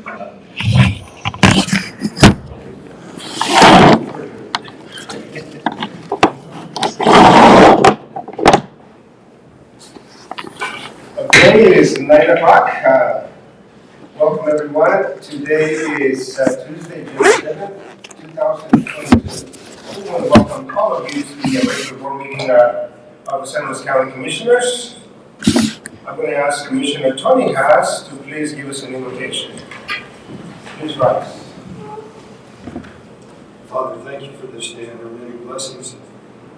Okay, it is 9 o'clock. Welcome everyone. Today is Tuesday, June 7th, 2022. We want to welcome all of you to the regular board meeting of the San Luis County Commissioners. I'm going to ask Commissioner Tony Haas to please give us an invocation. Please rise. Father, thank you for this day and our many blessings.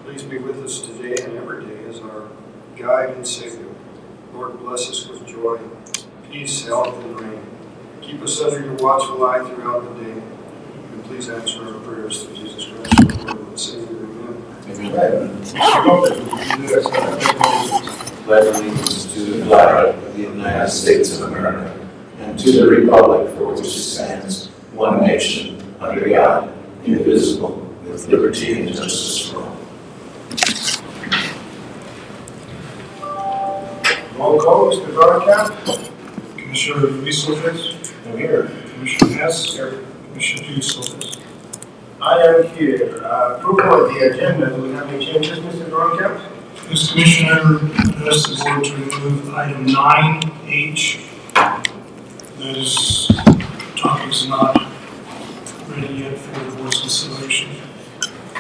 Please be with us today and every day as our guide and Savior. Lord, bless us with joy, peace, health, and rain. Keep us under your watchful eye throughout the day. And please answer our prayers through Jesus Christ, our Lord and Savior. Amen. Amen. Pledge allegiance to the flag of the United States of America and to the republic for which it stands, one nation, under God, indivisible, with liberty and justice for all. Roll call, Mr. Dorncamp. Commissioner Resources, I'm here. Commissioner Hess, Here. Commissioner Resources. I am here. Approval of the agenda. Do we have any changes, Mr. Dorncamp? This Commissioner asked the board to remove item 9H. That is, topic is not ready yet for the board's consideration.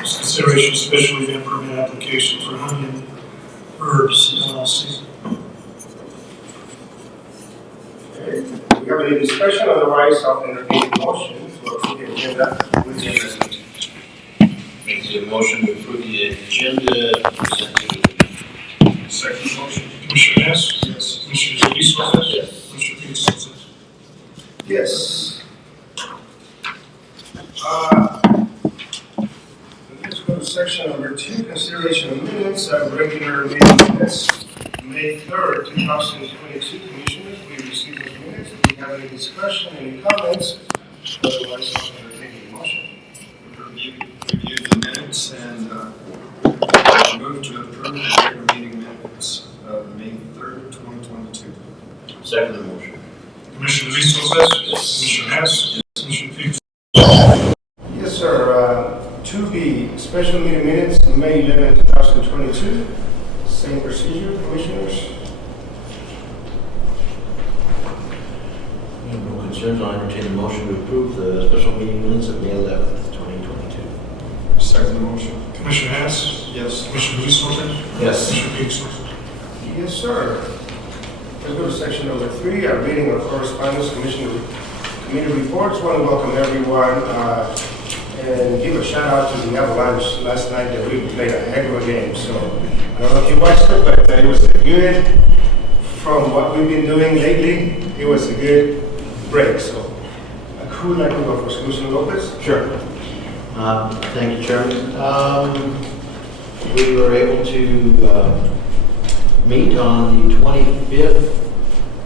This consideration special event permit application for Honey and Herbs LLC. Okay. Do we have any discussion? Otherwise, I'll entertain a motion to approve the agenda with the amendments. Make the motion to approve the agenda presented. Second motion. Commissioner Hess? Yes. Commissioner Resources? Yes. Commissioner Resources? Yes. Let's go to section number 2, consideration of minutes of regular meeting minutes, May 3rd, 2022. Commissioners, we received those minutes. Do we have any discussion, any comments? Otherwise, I'll entertain a motion. Review the minutes and move to approve the regular meeting minutes of May 3rd, 2022. Second the motion. Commissioner Resources? Yes. Commissioner Hess? Yes. Commissioner Resources? Yes, sir. 2B, special meeting minutes, May 11, 2022. Same procedure, commissioners. No concerns. I'll entertain a motion to approve the special meeting minutes of May 11th, 2022. Second motion. Commissioner Hess? Yes. Commissioner Resources? Yes. Commissioner Resources? Yes, sir. Let's go to section number 3, our reading of correspondence, committee reports. I want to welcome everyone and give a shout out to the Avalanche last night that we played a heck of a game. So I don't know if you watched it, but it was a good, from what we've been doing lately, it was a good break. So who would like to go first? Commissioner Lopez? Sure. Thank you, Chairman. We were able to meet on the 25th.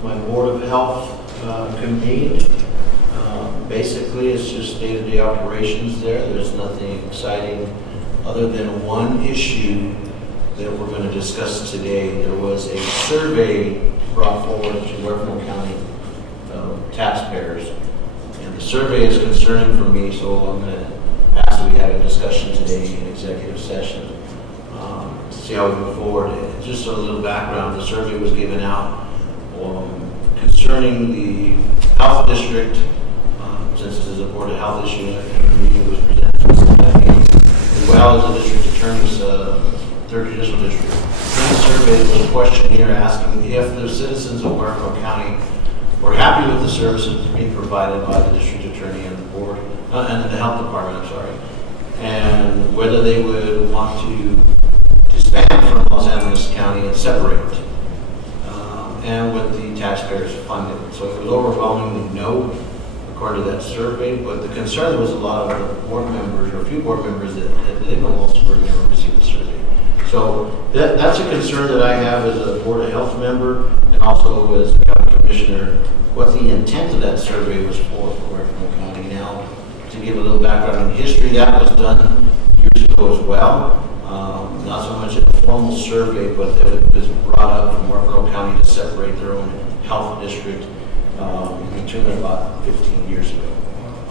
My Board of Health convened. Basically, it's just day-to-day operations there. There's nothing exciting other than one issue that we're going to discuss today. There was a survey brought forward to Huerfano County taxpayers. And the survey is concerning for me, so I'm going to ask that we have a discussion today in executive session. See how we move forward. Just a little background, the survey was given out concerning the health district, since this is a Board of Health issue, and the meeting was presented to us, as well as the district attorney's 3rd Judicial District. In the survey, there was a questionnaire asking if the citizens of Huerfano County were happy with the services being provided by the district attorney and the board, and the health department, I'm sorry, and whether they would want to disband from Los Angeles County and separate, and would the taxpayers fund it. So it was overwhelmingly no, according to that survey, but the concern was a lot of the board members, or a few board members that live in Walsenburg never received the survey. So that's a concern that I have as a Board of Health member, and also as a county commissioner, what the intent of that survey was for Huerfano County. Now, to give a little background in history, that was done years ago as well. Not so much a formal survey, but it was brought up from Huerfano County to separate their own health district. in the tune of about 15 years ago.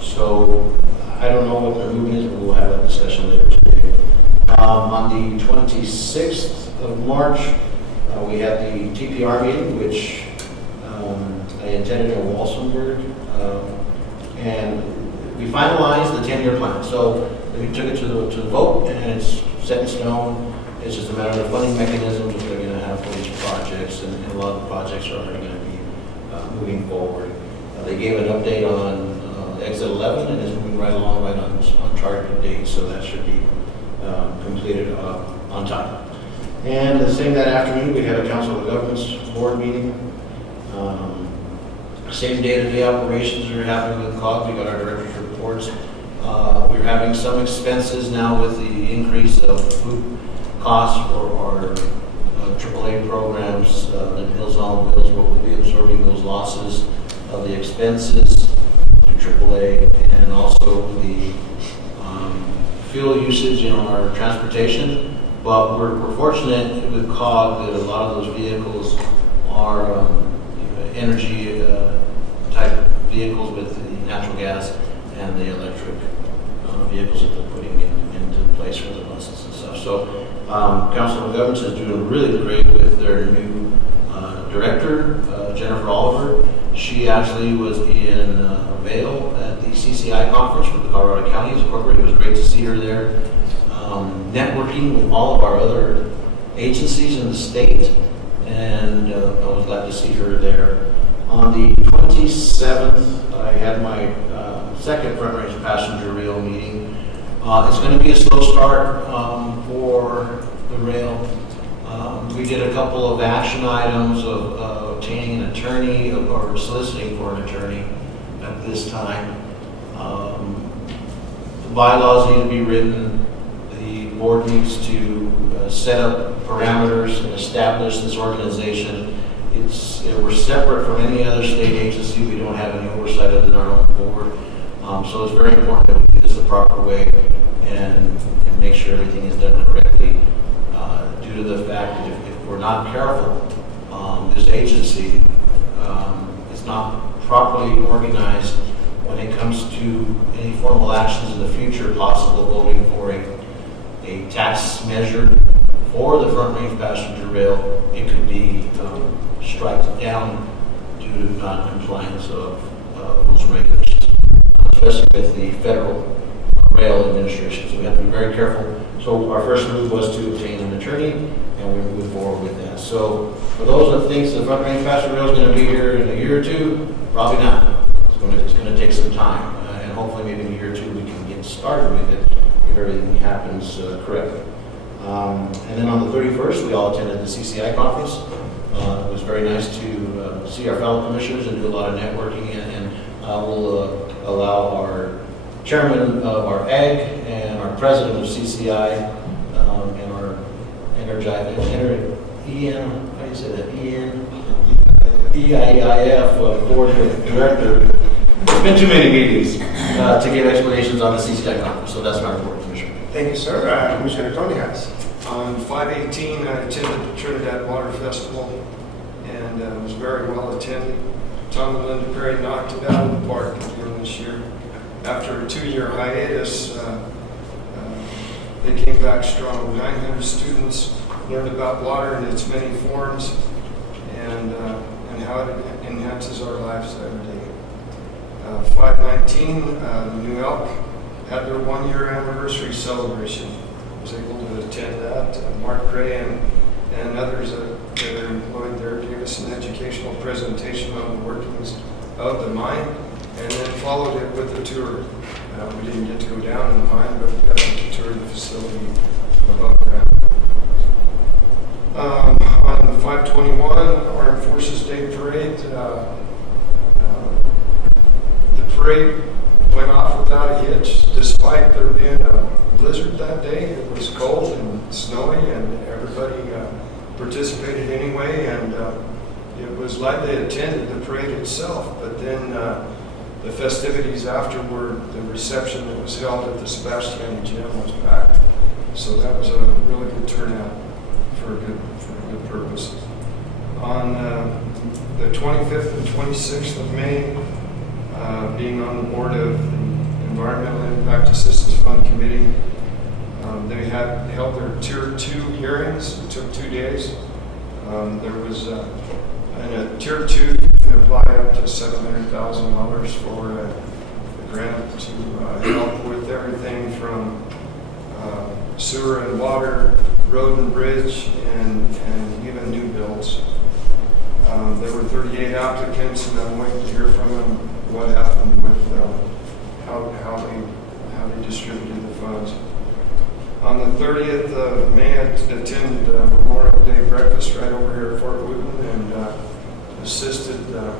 So I don't know what the movement is, but we'll have that discussion later today. On the 26th of March, we had the TPR meeting, which I attended in Walsenburg, and we finalized the 10-year plan. So we took it to the vote, and it's set in stone. It's just a matter of the funding mechanisms that they're going to have for these projects, and a lot of the projects are already going to be moving forward. They gave an update on Exit 11, and it's moving right along right on targeted date, so that should be completed on time. And the same that afternoon, we had a Council of Governments board meeting. Same day-to-day operations are happening with COG. We got our director's reports. We're having some expenses now with the increase of food costs for our AAA programs. The Meals on Wheels will be absorbing those losses of the expenses to AAA, and also the fuel usage in our transportation. But we're fortunate with COG that a lot of those vehicles are energy type vehicles with the natural gas and the electric vehicles that they're putting into place for the buses and stuff. So Council of Governments is doing really great with their new director, Jennifer Oliver. She actually was in Vail at the CCI conference with the Colorado Counties Incorporated. It was great to see her there. Networking with all of our other agencies in the state, and I was glad to see her there. On the 27th, I had my second front range passenger rail meeting. It's going to be a slow start for the rail. We did a couple of action items of obtaining an attorney or soliciting for an attorney at this time. The bylaws need to be written. The board needs to set up parameters and establish this organization. We're separate from any other state agency. We don't have any oversight other than our own board. So it's very important that we do this the proper way and make sure everything is done correctly. Due to the fact that if we're not careful, this agency is not properly organized when it comes to any formal actions in the future, possible voting for a tax measure for the front range passenger rail. It could be struck down due to non-compliance of rules and regulations, especially with the Federal Rail Administration. So we have to be very careful. So our first move was to obtain an attorney, and we moved forward with that. So for those that think the front range passenger rail is going to be here in a year or two, probably not. It's going to take some time, and hopefully maybe in a year or two we can get started with it if everything happens correctly. And then on the 31st, we all attended the CCI conference. It was very nice to see our fellow commissioners and do a lot of networking, and we'll allow our chairman of our AG and our president of CCI and our EIF board director. It's been too many meetings to give explanations on the CCI conference, so that's my report, Commissioner. Thank you, sir. Commissioner Tony Hatch. On 5/18, I attended the Trinidad Water Festival, and it was very well attended. Tom and Linda Perry knocked it out of the park again this year. After a 2-year hiatus, they came back strong. 900 students learned about water in its many forms and how it enhances our lives every day. 5/19, the New Elk had their 1-year anniversary celebration. I was able to attend that. Mark Gray and others that are employed there gave us an educational presentation on the workings of the mine, and then followed it with a tour. We didn't get to go down in the mine, but we got to tour the facility above ground. On the 5/21 Armed Forces Day Parade, the parade went off without a hitch, despite there being a blizzard that day. It was cold and snowy, and everybody participated anyway, and it was like they attended the parade itself. But then the festivities afterward, the reception that was held at the Sebastiani Gym was packed. So that was a really good turnout for a good purpose. On the 25th and 26th of May, being on the board of the Environmental Impact Assistance Fund Committee. They had held their Tier 2 hearings. It took 2 days. There was, in a Tier 2, you can apply up to $700,000 for a grant to help with everything from sewer and water, road and bridge, and even new builds. There were 38 applicants, and I'm waiting to hear from them what happened with how they distributed the funds. On the 30th of May, I attended Memorial Day breakfast right over here at Fort Woodland and assisted the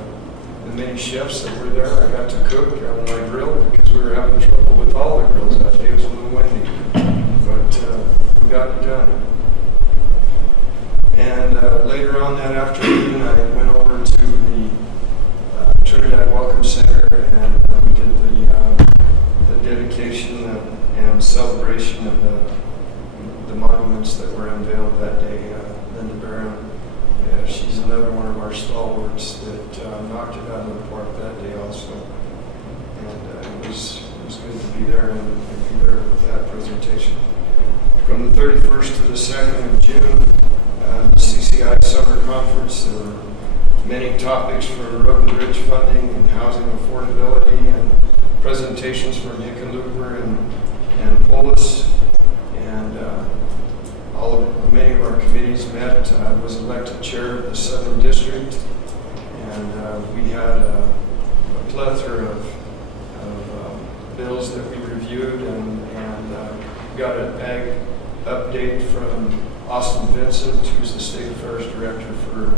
many chefs that were there. I got to cook on my grill because we were having trouble with all the grills that day. It was a little windy, but we got it done. And later on that afternoon, I went over to the Trinidad Welcome Center, and we did the dedication and celebration of the monuments that were unveiled that day. Linda Barron, she's another one of our stalwarts that knocked it out of the park that day also. And it was good to be there and be there with that presentation. From the 31st to the 2nd of June, the CCI Summer Conference, there were many topics for road and bridge funding and housing affordability, and presentations from Hickenlooper and Polis, and many of our committees met. I was elected chair of the Southern District, and we had a plethora of bills that we reviewed, and got an ag update from Austin Vincent, who's the State Affairs Director for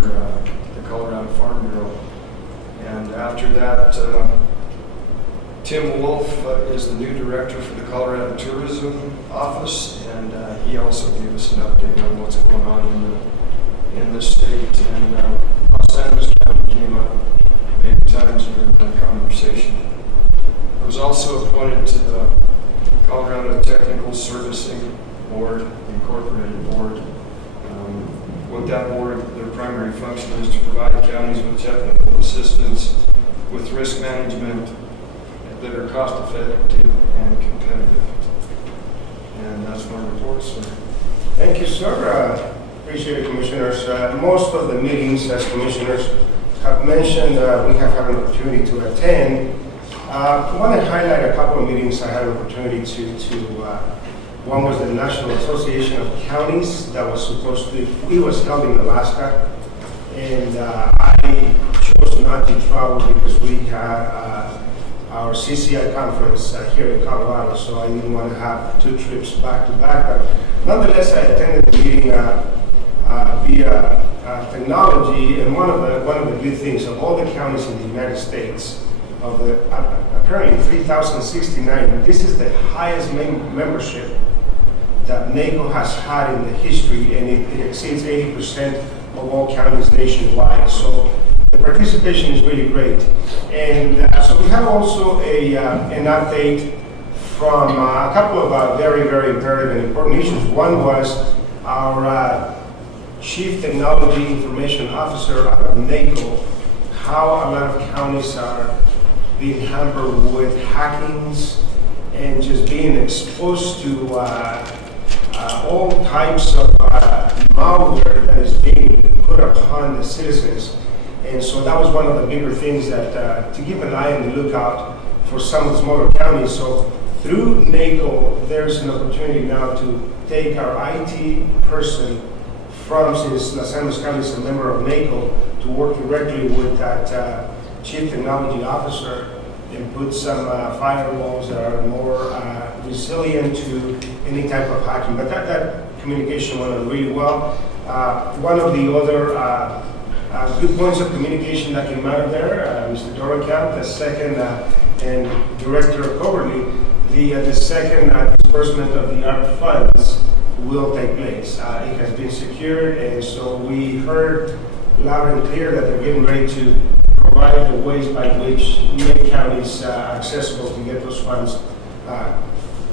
the Colorado Farm Bureau. And after that, Tim Wolf is the new director for the Colorado Tourism Office, and he also gave us an update on what's going on in the state. And Los Angeles County came up many times during that conversation. I was also appointed to the Colorado Technical Servicing Board, Incorporated Board. With that board, their primary function is to provide counties with technical assistance with risk management that are cost effective and competitive. And that's my report, sir. Thank you, sir. Appreciate it, commissioners. Most of the meetings, as commissioners have mentioned, we have had an opportunity to attend. I want to highlight a couple of meetings I had an opportunity to one was the National Association of Counties that was it was held in Alaska, and I chose not to travel because we had our CCI conference here in Colorado, so I didn't want to have 2 trips back to back. But nonetheless, I attended the meeting via technology, and one of the good things of all the counties in the United States, of the apparently 3,069, this is the highest membership that NACO has had in the history, and it exceeds 80% of all counties nationwide. So the participation is really great. And so we have also an update from a couple of very, very imperative and important issues. One was our Chief Technology Information Officer out of NACO, how a lot of counties are being hampered with hackings and just being exposed to all types of malware that is being put upon the citizens. And so that was one of the bigger things that to keep an eye on the lookout for some of the smaller counties. So through NACO, there's an opportunity now to take our IT person from, since Los Angeles County is a member of NACO, to work directly with that Chief Technology Officer and put some firewalls that are more resilient to any type of hacking. But that communication went on really well. One of the other good points of communication that came out of there, Mr. Dorokamp, the second, and Director Coverly, the second disbursement of the ARP funds will take place. It has been secured, and so we heard loud and clear that they're getting ready to provide the ways by which make counties accessible to get those funds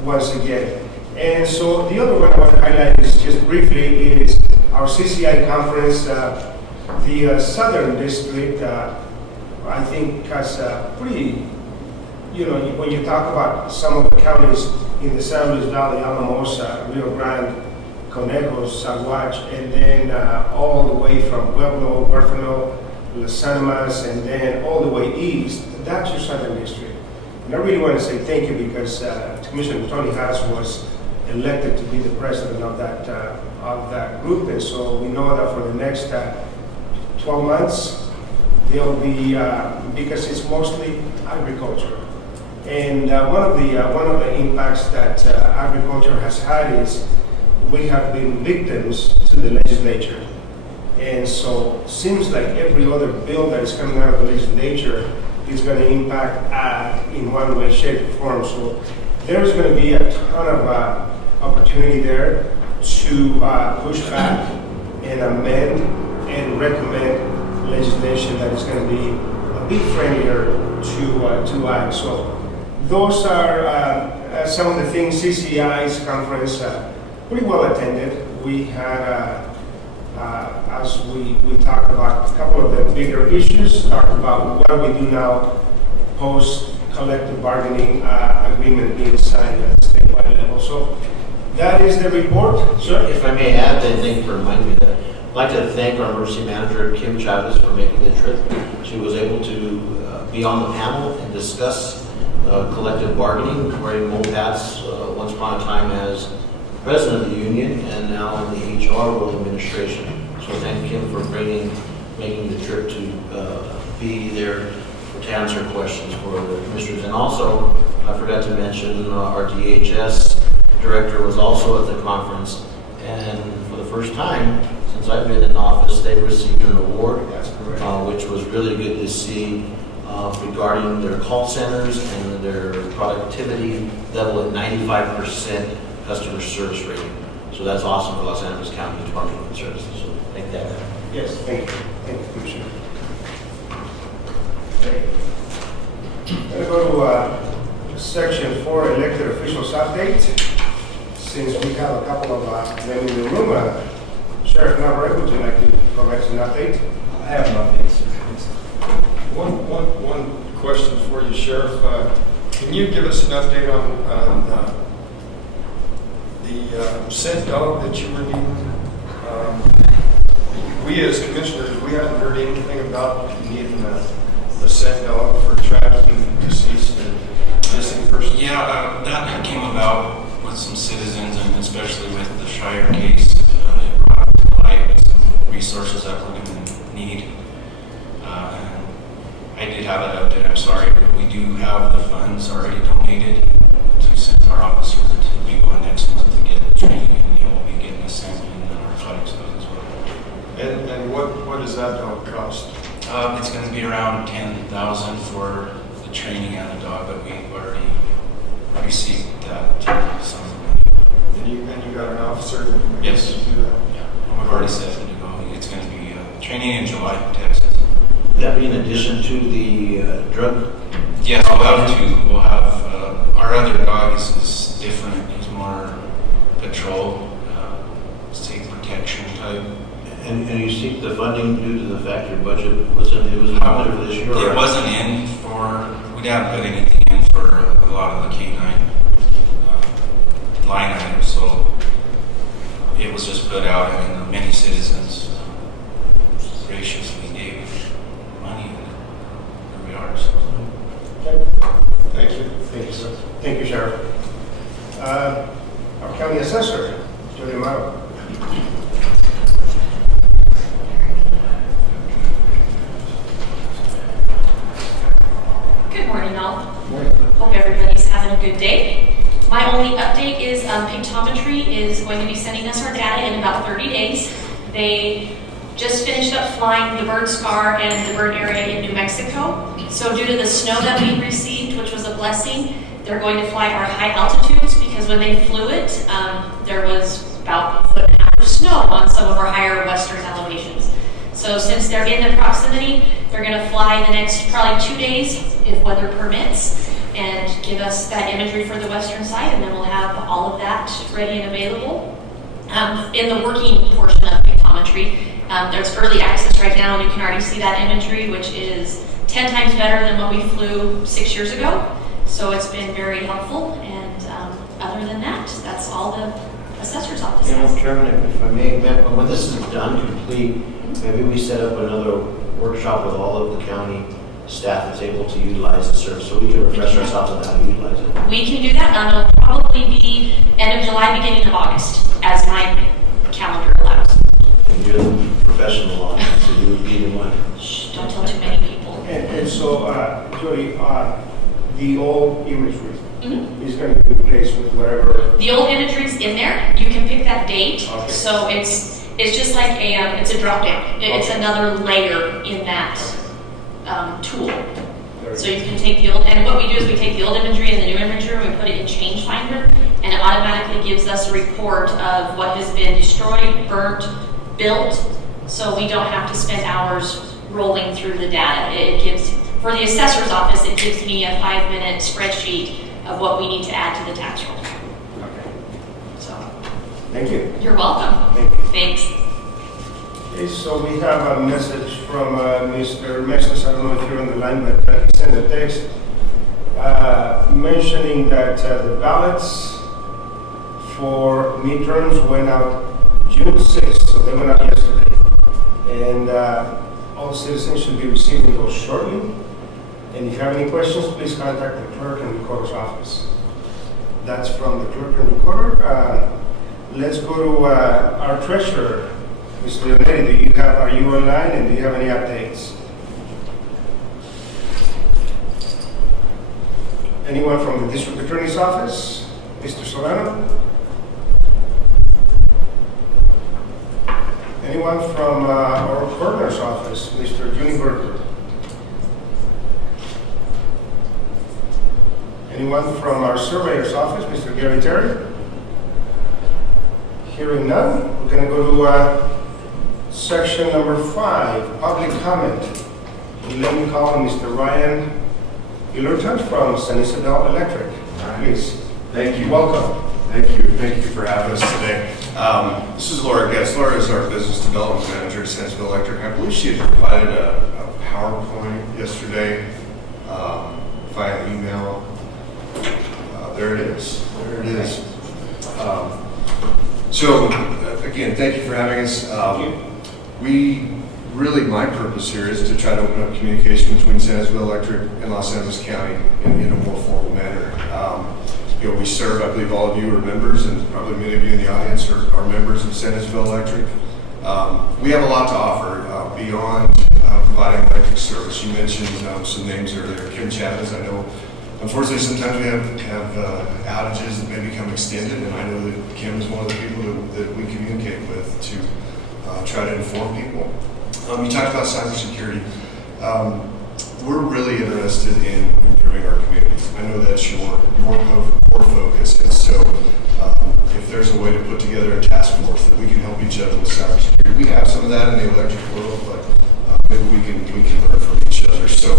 once again. And so the other one I want to highlight is just briefly is our CCI conference. The southern district, I think, has pretty, when you talk about some of the counties in the San Luis Valley, Alamosa, Rio Grande, Conejos, Saguache, and then all the way from Pueblo, Huérfano, Las Animas, and then all the way east, that's your southern district. And I really want to say thank you because Commissioner Tony Haas was elected to be the president of that group, and so we know that for the next 12 months, they'll be, because it's mostly agriculture. And one of the impacts that agriculture has had is we have been victims to the legislature. And so it seems like every other bill that is coming out of the legislature is going to impact ag in one way, shape, or form. So there's going to be a ton of opportunity there to push back and amend and recommend legislation that is going to be a bit friendlier to ag. So those are some of the things. CCI's conference, pretty well attended. We had, as we talked about a couple of the bigger issues, talked about what we do now post collective bargaining agreement being signed at the statewide level. So that is the report. Sir, if I may add, I think, remind me that I'd like to thank our emergency manager, Kim Chavez, for making the trip. She was able to be on the panel and discuss collective bargaining, wearing both hats once upon a time as president of the union and now in the HR role administration. So thank Kim for making the trip to be there to answer questions for the commissioners. And also, I forgot to mention our DHS director was also at the conference, and for the first time since I've been in office, they received an award, which was really good to see regarding their call centers and their productivity level at 95% customer service rating. So that's awesome for Los Angeles County Department of Human Services. So thank that. Yes, thank you. Thank you, Commissioner. Okay. I'm going to go to section 4, elected officials update. Since we have a couple of them in the room, Sheriff Navarrete, would you like to provide us an update? I have an update, sir. One question for you, Sheriff. Can you give us an update on the scent dog that you were needing? We as commissioners, we haven't heard anything about needing a scent dog for tracking deceased and missing persons. Yeah, that came about with some citizens, and especially with the Shire case. It brought to light some resources that we're going to need. And I did have that update, I'm sorry, but we do have the funds already donated to send our officers to be going next month to get training, and we'll be getting a sample in the narcotics dog as well. And what does that dog cost? It's going to be around $10,000 for the training and the dog, but we've already received that sum of money. And you got an officer that can Yes. do that? Yeah, we've already set it to go. It's going to be training in July, Texas. Would that be in addition to the drug? Yes, we'll have two. We'll have our other dog is different. He's more patrol, safe protection type. And you seek the funding due to the fact your budget wasn't, it was not for this year? or- It wasn't in for, we didn't put anything in for a lot of the canine line items, so it was just put out, and many citizens graciously gave money, and here we are. So. Okay. Thank you. Thank you, sir. Thank you, Sheriff. Our county assessor, Jody Amaro. Good morning, all. Hope everybody's having a good day. My only update is Pictometry is going to be sending us our data in about 30 days. They just finished up flying the bird scar and the bird area in New Mexico. So due to the snow that we received, which was a blessing, they're going to fly our high altitudes because when they flew it, there was about 1.5 feet of snow on some of our higher western elevations. So since they're in the proximity, they're going to fly the next probably 2 days, if weather permits, and give us that imagery for the western side, and then we'll have all of that ready and available. In the working portion of Pictometry, There's early access right now, and you can already see that imagery, which is 10 times better than what we flew 6 years ago. So it's been very helpful, and other than that, that's all the assessor's office You know, has. Chairman, if I may, when this is done, complete, maybe we set up another workshop with all of the county staff that's able to utilize the service, so we can refresh ourselves on how to utilize it. We can do that. It'll probably be end of July, beginning of August, as my calendar allows. And you're the professional on it, so you would be the one. Shh, don't tell too many people. And so, Jody, the old imagery Mhm. is going to be replaced with whatever. The old imagery's in there. You can pick that date. Okay. So it's just like it's a drop down. It's Okay. another layer in that tool. Very So you can take the old, and what we do is we take the old imagery and the new imagery, and we put it in Change Finder, and it automatically gives us a report of what has been destroyed, burnt, built, so we don't have to spend hours rolling through the data. It gives, for the assessor's office, it gives me a 5-minute spreadsheet of what we need to add to the tax roll. Okay. So, Thank you. you're welcome. Thank you. Thanks. Okay, so we have a message from Mr. Messes. I don't know if you're on the line, but he sent a text mentioning that the ballots for midterms went out June 6th, so they went out yesterday. And all citizens should be receiving those shortly. And if you have any questions, please contact the clerk and recorder's office. That's from the clerk and recorder. Let's go to our treasurer, Mr. Leonetti. Are you online, and do you have any updates? Anyone from the district attorney's office? Mr. Solano? Anyone from our coroner's office? Mr. Juniper? Anyone from our surveyor's office? Mr. Gary Terry? Hearing none, we're going to go to section number 5, public comment. Let me call on Mr. Ryan Illerton from San Isabel Electric. Please. Thank you. Welcome. Thank you. Thank you for having us today. This is Laura Getz. Laura is our business development manager at San Isabel Electric. I believe she had provided a PowerPoint yesterday via email. There it is. There it is. So, again, thank you for having us. My purpose here is to try to open up communication between San Isabel Electric and Los Angeles County in a more formal manner. We serve, I believe all of you are members, and probably many of you in the audience are members of San Isabel Electric. We have a lot to offer beyond providing electric service. You mentioned some names earlier. Kim Chavez, I know. Unfortunately, sometimes we have outages that may become extended, and I know that Kim is one of the people that we communicate with to try to inform people. You talked about cybersecurity. We're really interested in improving our communities. I know that's your core focus, and so if there's a way to put together a task force that we can help each other with cybersecurity, we have some of that in the electric world, but maybe we can learn from each other. So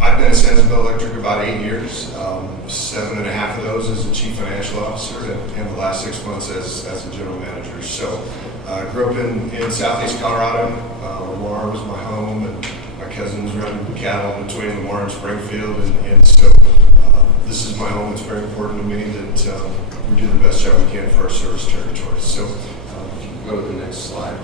I've been at San Isabel Electric about 8 years, 7.5 of those as the chief financial officer, and the last 6 months as the general manager. So I grew up in southeast Colorado. Lamar was my home, and my cousins run cattle between Lamar and Springfield, and so this is my home. It's very important to me that we do the best job we can for our service territories. So if you can go to the next slide.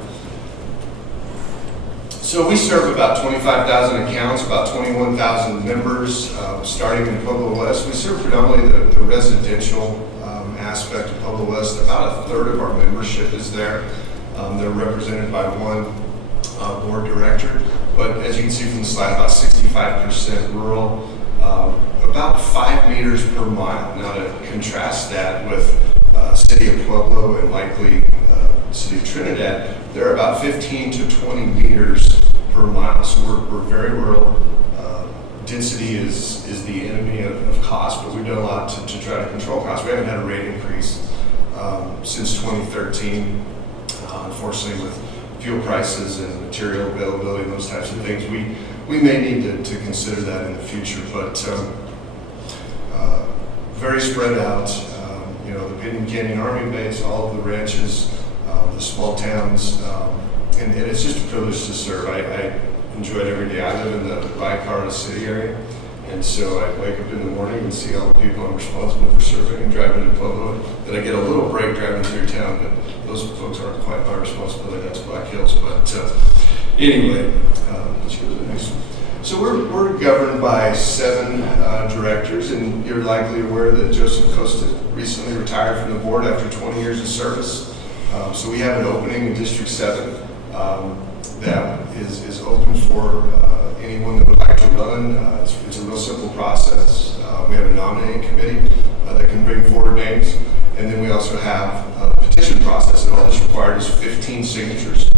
So we serve about 25,000 accounts, about 21,000 members, starting in Pueblo West. We serve predominantly the residential aspect of Pueblo West. About a third of our membership is there. They're represented by one board director. But as you can see from the slide, about 65% rural, about 5 meters per mile. Now to contrast that with City of Pueblo and likely City of Trinidad, they're about 15 to 20 meters per mile. So we're very rural. Density is the enemy of cost, but we've done a lot to try to control costs. We haven't had a rate increase since 2013. Unfortunately, with fuel prices and material availability and those types of things, we may need to consider that in the future. But very spread out. The Pinon Canyon Army Base, all of the ranches, the small towns, and it's just a privilege to serve. I enjoy it every day. I live in the Colorado City area, and so I wake up in the morning and see all the people I'm responsible for serving and driving to Pueblo. Then I get a little break driving through town, but those folks aren't quite my responsibility. That's Black Hills. But anyway, let's go to the next one. So we're governed by 7 directors, and you're likely aware that Joseph Costa recently retired from the board after 20 years of service. So we have an opening in District 7 that is open for anyone that would like to run. It's a real simple process. We have a nominating committee that can bring forward names, and then we also have a petition process, and all that's required is 15 signatures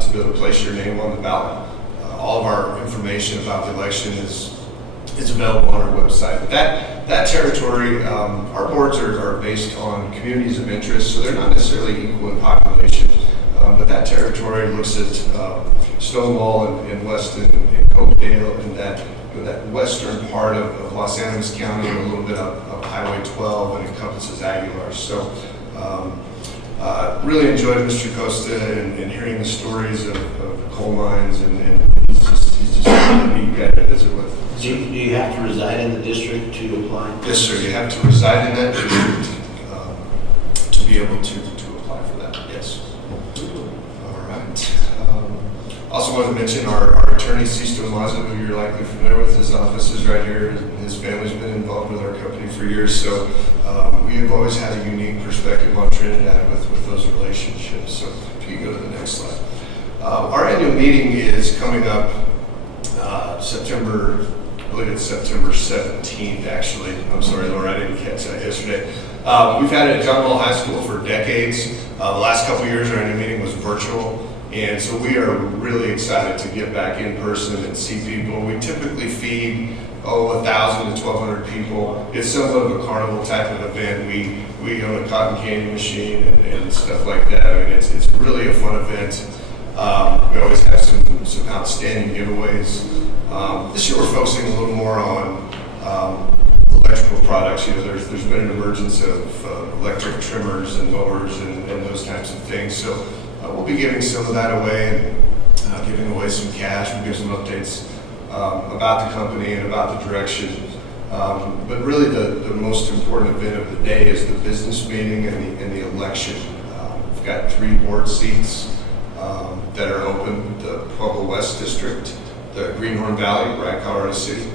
to be able to place your name on the ballot. All of our information about the election is available on our website. But that territory, our boards are based on communities of interest, so they're not necessarily equal in population. But that territory looks at Stonewall and Weston and Cokedale and that western part of Los Angeles County and a little bit of Highway 12 and encompasses Aguilar. So really enjoyed Mr. Costa and hearing the stories of the coal mines, and he's just a neat guy to visit with. Do you have to reside in the district to apply? Yes, sir. You have to reside in that district to be able to apply for that. Yes. All right. Also want to mention our attorney, Sisto Maza, who you're likely familiar with. His office is right here. His family's been involved with our company for years, so we have always had a unique perspective on Trinidad with those relationships. So if you can go to the next slide. Our annual meeting is coming up September 17th, actually. I'm sorry, Laura, I didn't catch that yesterday. We've had it at John Mull High School for decades. The last couple of years, our annual meeting was virtual. And so we are really excited to get back in person and see people. We typically feed, 1,000 to 1,200 people. It's somewhat of a carnival type of event. We own a cotton candy machine and stuff like that. I mean, it's really a fun event. We always have some outstanding giveaways. This year we're focusing a little more on electrical products. You know, there's been an emergence of electric trimmers and mowers and those types of things. So we'll be giving some of that away and giving away some cash. We'll give some updates about the company and about the direction. But really the most important event of the day is the business meeting and the election. We've got 3 board seats that are open: the Pueblo West District, the Greenhorn Valley, right, Colorado City,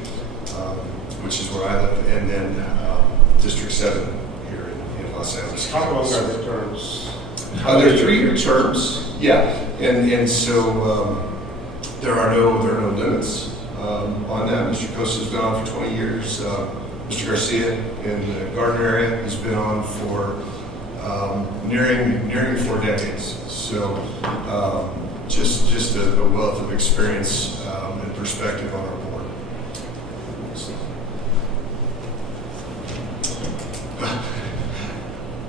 which is where I live, and then District 7 here in Los Angeles. How long are the terms? They're 3-year terms, yeah, and so there are no limits on that. Mr. Costa's been on for 20 years. Mr. Garcia in the Gardner area has been on for nearing 4 decades. So just a wealth of experience and perspective on our board.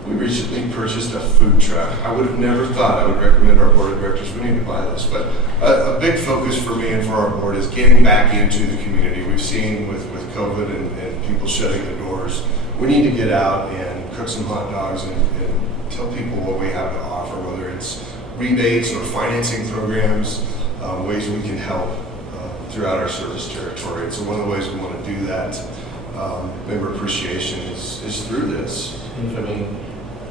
We recently purchased a food truck. I would have never thought I would recommend our board of directors, we need to buy this, but a big focus for me and for our board is getting back into the community. We've seen with COVID and people shutting the doors, we need to get out and cook some hot dogs and tell people what we have to offer, whether it's rebates or financing programs, ways we can help throughout our service territory. And so one of the ways we want to do that, member appreciation, is through this. Incoming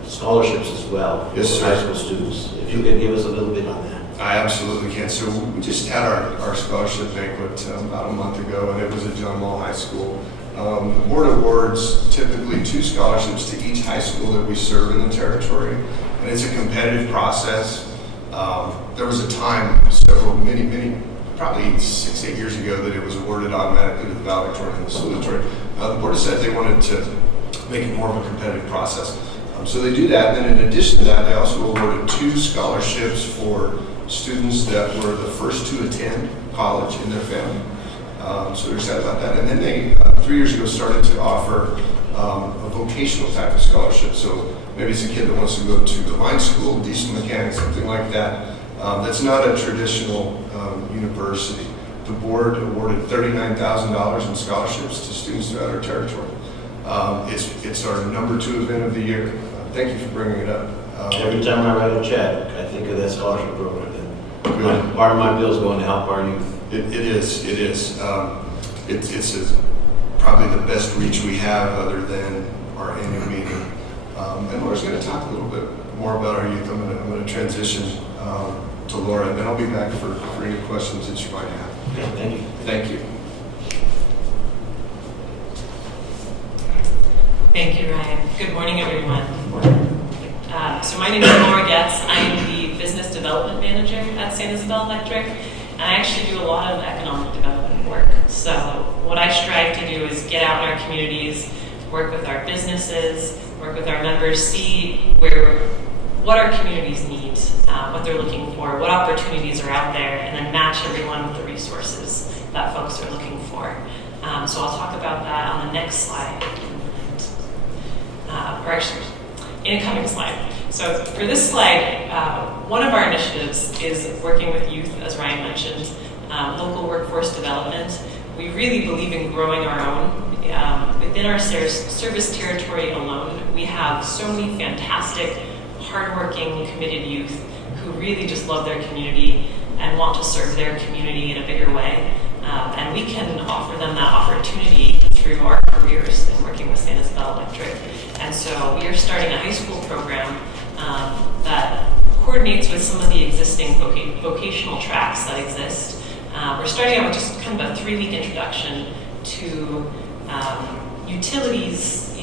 scholarships as well for Yes, sir. high school students. If you could give us a little bit on that. I absolutely can. So we just had our scholarship banquet about a month ago, and it was at John Mull High School. The board awards typically 2 scholarships to each high school that we serve in the territory, and it's a competitive process. There was a time, many, probably 6-8 years ago, that it was awarded automatically to the valedictorian and the salutatorian. The board said they wanted to make it more of a competitive process. So they do that, and then in addition to that, they also awarded 2 scholarships for students that were the first to attend college in their family. So they're excited about that. And then they, 3 years ago, started to offer a vocational type of scholarship. So maybe it's a kid that wants to go to the line school, diesel mechanic, something like that. That's not a traditional university. The board awarded $39,000 in scholarships to students throughout our territory. It's our number 2 event of the year. Thank you for bringing it up. Every time I write a check, I think of that scholarship program. Good. Part of my bill is going to help our youth. It is. It's probably the best reach we have other than our annual meeting. And Laura's going to talk a little bit more about our youth. I'm going to transition to Laura, and then I'll be back for any questions that you might have. Okay, thank you. Thank you. Thank you, Ryan. Good morning, everyone. So my name is Laura Getz. I'm the Business Development Manager at San Isabel Electric, and I actually do a lot of economic development work. So what I strive to do is get out in our communities, work with our businesses, work with our members, see what our communities need, what they're looking for, what opportunities are out there, and then match everyone with the resources that folks are looking for. So I'll talk about that on the next slide. Or actually, in a coming slide. So for this slide, one of our initiatives is working with youth, as Ryan mentioned, local workforce development. We really believe in growing our own. Within our service territory alone, we have so many fantastic, hardworking, committed youth who really just love their community and want to serve their community in a bigger way. And we can offer them that opportunity through our careers in working with San Isabel Electric. And so we are starting a high school program that coordinates with some of the existing vocational tracks that exist. We're starting out with just kind of a 3-week introduction to utilities,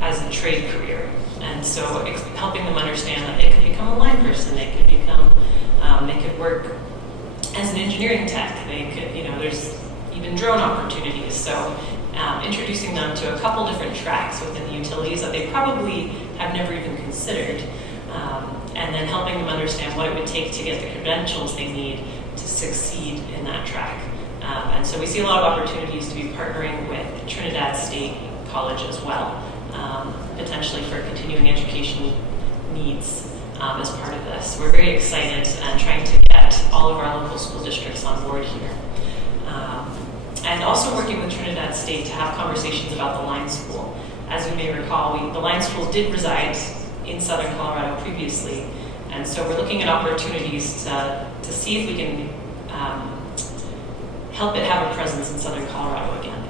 as a trade career. And so helping them understand that they could become a line person, they could work as an engineering tech, they could, there's even drone opportunities. So introducing them to a couple different tracks within the utilities that they probably have never even considered, and then helping them understand what it would take to get the credentials they need to succeed in that track. And so we see a lot of opportunities to be partnering with Trinidad State College as well, potentially for continuing education needs as part of this. We're very excited and trying to get all of our local school districts on board here. And also working with Trinidad State to have conversations about the line school. As you may recall, the line school did reside in southern Colorado previously, and so we're looking at opportunities to see if we can help it have a presence in southern Colorado again.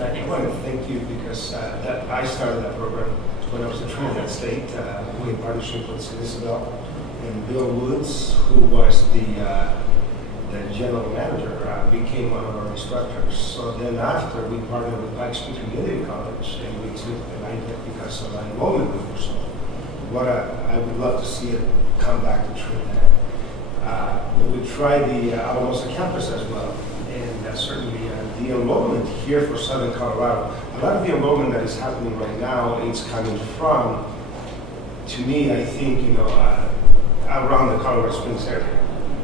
I want to thank you because I started that program when I was at Trinidad State, in partnership with San Isabel, and Bill Woods, who was the general manager, became one of our instructors. So then after, we partnered with LACBCC Community College, and we took an ITEC because of our enrollment group. So I would love to see it come back to Trinidad. We tried the Alamosa campus as well, and certainly the enrollment here for Southern Colorado, a lot of the enrollment that is happening right now is coming from, to me, I think, around the Colorado Springs area.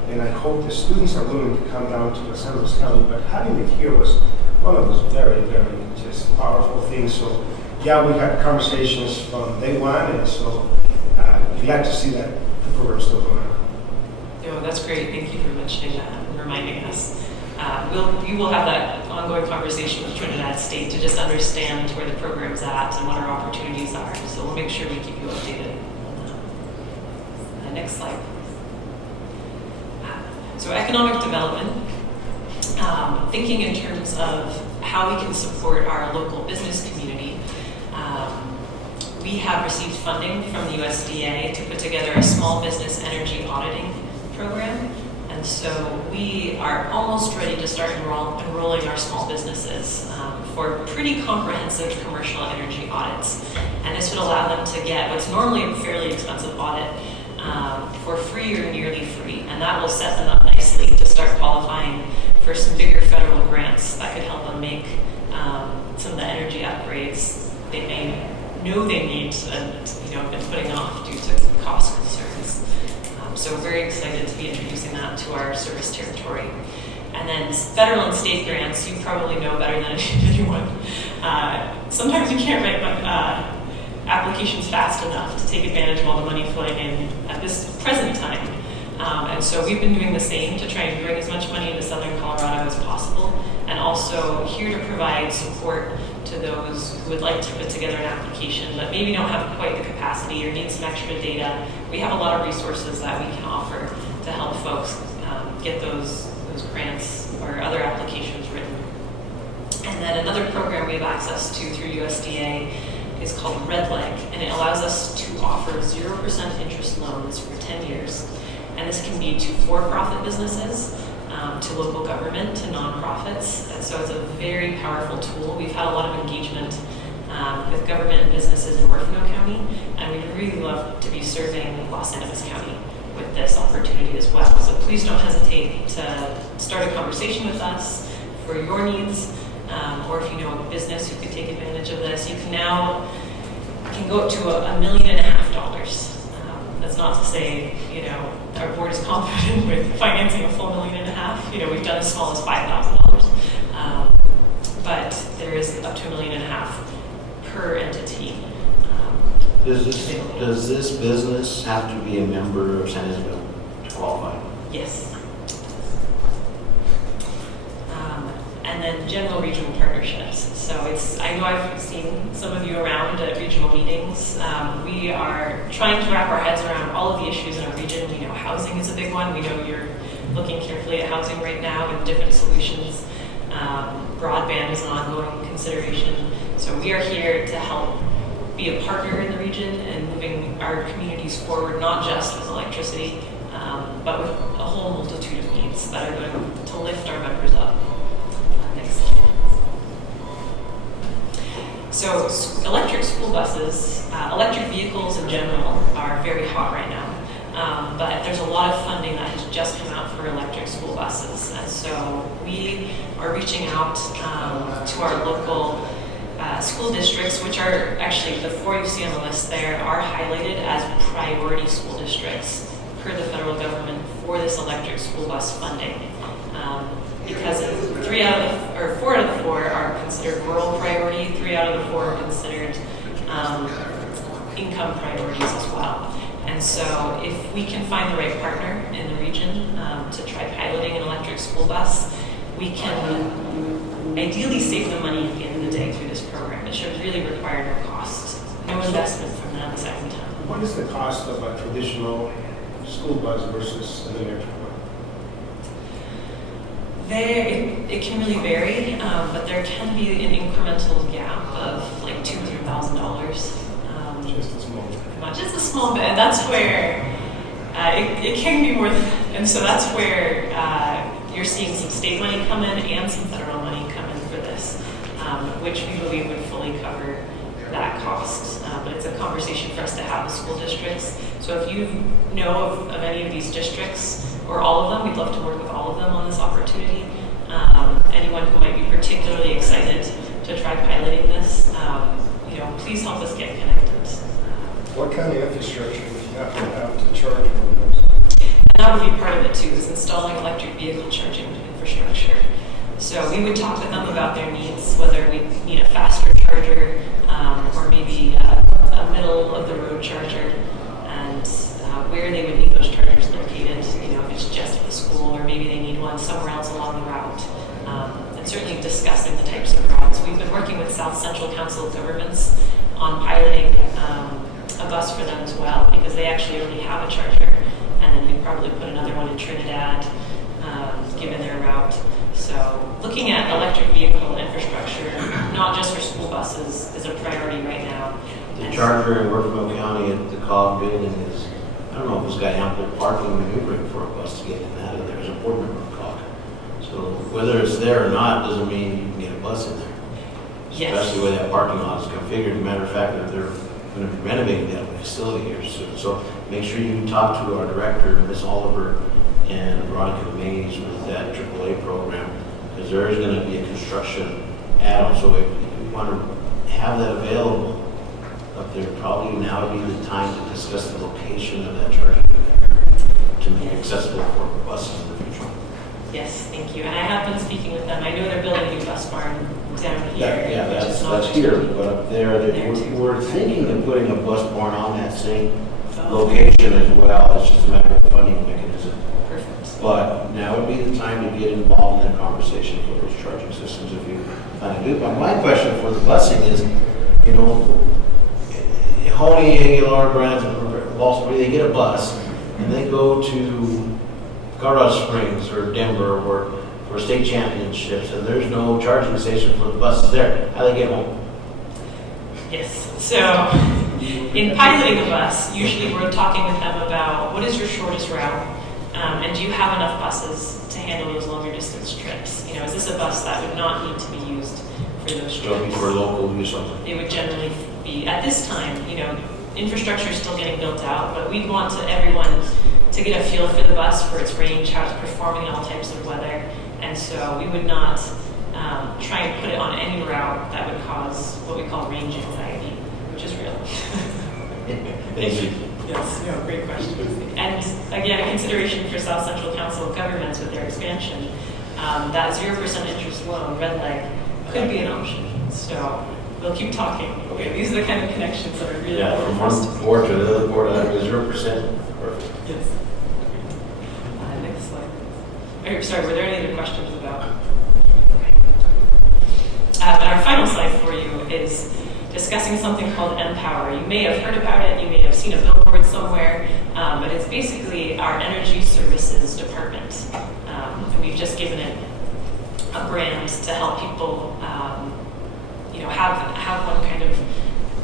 And I hope the students are willing to come down to San Luis County, but having it here was one of those very, very just powerful things. So yeah, we had conversations from day one, and so glad to see that the program still going on. Oh, that's great. Thank you for mentioning that and reminding us. We will have that ongoing conversation with Trinidad State to just understand where the program's at and what our opportunities are. So we'll make sure we keep you updated on that. Next slide. So economic development, thinking in terms of how we can support our local business community. We have received funding from the USDA to put together a small business energy auditing program. And so we are almost ready to start enrolling our small businesses for pretty comprehensive commercial energy audits. And this would allow them to get what's normally a fairly expensive audit for free or nearly free. And that will set them up nicely to start qualifying for some bigger federal grants that could help them make some of the energy upgrades they may know they need and have been putting off due to cost concerns. So we're very excited to be introducing that to our service territory. And then federal and state grants, you probably know better than anyone. Sometimes you can't write applications fast enough to take advantage of all the money flowing in at this present time. And so we've been doing the same to try and bring as much money into Southern Colorado as possible, and also here to provide support to those who would like to put together an application but maybe don't have quite the capacity or need some extra data. We have a lot of resources that we can offer to to help folks get those grants or other applications written. And then another program we have access to through USDA is called Red Leg, and it allows us to offer 0% interest loans for 10 years. And this can be to for-profit businesses, to local government, to nonprofits. And so it's a very powerful tool. We've had a lot of engagement with government and businesses in Orfano County, and we'd really love to be serving Los Angeles County with this opportunity as well. So please don't hesitate to start a conversation with us for your needs, or if you know a business who could take advantage of this. You can go up to $1.5 million. That's not to say, our board is confident with financing a full $1.5 million. We've done as small as $5,000. But there is up to $1.5 million per entity. Does this business have to be a member of San Isabel to qualify? Yes. And then general regional partnerships. So I know I've seen some of you around at regional meetings. We are trying to wrap our heads around all of the issues in our region. We know housing is a big one. We know you're looking carefully at housing right now and different solutions. Broadband is an ongoing consideration. So we are here to help be a partner in the region and moving our communities forward, not just with electricity, but with a whole multitude of needs that are going to lift our members up. Next slide. So electric school buses, electric vehicles in general are very hot right now, but there's a lot of funding that has just come out for electric school buses. And so we are reaching out to our local school districts, which are actually, the 4 you see on the list there, are highlighted as priority school districts per the federal government for this electric school bus funding. Because 4 out of the 4 are considered rural priority, 3 out of the 4 are considered income priorities as well. And so if we can find the right partner in the region to try piloting an electric school bus, we can ideally save them money at the end of the day through this program. It should really require no cost, no investment from them a second time. What is the cost of a traditional school bus versus an electric one? It can really vary, but there can be an incremental gap of like $200,000. Just a small. Just a small bit, and that's where it can be more, and so that's where you're seeing some state money come in and some federal money come in for this, which we believe would fully cover that cost. But it's a conversation for us to have with school districts. So if you know of any of these districts, or all of them, we'd love to work with all of them on this opportunity. Anyone who might be particularly excited to try piloting this, please help us get connected. What kind of infrastructure would you have to charge for those? And that would be part of it too, is installing electric vehicle charging infrastructure. So we would talk with them about their needs, whether we need a faster charger or maybe a middle of the road charger, and where they would need those chargers located, if it's just at the school or maybe they need one somewhere else along the route. And certainly discussing the types of routes. We've been working with South Central Council of Governments on piloting a bus for them as well, because they actually already have a charger, and then we probably put another one in Trinidad, given their route. So looking at electric vehicle infrastructure, not just for school buses, is a priority right now. The charger in Orfano County at the COG building is, I don't know if it's got ample parking maneuvering for a bus to get in and out of there. There's a board member of COG. So whether it's there or not doesn't mean you can get a bus in there. Yes. Especially the way that parking lot is configured. As a matter of fact, they're going to be renovating that facility here soon. So make sure you talk to our director, Ms. Oliver, and Veronica Mays with that AAA program, because there is going to be a construction add-on. So if you want to have that available up there, probably now would be the time to discuss the location of that charging to make it accessible for buses in the future. Yes, thank you. And I have been speaking with them. I know they're building a new bus barn down here. Yeah, that's here, but up there, we're thinking of putting a bus barn on that same location as well. It's just a matter of funding mechanism. Perfect. But now would be the time to get involved in that conversation for those charging systems if you kind of do. But my question for the busing is, Honey, Aguilar, Brands, Baltimore, they get a bus and they go to Colorado Springs or Denver or for state championships, and there's no charging station for the buses there. How do they get home? Yes, so in piloting a bus, usually we're talking with them about what is your shortest route, and do you have enough buses to handle those longer distance trips? You know, is this a bus that would not need to be used for those trips? For local use only. It would generally be, at this time, you know, infrastructure is still getting built out, but we'd want everyone to get a feel for the bus, for its range, how it's performing in all types of weather, and so we would not try and put it on any route that would cause what we call range anxiety, which is real. Thank you. Yes, no, great question. And again, a consideration for South Central Council of Governments with their expansion, that 0% interest loan, red leg, could be an option. So we'll keep talking. Okay, these are the kind of connections that are really Yeah, from one board to the other board, 0%. Perfect. Yes. Next slide. Sorry, were there any other questions about? And our final slide for you is discussing something called Empower. You may have heard about it, you may have seen a billboard somewhere, but it's basically our energy services department. And we've just given it a brand to help people, have one kind of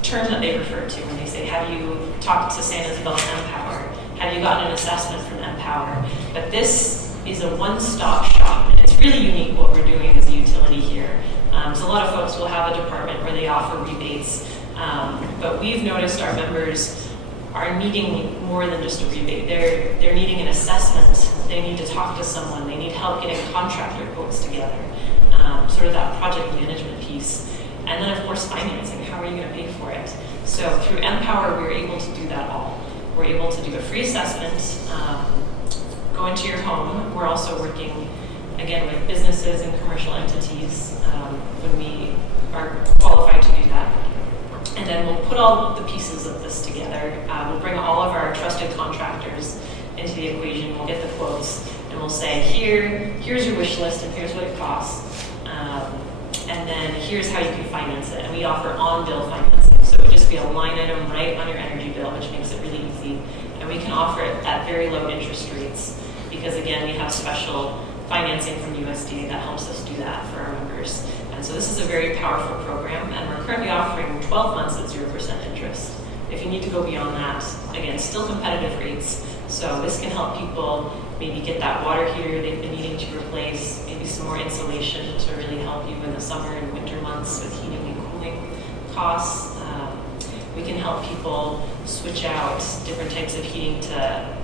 term that they refer to when they say, have you talked to San Isabel Empower? Have you gotten an assessment from Empower? But this is a one-stop shop, and it's really unique what we're doing as a utility here. So a lot of folks will have a department where they offer rebates, but we've noticed our members are needing more than just a rebate. They're needing an assessment. They need to talk to someone. They need help getting contractor quotes together, sort of that project management piece. And then, of course, financing. How are you going to pay for it? So through Empower, we're able to do that all. We're able to do a free assessment, go into your home. We're also working, again, with businesses and commercial entities when we are qualified to do that. And then we'll put all the pieces of this together. We'll bring all of our trusted contractors into the equation. We'll get the quotes, and we'll say, here's your wish list, and here's what it costs. And then here's how you can finance it. And we offer on-bill financing. So it would just be a line item right on your energy bill, which makes it really easy. And we can offer it at very low interest rates because, again, we have special financing from USDA that helps us do that for our members. And so this is a very powerful program, and we're currently offering 12 months at 0% interest. If you need to go beyond that, again, still competitive rates. So this can help people maybe get that water heater they've been needing to replace, maybe some more insulation to really help you in the summer and winter months with heating and cooling costs. We can help people switch out different types of heating to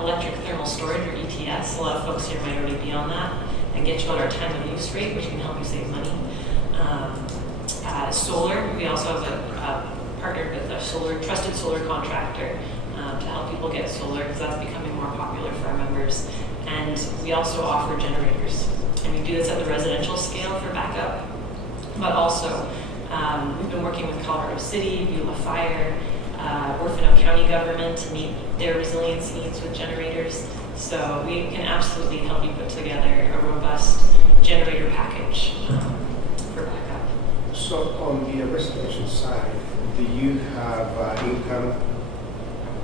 electric thermal storage, or ETS. A lot of folks here might already be on that, and get you on our time of use rate, which can help you save money. Solar, we also have partnered with a trusted solar contractor to help people get solar, because that's becoming more popular for our members. And we also offer generators, and we do this at the residential scale for backup, but also we've been working with Colorado City, Beulah Fire, Orfano County government to meet their resilience needs with generators. So we can absolutely help you put together a robust generator package for backup. So on the residential side, do you have income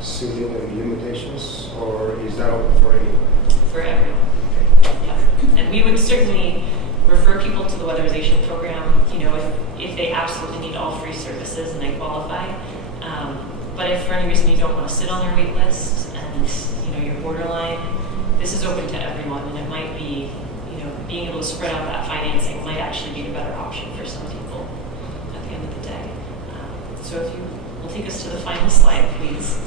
ceiling limitations, or is that open for anyone? For everyone. Yeah. And we would certainly refer people to the weatherization program, if they absolutely need all free services and they qualify. But if for any reason you don't want to sit on their wait list and you're borderline, this is open to everyone, and it might be, being able to spread out that financing might actually be the better option for some people at the end of the day. So if you will take us to the final slide, please.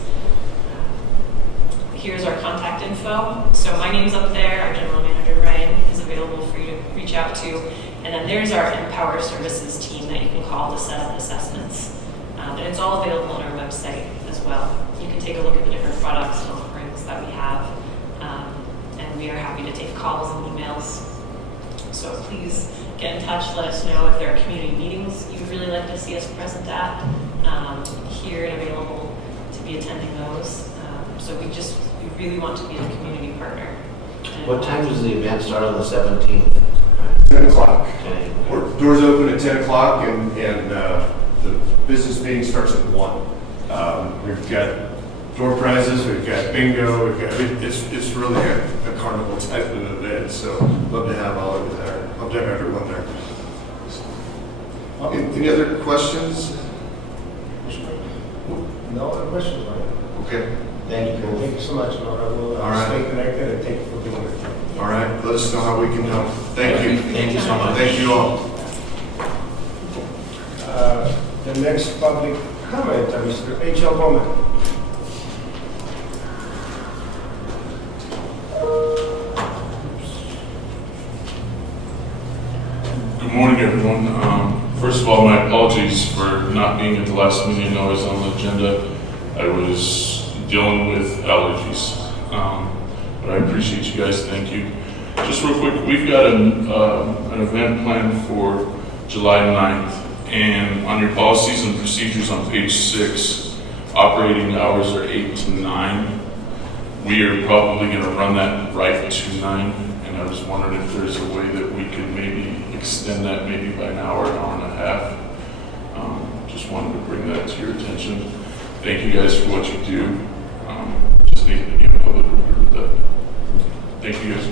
Here's our contact info. So my name's up there. Our general manager, Ryan, is available for you to reach out to. And then there's our Empower Services team that you can call to set up assessments. And it's all available on our website as well. You can take a look at the different products and offerings that we have. And we are happy to take calls and emails. So please get in touch. Let us know if there are community meetings you'd really like to see us present at, here and available to be attending those. So we really want to be a community partner. What time does the event start on the 17th? 10 o'clock. 10. Doors open at 10 o'clock, and the business meeting starts at 1. We've got door prizes, we've got bingo, it's really a carnival type of event, so love to have all of you there. Love to have everyone there. Any other questions? No other questions, right? Okay. Thank you. Thank you so much, Lord. I will All right. stay connected and thank you for being here. All right, let us know how we can help. Thank you. Thank you so much. Thank you all. The next public comment, Mr. H.L. Bowman. Good morning, everyone. First of all, my apologies for not being at the last meeting. I was on the agenda. I was dealing with allergies. But I appreciate you guys. Thank you. Just real quick, we've got an event planned for July 9th. And on your policies and procedures on page 6, operating hours are 8 to 9. We are probably going to run that right to 9. And I was wondering if there's a way that we could maybe extend that maybe by an hour and a half. Just wanted to bring that to your attention. Thank you guys for what you do. Just need to be in public record with that. Thank you guys.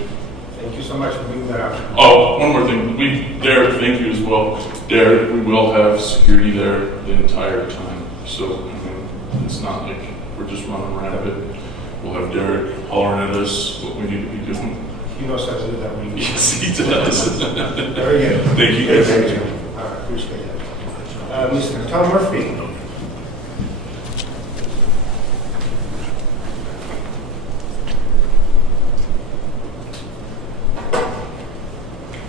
Thank you so much for bringing that up. Oh, one more thing. Derek, thank you as well. Derek, we will have security there the entire time. So, I mean, it's not like we're just running rampant. We'll have Derek hollering at us what we need to be doing. He knows how to do that. Yes, he does. Very good. Thank you guys. Thank you. I appreciate that. Mr. Tom Murphy.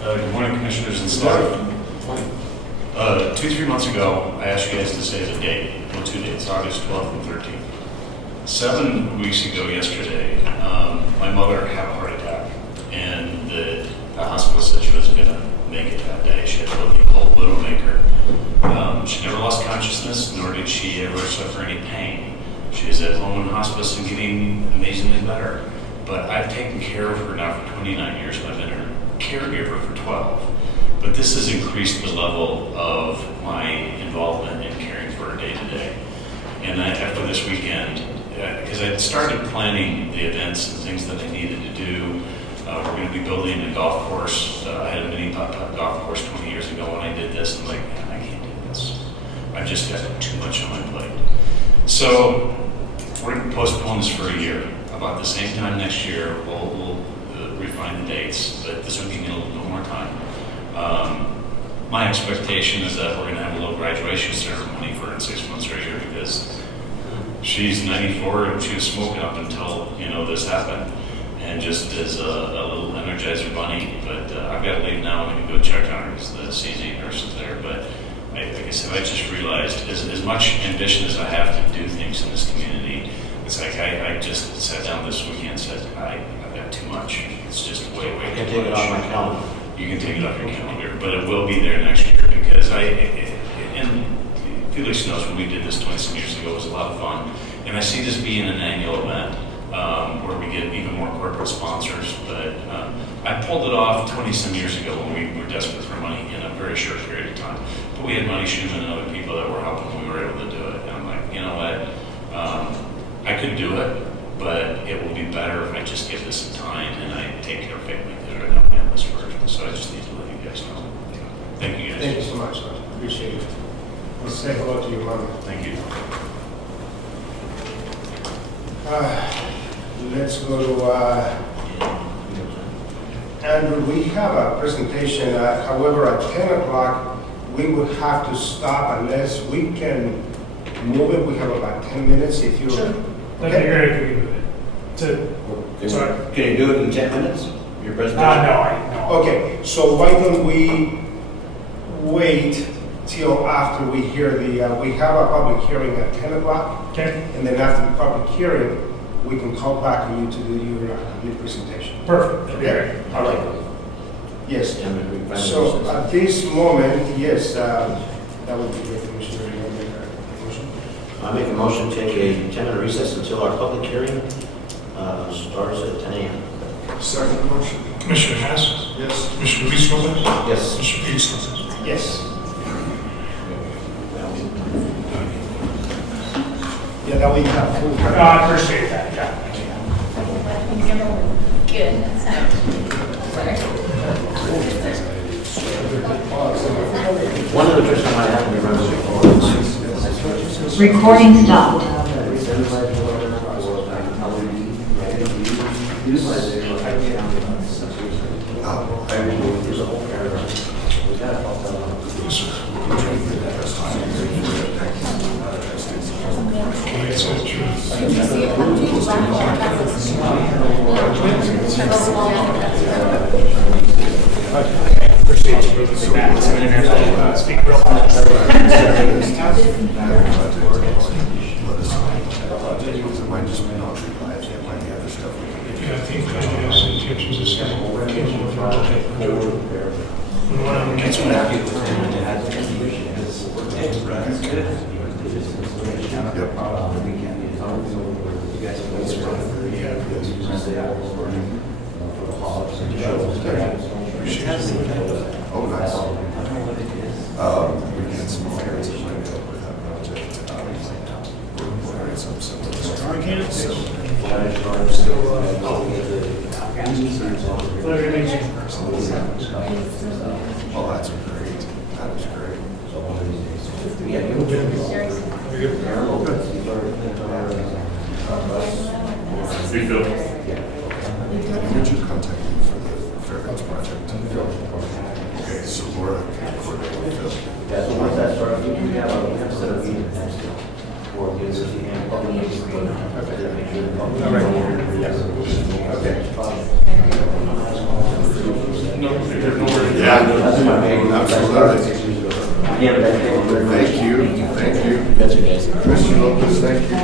Good morning, Commissioners and staff. 2-3 months ago, I asked you guys to say the date, well, 2 dates, August 12th and 13th. 7 weeks ago yesterday, my mother had a heart attack, and the hospital said she wasn't going to make it that day. She had what they call widowmaker. She never lost consciousness, nor did she ever suffer any pain. She is at home in hospice and getting amazingly better. But I've taken care of her now for 29 years, and I've been her caregiver for 12. But this has increased the level of my involvement in caring for her day to day. And after this weekend, because I started planning the events and things that I needed to do, we're going to be building a golf course. I had a mini golf course 20 years ago when I did this. I'm like, man, I can't do this. I've just got too much on my plate. So we're going to postpone this for a year. About the same time next year, we'll refine the dates, but this will give me a little bit more time. My expectation is that we're going to have a little graduation ceremony for her in 6 months or a year, because she's 94 and she was smoking up until, this happened, and just as a little Energizer bunny. But I've got to leave now. I'm going to go check on her because the CZ nurse is there. But like I said, I just realized as much ambition as I have to do things in this community, it's like I just sat down this weekend and said, I've got too much. It's just way I too can take it much. off my calendar. You can take it off your calendar, but it will be there next year, because and Felix knows when we did this 20 years ago, it was a lot of fun. And I see this being an annual event where we get even more corporate sponsors. But I pulled it off 20-some years ago when we were desperate for money in a very short period of time. But we had Money Schumann and other people that were helping, and we were able to do it. And I'm like, you know what? I could do it, but it will be better if I just give this some time and I take care of family, because right now I have this version. So I just need to let you guys know. Thank you guys. Thank you so much, sir. Appreciate it. Let's say hello to your mother. Thank you. Let's go to Andrew. We have a presentation. However, at 10 o'clock, we would have to stop unless we can move it. We have about 10 minutes if you. Sure. That'd be great if we could move it. Sorry. Can you do it in 10 minutes? Your presentation? No. Okay, so why don't we wait till after we hear we have a public hearing at 10 o'clock, Okay, and then after the public hearing, we can call back on you to do your complete presentation. perfect. That'd be great. All right. Yes. 10 minute recess. So at this moment, yes, that would be great, Commissioner. You want to make a motion? I make a motion to take a 10-minute recess until our public hearing starts at 10 a.m. Second motion. Commissioner Hess, Yes. Commissioner Luis Lopez, Yes. Commissioner Felix Lopez. Yes. Yeah, So that way you have full. No, I appreciate that, yeah. Good. One of the first time I had to remember. Recording stopped. Appreciate you moving me back. Speak real fast. Yeah, I think that has intentions of staying working on the project. And one of them gets back. Oh, nice. We had some parents that might help with that project. We're having some similar. Pleasure to meet you. Oh, that's great. That was great. Hey, Phil. Would you contact me for the Fairgrounds project? Okay, so Laura can coordinate with Phil. Yeah, so once that starts, we have a set of meetings next for the university and public meetings. Yeah, absolutely. Thank you, thank you. Mr. Lopez, thank you.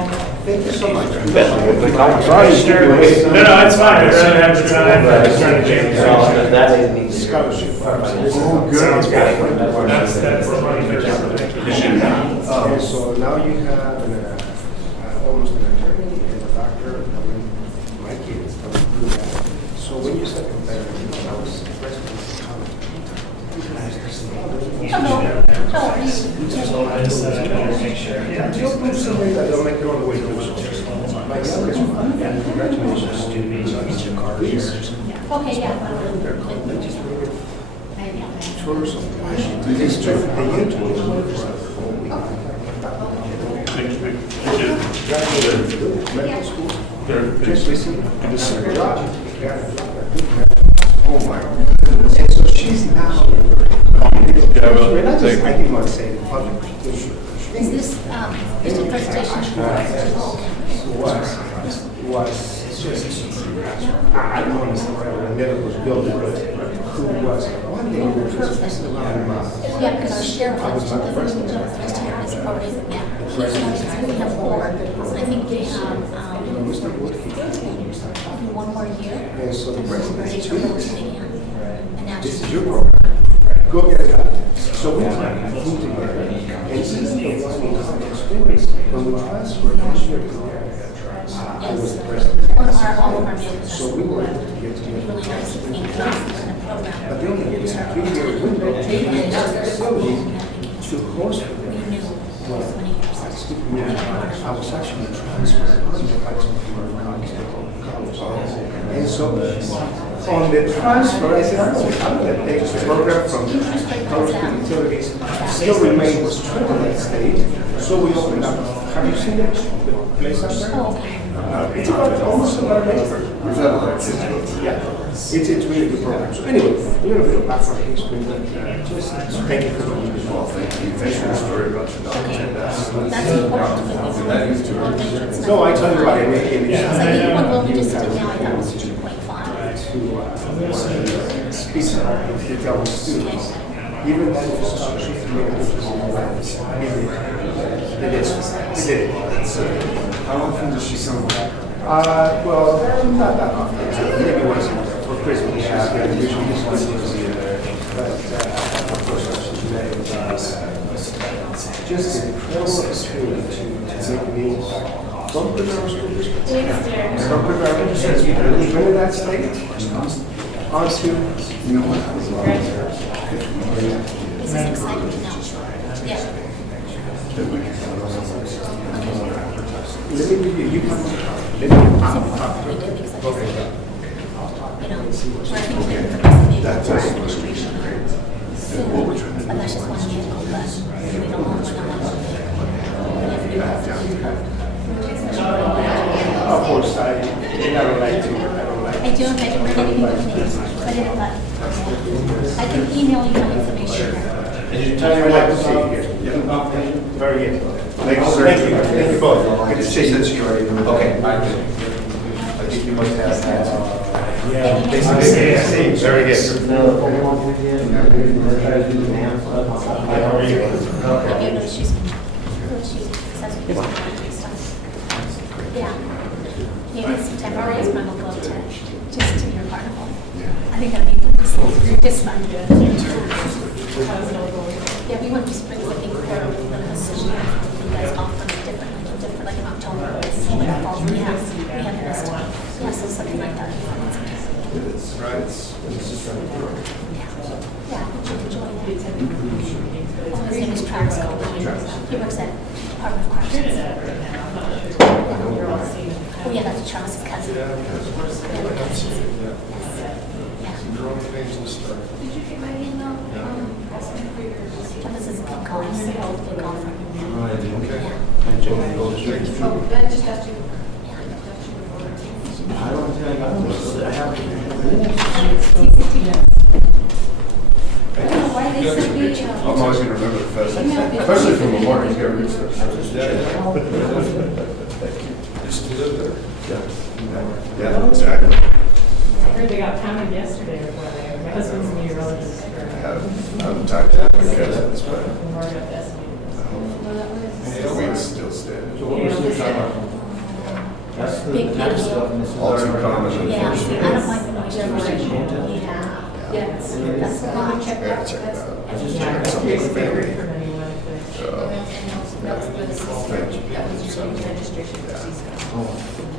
Thank you so much. Sorry, no, it's fine. I'd rather have to start a jam. Scholarship. Oh, good. That's the money for Okay, so now you have almost an attorney and a doctor. I mean, my kids don't do that. So when you said competitive, I was impressed with the comment. You'll do something that they'll make it all the way to my youngest one, and congratulations to me. Okay, yeah. Tourism. It's true. They need to. Medical school. Just recently. Oh my goodness. And so she's now. We're not just, I didn't want to say it in public. Is this, just a presentation? Was just, I don't want to say whatever, the middle was built, but who was, one day we were just messing around. Yeah, because our sheriff was the first one, is already, yeah. We have four, I think they have, one more year. And so the president is 2 weeks. And now This is your program. Go get it done. So we plan to move together. And this is the one in common stories. When we transferred this year, I was the president. all of our members. So we were able to get together. Really nice in the program. But then there was a 3-year window in the facility to host it. We knew many years. I was actually transferred from college. And so on the transfer, I said, I'm going to take the program from college to utilities, still remains AAA state. So we opened up. Have you seen the place up there? Oh, okay. It's about almost about an acre. We've had a lot of kids. Yeah, it's really good program. So anyway, a little bit of background history, but just thank you for the meeting. Well, thank you. Thanks for the story about your daughter. That's important. That is too. No, I tell you what, I make it. Because I think what we just did now, I thought was 2.5. To speak to tell the students, even that is scholarship to make a difference in their lives. It is. It did. How often does she come back? Well, not that often. Maybe once a year for Christmas. Usually just once a year. But of course, she's met with just an incredible opportunity to make an impact. From the school district. From the district. Really went to that state. Onto, you know what? This is exciting now. Yeah. Let me give you, you come. We do because I just, you know, we're thinking for this administration. So, but that's just one vehicle, but we don't want one on Of course, I don't like to, I don't like. I do, if I can bring anything with me, but it, I can email you my information. And you tell me what to see here. Yeah. Very good. Thank you, sir. Thank you both. Good to see you. Since you already. Okay, I do. I think you must have that. Yeah. See, very good. How are you? I know she's says we can stuff. Yeah. Maybe in September, I guess my will go up to just to your carnival. I think that'd be fun to see. This fun. Yeah, we want to just bring something forward with the position. You guys offer different, like in October, it's like fall. We have the best time. Yeah, so something like that. Right, it's just trying to work. Yeah, enjoy that. His name is Travis Coleman. He works at Department of Corrections. Oh yeah, that's Travis's cousin. Yeah, because Yeah, the cousins. yeah. Yeah. Your own things and stuff. Did you get my email? Travis is a good call. He's an old good call from. Okay. Oh, Ben just asked you. I don't think I got this. I have. Why they sent me, I'm always gonna remember the festival, especially from Memorial. You gotta reach those. Just to live there. Yeah, exactly. I heard they got pounded yesterday before they, my husband's a meteorologist. I haven't talked to my cousins, but the weeds still stand. That's the Big tax deal. stuff. and this is All too our- common. Yeah, see, I don't like the noise pollution. Yeah. Yes, that's a lot. Yeah, check it out. I just Yeah, checked it's something. crazy favorite from anyone. Thank you. Oh.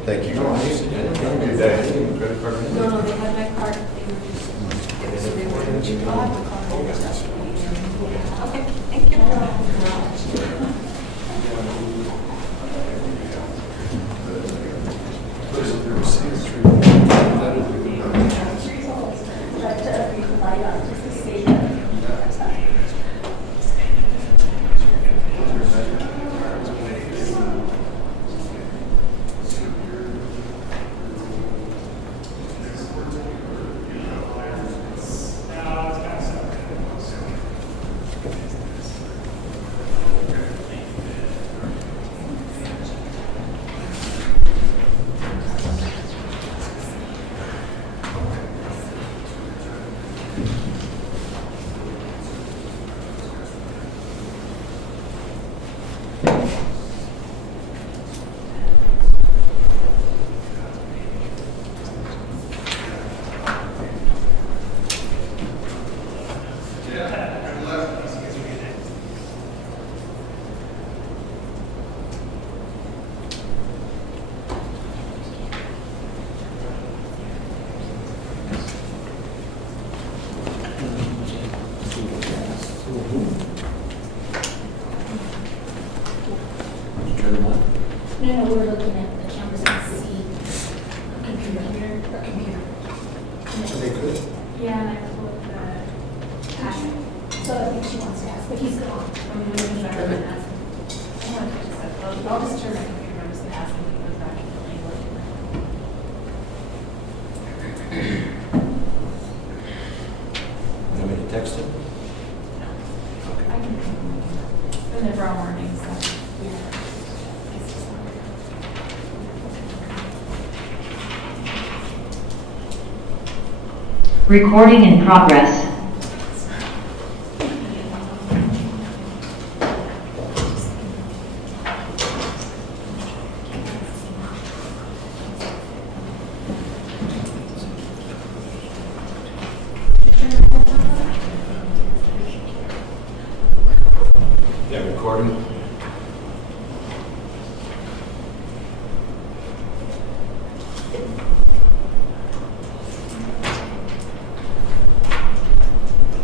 Thank you. No, I used to do it. Good day. Credit card. No, they had my card, they were just, so they wanted, I'll have to call them. Okay, thank you. No, we're looking at the cameras and see computer. Are they good? Yeah, and I pulled the passion. So I think she wants to ask, but he's gone. I'm going to try and ask him. I want to just say, I'll just turn my computer, I'm just going to ask him if he goes back to the language. You want me to text him? I can, been there for all morning, so. Recording in progress. Yeah, recording.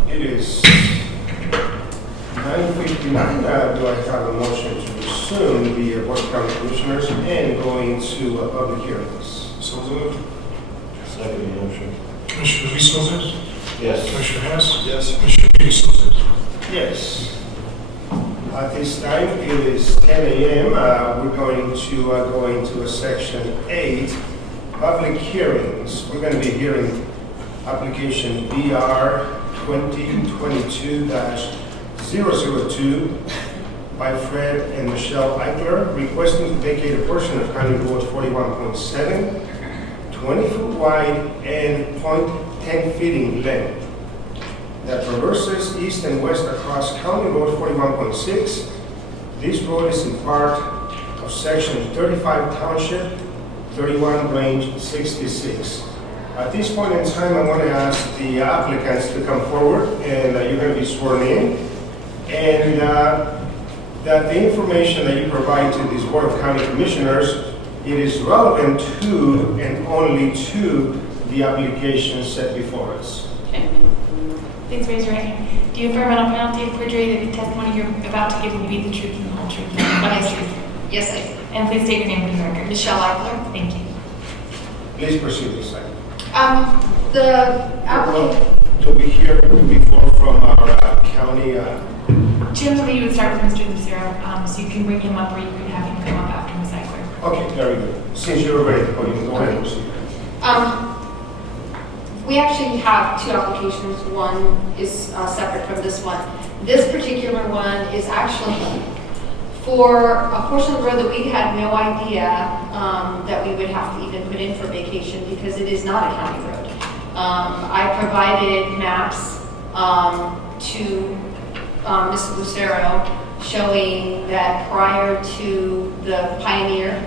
It is 9:59, do I have a motion to resume the Board of County Commissioners and go into public hearings? So moved. Second motion. Commissioner Luis Lopez, Yes. Commissioner Hess, Yes. Commissioner Luis Lopez. Yes. At this time, it is 10 a.m. We're going to go into Section 8, public hearings. We're going to be hearing application BR 2022-002 by Fred and Michelle Eichler, requesting to vacate a portion of County Road 41.7, 20-foot wide and .10 feet in length, that traverses east and west across County Road 41.6. This road is in part of Section 35 Township, 31 Range 66. At this point in time, I want to ask the applicants to come forward, and you're going to be sworn in, and that the information that you provide to this Board of County Commissioners, it is relevant to and only to the application set before us. Okay. Please raise your right hand. Do you affirm on penalty of perjury that the testimony you're about to give will be the truth and the whole truth? Yes, yes, I do. And please state your name for the record. Michelle Eichler. Thank you. Please proceed this time. The applicant, Do we hear before from our county? Generally, you would start with Mr. Lucero, so you can bring him up, or you can have him come up after Ms. Eichler. Okay, very good. Since you're ready to podium, go ahead and proceed. We actually have two applications. One is separate from this one. This particular one is actually for a portion of the road that we had no idea that we would have to even put in for vacation because it is not a county road. I provided maps to Mr. Lucero showing that prior to the Pioneer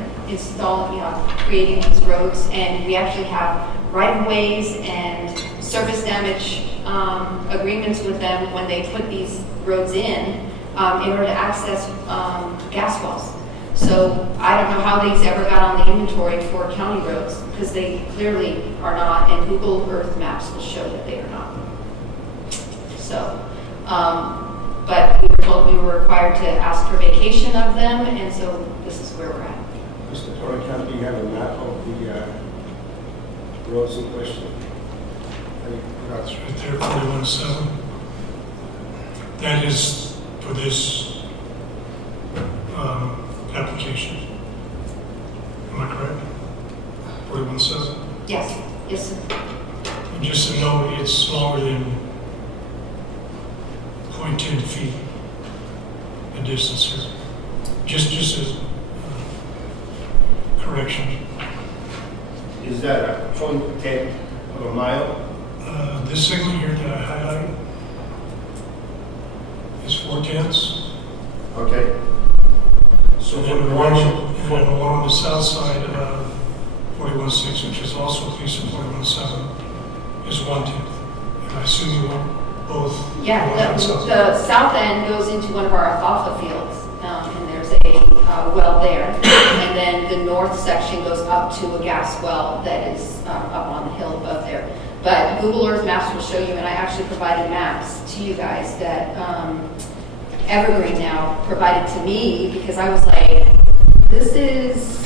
creating these roads, and we actually have right-of-ways and surface damage agreements with them when they put these roads in order to access gas wells. So I don't know how these ever got on the inventory for county roads because they clearly are not, and Google Earth Maps will show that they are not. So, but we were told we were required to ask for vacation of them, and so this is where we're at. Mr. Torrey, do you have a map of the roads in question? It's right there, 41.7. That is for this application. Am I correct? 41.7? Yes, yes, sir. And just to know, it's smaller than 0.10 feet in distance here. Just as correction. Is that a 0.10 of a mile? This segment here that I highlight is 4/10. Okay. So And for then the along, direction, and then along the south side of 41.6, which is also a piece of 41.7, is 1/10. And I assume you want both. Yeah, north and south. the south end goes into one of our alfalfa fields, and there's a well there. And then the north section goes up to a gas well that is up on the hill above there. But Google Earth Maps will show you, and I actually provided maps to you guys that Evergreen now provided to me because I was like, this is,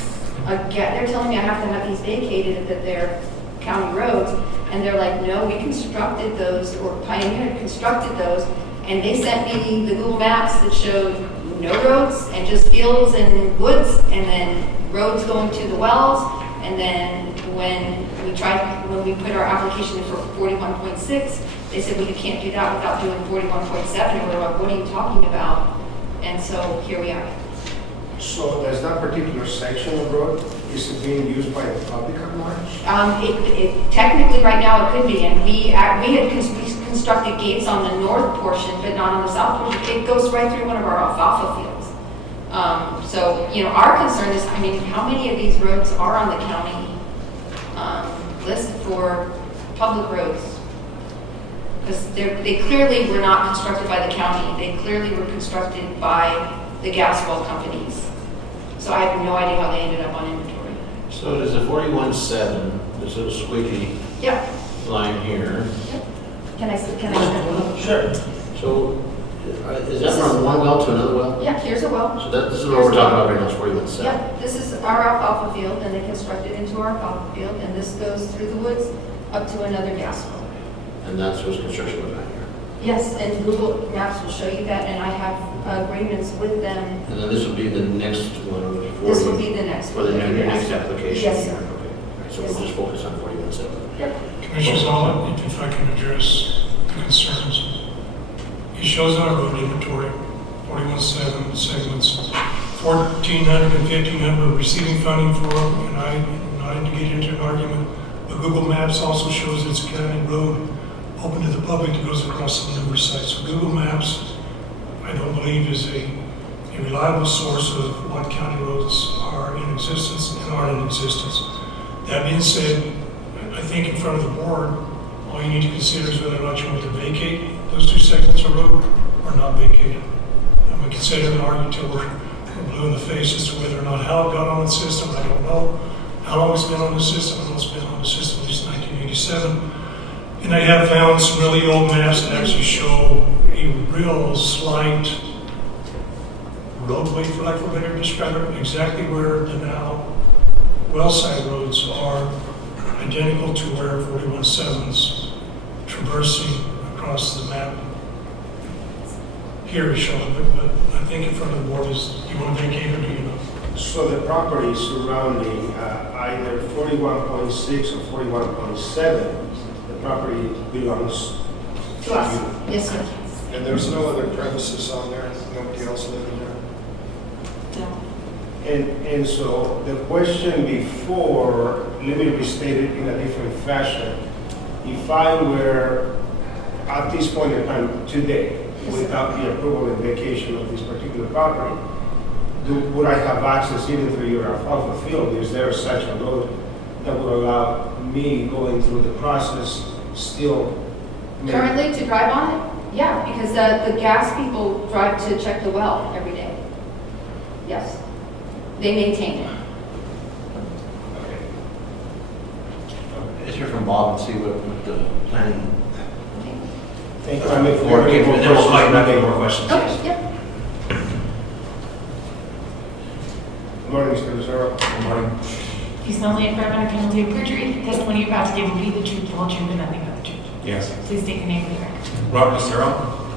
they're telling me I have to have these vacated, that they're county roads. And they're like, no, we constructed those, or Pioneer constructed those, and they sent me the Google Maps that showed no roads and just fields and woods, and then roads going to the wells. And then when we put our application in for 41.6, they said, well, you can't do that without doing 41.7. And we're like, what are you talking about? And so here we are. so there's that particular section of road, is it being used by the public at large? Technically, right now, it could be, and we had constructed gates on the north portion, but not on the south portion. It goes right through one of our alfalfa fields. So, our concern is, how many of these roads are on the county list for public roads? Because they clearly were not constructed by the county. They clearly were constructed by the gas well companies. So I have no idea how they ended up on inventory. So there's a 41.7, this little squiggly Yep. line here. Can I? Sure. So Is that from one well to another well? Yeah, here's a well. So this is what we're talking about right now, is 41 Yep, this is our alfalfa field, and they constructed into our alfalfa field, and this goes through the woods up to another gas well. And that's what's construction was back here. Yes, and Google Maps will show you that, and I have agreements with them. And then this will be the next one. This will be the next For the one. next application. Yes, sir. Okay. All right, so Yes, we'll sir. just focus on 41.7. Yep. Commissioners, if I can address the concerns. It shows on our road inventory, 41.7 segments, 1,400 and 1,500 receiving funding for, and I'm not indicating into an argument, but Google Maps also shows it's a county road open to the public that goes across a number of sites. So Google Maps, I don't believe, is a reliable source of what county roads are in existence and aren't in existence. That being said, I think in front of the board, all you need to consider is whether or not you want to vacate those 2 segments of road or not vacate it. I'm going to consider and argue till we're blue in the face as to whether or not how it got on the system. I don't know how long it's been on the system. I know it's been on the system since 1987. And I have found some really old maps that actually show a real slight roadway, for lack of a better descriptor, exactly where the now well-side roads are identical to where 41.7's traversing across the map here is shown, but I think in front of the board is, you want to vacate or do you know? So the property surrounding either 41.6 or 41.7, the property belongs To us. Yes, sir. And there's no other premises on there, nobody else living there? No. And so the question before, let me restate it in a different fashion. If I were at this point in time today, without the approval and vacation of this particular property, would I have access even through your alfalfa field? Is there such a road that would allow me going through the process still? Currently, to drive on it? Yeah, because the gas people drive to check the well every day. Yes. They maintain it. Let's hear from Bob and see what the planning. Thank you. I mean, Okay, and then we'll find out any more questions. Okay, yep. Good morning, Mr. Lucero. Good morning. You solemnly affirm under penalty of perjury, the testimony you're about to give will be the truth, the whole truth, and nothing but the truth. Yes. Please state your name for the record. Robert Lucero,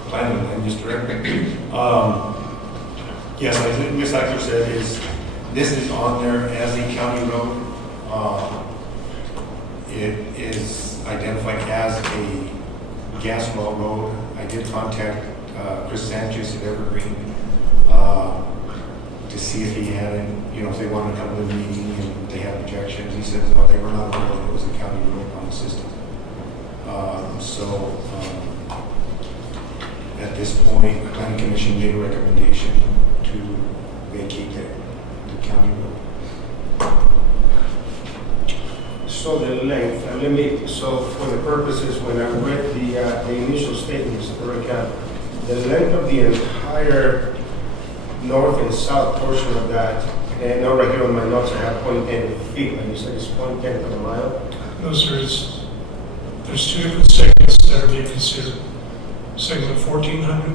Planning and Land Use Director. Yes, I think Ms. Eichler said this is on there as a county road. It is identified as a gas well road. I did contact Chris Sanchez at Evergreen to see if he had, if they wanted to come to the meeting and they had objections. He said, no, they were not aware that it was a county road on the system. At this point, the Planning Commission made a recommendation to vacate the county road. So the length, so for the purposes, when I read the initial statements, the length of the entire north and south portion of that, and now right here on my notes, I have 0.10 feet, and you said it's 0.10 of a mile? No, sir, there's 2 different segments that are being considered. Segment 1,400,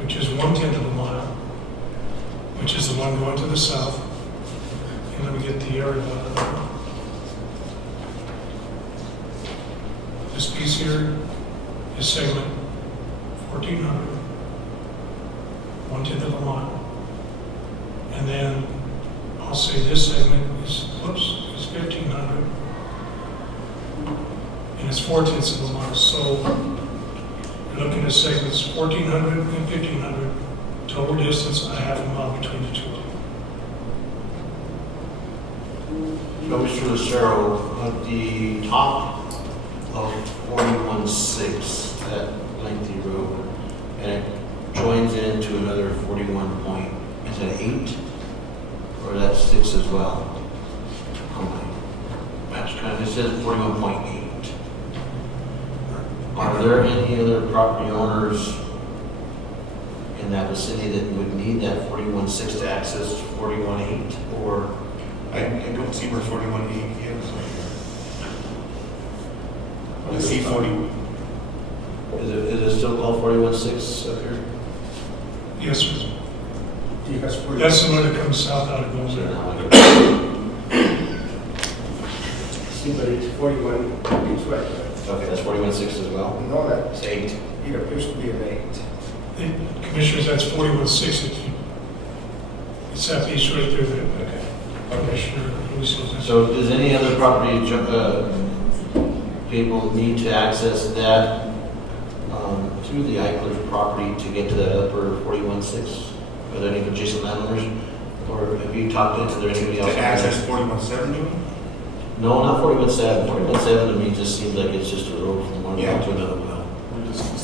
which is 1/10 of a mile, which is the one going to the south. And let me get the area out of there. This piece here is segment 1,400, 1/10 of a mile. And then I'll say this segment is 1,500. And it's 4/10 of a mile. So you're looking at segments 1,400 and 1,500, total distance a half a mile between the two of them. So, Mr. Lucero, at the top of 41.6, that lengthy road, and it joins into another 41 point, is that 8? Or that's 6 as well? Oh my, that's kind of, it says 41.8. Are there any other property owners in that vicinity that would need that 41.6 to access 41.8, or? I don't see where 41.8 is. I see 40. Is it still called 41-6 up here? Yes, sir. Because That's the one that comes south out of Gold there. see, but it's 41, it's right. Okay, that's 41-6 as well? No, that, It's 8. it appears to be an 8. Commissioners, that's 41-6. It's that piece right there that Okay. Commissioner Lewis says. So does any other property people need to access that through the Eichler's property to get to that upper 41-6? Are there any adjacent landowners? Or have you talked to, is there anybody else? To access 41-7, you mean? No, not 41-7. 41-7 to me just seems like it's just a road from one well to another well.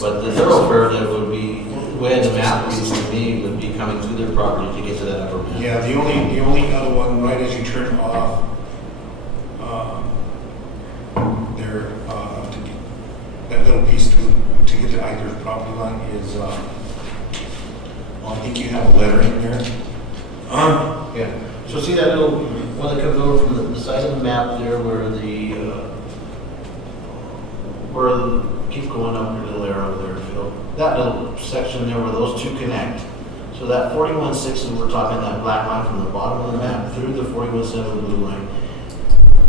But the thoroughfare that would be, the way the map reads to me, would be coming through their property to get to that upper map. Yeah, the only other one, right as you turn off, there, that little piece to get to either property line is, well, I think you have a letter in there. Yeah. So see that little one that comes over from the side of the map there keep going up your little arrow there, Phil. That little section there where those two connect. So that 41-6, and we're talking that black line from the bottom of the map through the 41-7 blue line.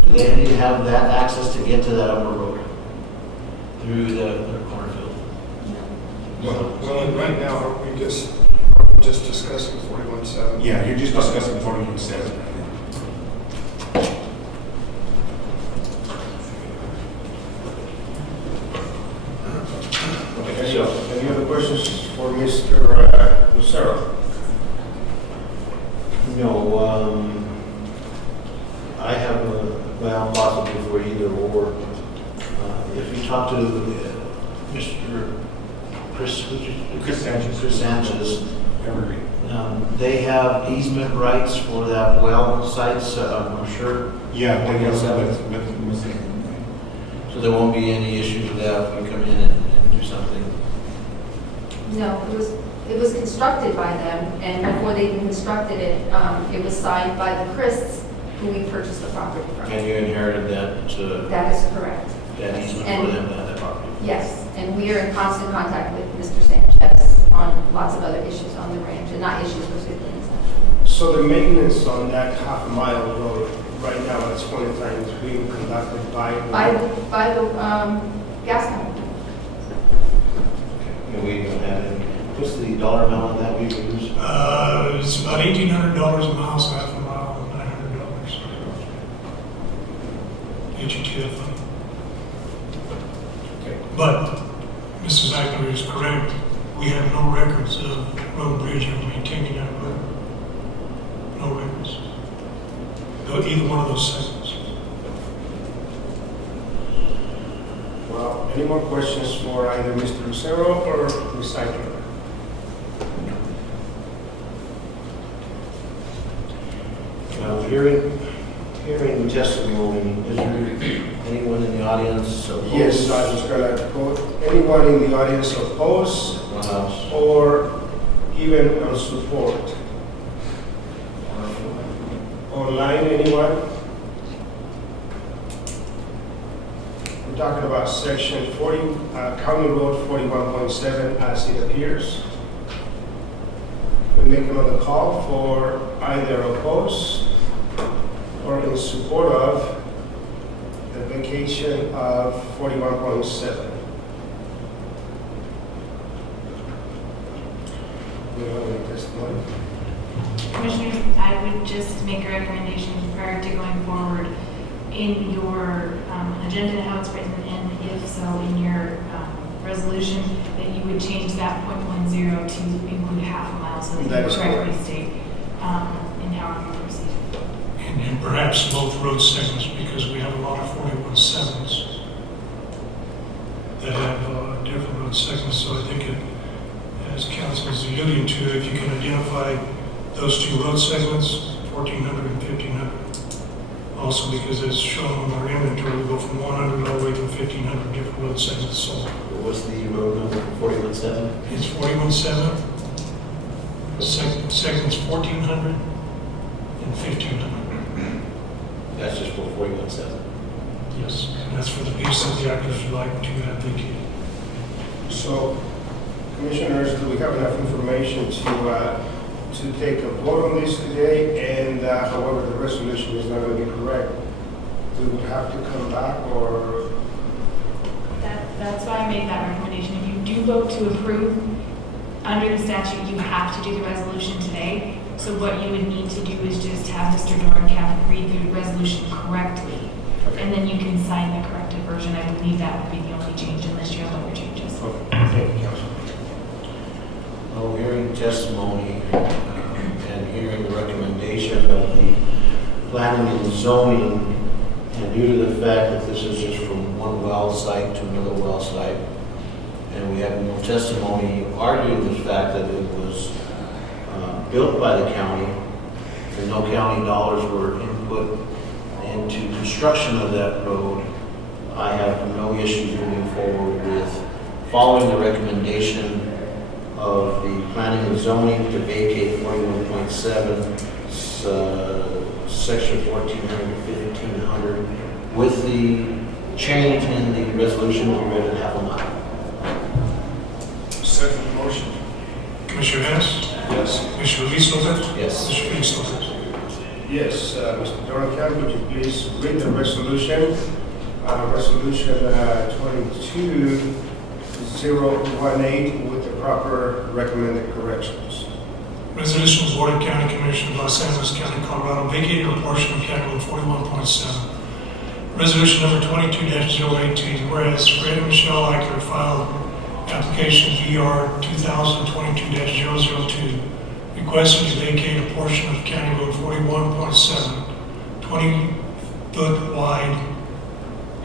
Do they need to have that access to get to that upper road? Through the cornfield? Well, right now, are we just discussing 41-7? Yeah, you're just discussing 41-7. Okay, so any other questions for Mr. Lucero? No, I have well, possibly for either or. If you talk to Mr. Chris Sanchez, Evergreen. they have easement rights for that well sites, I'm sure. Yeah, they got So there won't be any issues with that if we come in and do something. No, it was constructed by them, and before they even constructed it, it was signed by the Christs, who we purchased the property from. And you inherited that, That is correct. that easement And- for them to have that property? Yes, and we are in constant contact with Mr. Sanchez on lots of other issues on the ranch, and not issues with things. So the maintenance on that half-mile road right now at this point in time is being conducted by? By the gas company. And we don't have any, what's the dollar amount on that we use? It's about $1,800 a mile, so half a mile, $900. Get you to that fund. But Mrs. Eichler is correct. We have no records of road and bridge ever maintaining that road. No records. Either one of those segments. Well, any more questions for either Mr. Lucero or Ms. Eichler? Hearing testimony, is there anyone in the audience opposed? Yes, I was going to quote, anyone in the audience opposed or even on support? Online, anyone? We're talking about section 40, County Road 41.7 as it appears. We make another call for either opposed or in support of the vacation of 41.7. We don't have any testimony. Commissioners, I would just make a recommendation prior to going forward in your agenda, how it's written, and if so, in your resolution, that you would change that .10 to include half a mile, so that That you is correctly correct. state in how you proceed. And perhaps both road segments, because we have a lot of 41-7s that have different road segments. So I think, as council is alluding to, if you can identify those two road segments, 1400 and 1500. Also, because as shown on our inventory, we go from 100 all the way to 1500 different road segments. So What's the road number, 41-7? it's 41-7, segments 1400 and 1500. That's just for 41-7. Yes, and that's for the piece that the actors would like to have vacated. So, commissioners, do we have enough information to take a vote on this today? And however, the resolution is not going to be correct, we would have to come back, or? That's why I made that recommendation. If you do vote to approve, under the statute, you have to do the resolution today. So what you would need to do is just have Mr. Dorncap read the resolution correctly. And then you can sign the corrected version. I believe that would be the only change unless you have other changes. Okay, thank you, Council. Well, hearing testimony and hearing the recommendation of the planning and zoning, and due to the fact that this is just from one well site to another well site, and we have no testimony arguing the fact that it was built by the county, and no county dollars were input into construction of that road, I have no issues moving forward with following the recommendation of the planning and zoning to vacate 41.7, section 1400, 1500, with the change in the resolution we read at half a mile. Second motion. Commissioner Hess? Yes. Commissioner Luis Lopez? Yes. Commissioner Felix Lopez? Yes, Mr. Dorncap, would you please read the resolution? Resolution 22018 with the proper recommended corrections. Resolution of the Board of County Commissioners of Los Angeles County, Colorado, vacating a portion of County Road 41.7. Resolution number 22-018, whereas Fred and Michelle Eichler filed application VR 2022-002, requesting to vacate a portion of County Road 41.7, 20-foot wide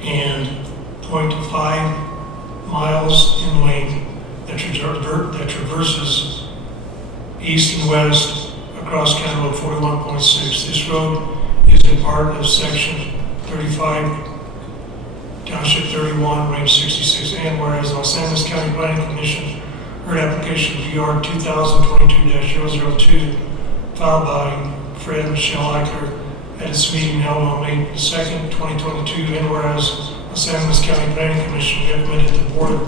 and 0.5 miles in length that traverses east and west across County Road 41.6. This road is in part of section 35, Township 31, Range 66, and whereas Los Angeles County Planning Commission heard application VR 2022-002 filed by Fred and Michelle Eichler at its meeting held on May 2nd, 2022, and whereas Los Angeles County Planning Commission recommended the Board of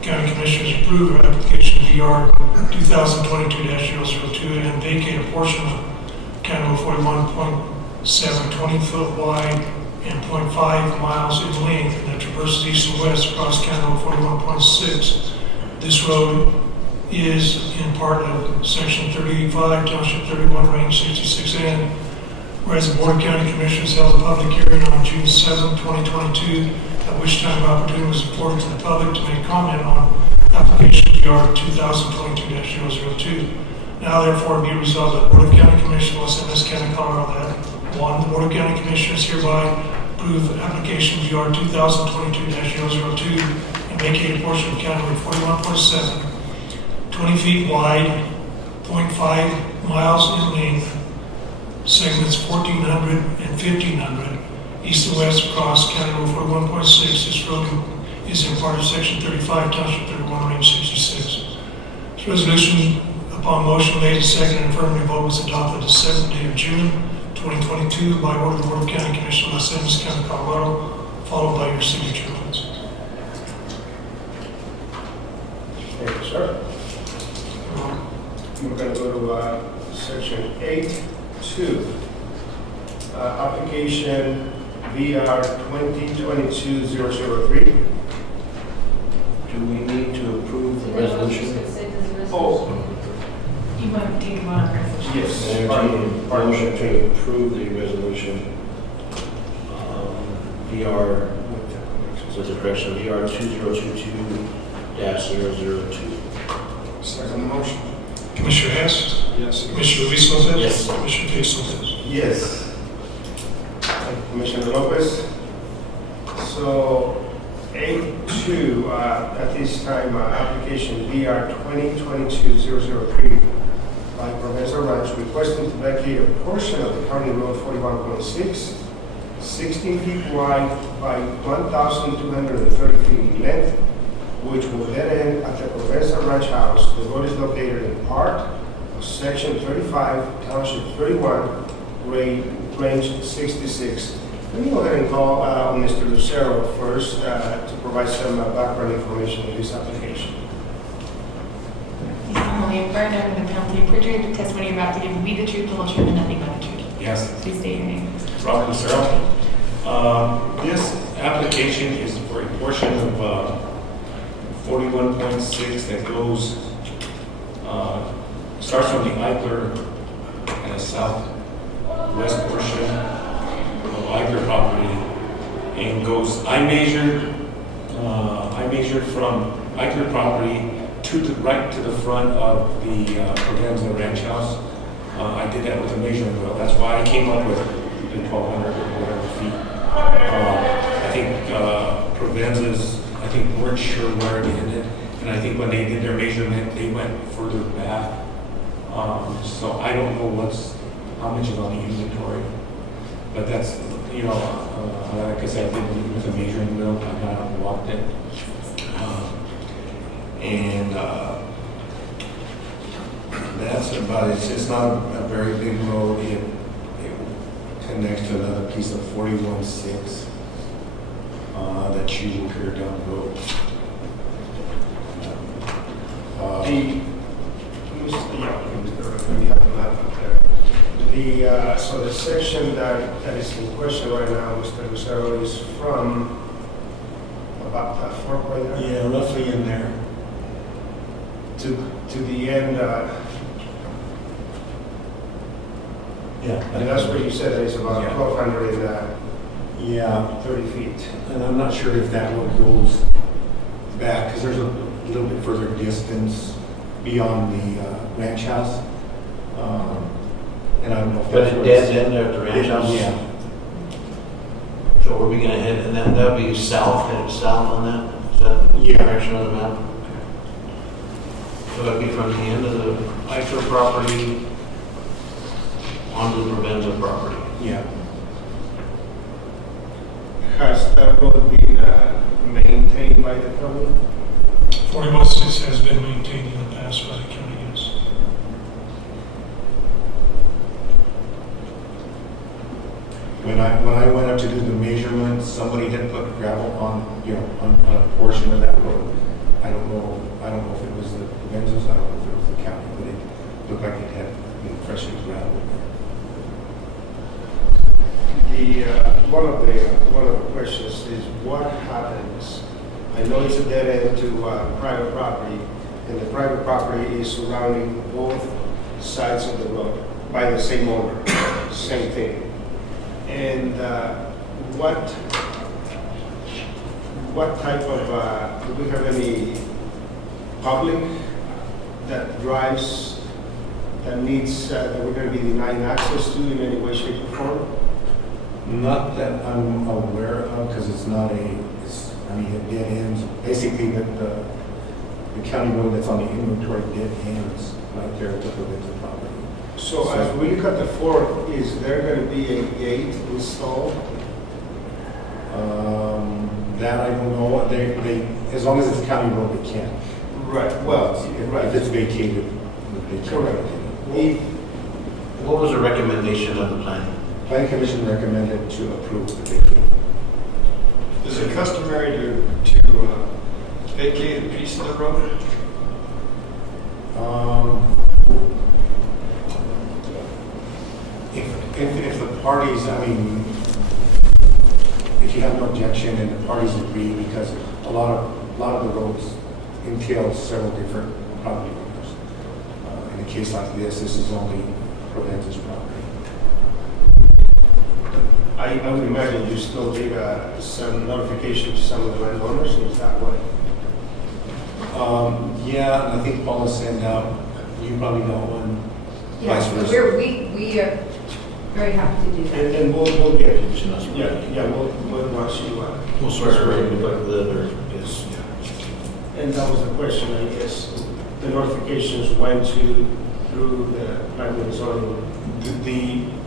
County Commissioners approve application VR 2022-002 and vacate a portion of County Road 41.7, 20-foot wide and 0.5 miles in length that traverses east and west across County Road 41.6. This road is in part of section 35, Township 31, Range 66, and whereas the Board of County Commissioners held a public hearing on June 7, 2022, at which time opportunity was afforded to the public to make comment on application VR 2022-002. Now therefore be resolved that the Board of County Commissioners of Los Angeles County, Colorado, that 1, the Board of County Commissioners hereby approve application VR 2022-002 and vacate a portion of County Road 41.7, 20 feet wide, 0.5 miles in length, segments 1400 and 1500, east and west across County Road 41.6. This road is in part of section 35, Township 31, Range 66. This resolution, upon motion made and second and affirmative vote, was adopted the 7th day of June, 2022, by order of the Board of County Commissioners of Los Angeles County, Colorado, followed by your signature lines. Thank you, sir. We're going to go to section 8.2. Application VR 2022-003. Do we need to approve the resolution? Oh, You want to take a vote on the resolution? yes. Entertaining motion to approve the resolution. VR, with the correction, VR 2022-002. Second motion. Commissioner Hess? Yes. Commissioner Luis Lopez? Yes. Commissioner Felix Lopez? Yes. Thank you, Commissioner Lopez. So 8.2, at this time, application VR 2022-003 by Professor Ranch requesting to vacate a portion of the County Road 41.6, 16 feet wide by 1,230 feet in length, which will dead end at the Professor Ranch House. The road is located in part of section 35, Township 31, Range 66. Let me go ahead and call Mr. Lucero first to provide some background information on this application. you affirm that under the penalty of perjury, the testimony you're about to give will be the truth, the whole truth, and nothing but the truth? Yes. Please state your name. Robert Lucero. This application is for a portion of 41.6 that goes, starts from the Eichler and the southwest portion of Eichler property and goes, I measured from Eichler property to the right to the front of the Provenza Ranch House. I did that with a measuring wheel. That's why I came up with the 1,200 or whatever feet. I think Provenza's, weren't sure where it ended. And I think when they did their measurement, they went further back. So I don't know how much is on the inventory. But that's, like I said, I did it with a measuring wheel. I got out and walked it. That's about it. It's not a very big road. It connects to another piece of 41.6 that you will clear down the road. So the section that is in question right now, Mr. Lucero, is from about that far right there? Yeah, roughly in there. To the end, and that's where you said that it's about 1,230 feet. And I'm not sure if that one goes back, because there's a little bit further distance beyond the ranch house. And I don't know if But that's it where dead end there at the ranch house? Yeah. So are we gonna head, and that'd be south, headed south on that? Is that the direction of the map? So that'd be from the end of the Eichler property onto the Provenza property? Yeah. Has that road been maintained by the county? 41.6 has been maintained in the past by the county, yes. When I went up to do the measurements, somebody had put gravel on a portion of that road. I don't know if it was the Provenza's, I don't know if it was the county, but it looked like it had freshly gravel. One of the questions is what happens? I know it's a dead end to private property, and the private property is surrounding both sides of the road by the same owner, same thing. And what type of, do we have any public that drives, that needs, that we're going to be denying access to in any way, shape, or form? Not that I'm aware of, because it's not it dead ends. Basically, the county road that's on the inventory dead ends right there at the Provenza property. So as we look at the fork, is there going to be a gate installed? That I don't know. They as long as it's a county road, they can. Right. Well, if it's vacated, they can. Correct. What was the recommendation of the planning? Planning Commission recommended to approve the vacating. Is it customary to vacate a piece of the road? If the parties, if you have no objection and the parties agree, because a lot of the roads entail several different property owners. In a case like this is only Provenza's property. I would imagine you still need some notification to some of the landowners, is that way? Yeah, and I think Paula sent out, you probably know one. Yes, vice versa. we are very happy to do that. And we'll get it. We'll once you, We'll swear everybody like that, or is, and that was the question, I guess. The notifications went through the planning and zoning.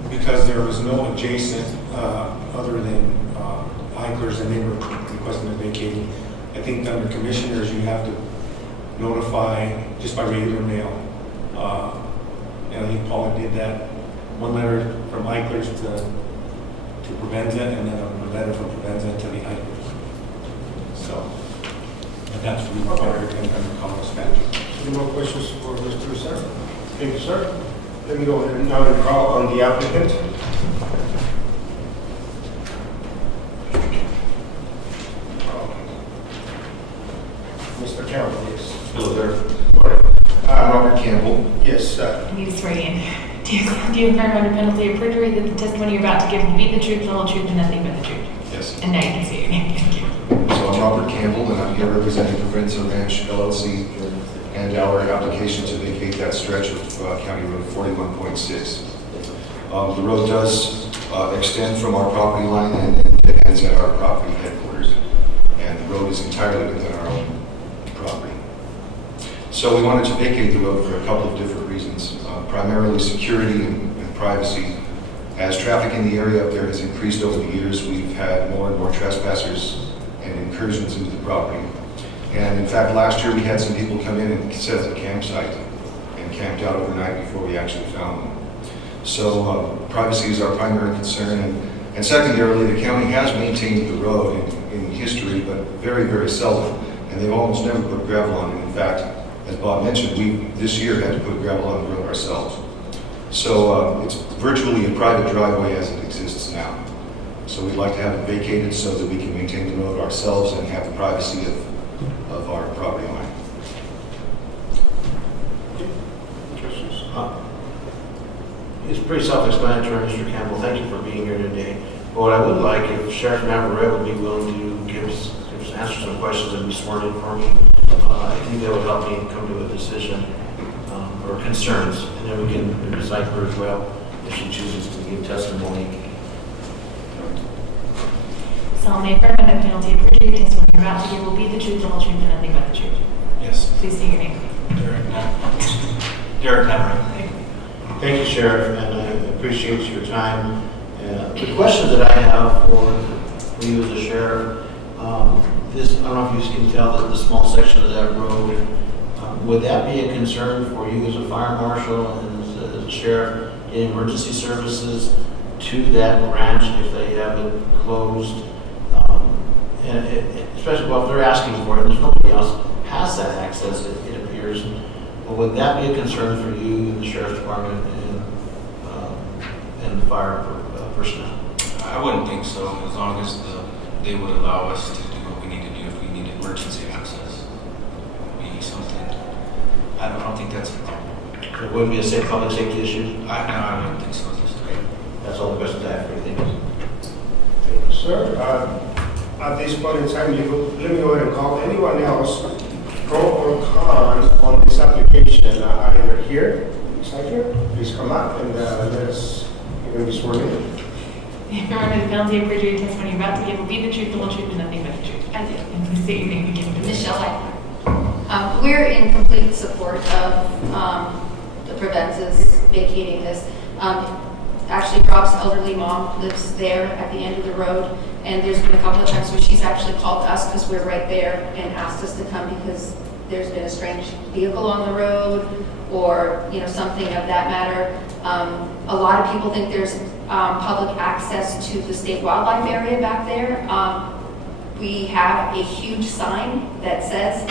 Because there was no adjacent other than Eichler's, and they were requesting a vacating. I think under commissioners, you have to notify just by regular mail. And I think Paula did that. One letter from Eichler's to Provenza, and then a letter from Provenza to the Eichler's. So that's required under Colorado statute. Any more questions for Mr. Sir? Thank you, sir. Let me go ahead now and call on the applicant. Mr. Campbell, yes. Hello there. Morning. I'm Robert Campbell. Yes, I need to swear you in. Do you affirm under penalty of perjury that the testimony you're about to give will be the truth, the whole truth, and nothing but the truth? Yes. And now you can say your name. Thank you. So I'm Robert Campbell, and I'm here representing Provenza Ranch LLC and our application to vacate that stretch of County Road 41.6. The road does extend from our property line and it ends at our property headquarters. And the road is entirely within our own property. So we wanted to vacate the road for a couple of different reasons, primarily security and privacy. As traffic in the area up there has increased over the years, we've had more and more trespassers and incursions into the property. And in fact, last year we had some people come in and set up a campsite and camped out overnight before we actually found them. So privacy is our primary concern. And secondarily, the county has maintained the road in history, but very, very seldom. And they've almost never put gravel on it. In fact, as Bob mentioned, we this year had to put gravel on the road ourselves. So it's virtually a private driveway as it exists now. So we'd like to have it vacated so that we can maintain the road ourselves and have the privacy of our property line. questions? It's pretty self-explanatory, Mr. Campbell. Thank you for being here today. But what I would like, if Sheriff Navarrete would be willing to answer some questions and be sworn in for me, I think that would help me come to a decision or concerns, and then we can decipher as well if she chooses to give testimony. Solemnly affirm under penalty of perjury, the testimony you're about to give will be the truth, the whole truth, and nothing but the truth. Yes. Please state your name. Derek Navarrete. Thank you, Sheriff, and I appreciate your time. The questions that I have for you as a sheriff, I don't know if you can tell that the small section of that road, would that be a concern for you as a fire marshal and as a sheriff in emergency services to that ranch if they have it closed? And especially, well, if they're asking for it, there's nobody else has that access, it appears. Well, would that be a concern for you in the sheriff's department and the fire personnel? I wouldn't think so, as long as they would allow us to do what we need to do if we need emergency access. Be something. I don't think that's a problem. It wouldn't be a public safety issue? I don't think so. Just That's all the questions I have for you. Thank you. Thank you, sir. At this point in time, let me go ahead and call anyone else, pro or con, on this application. Either here, beside here, please come up and you're going to be sworn in. Affirm under the penalty of perjury, the testimony you're about to give will be the truth, the whole truth, and nothing but the truth. I do. And please state your name again. Michelle Eichler. We're in complete support of the Provenzas vacating this. Actually, Rob's elderly mom lives there at the end of the road, and there's been a couple of times where she's actually called us because we're right there and asked us to come because there's been a strange vehicle on the road or something of that matter. A lot of people think there's public access to the state wildlife area back there. We have a huge sign that says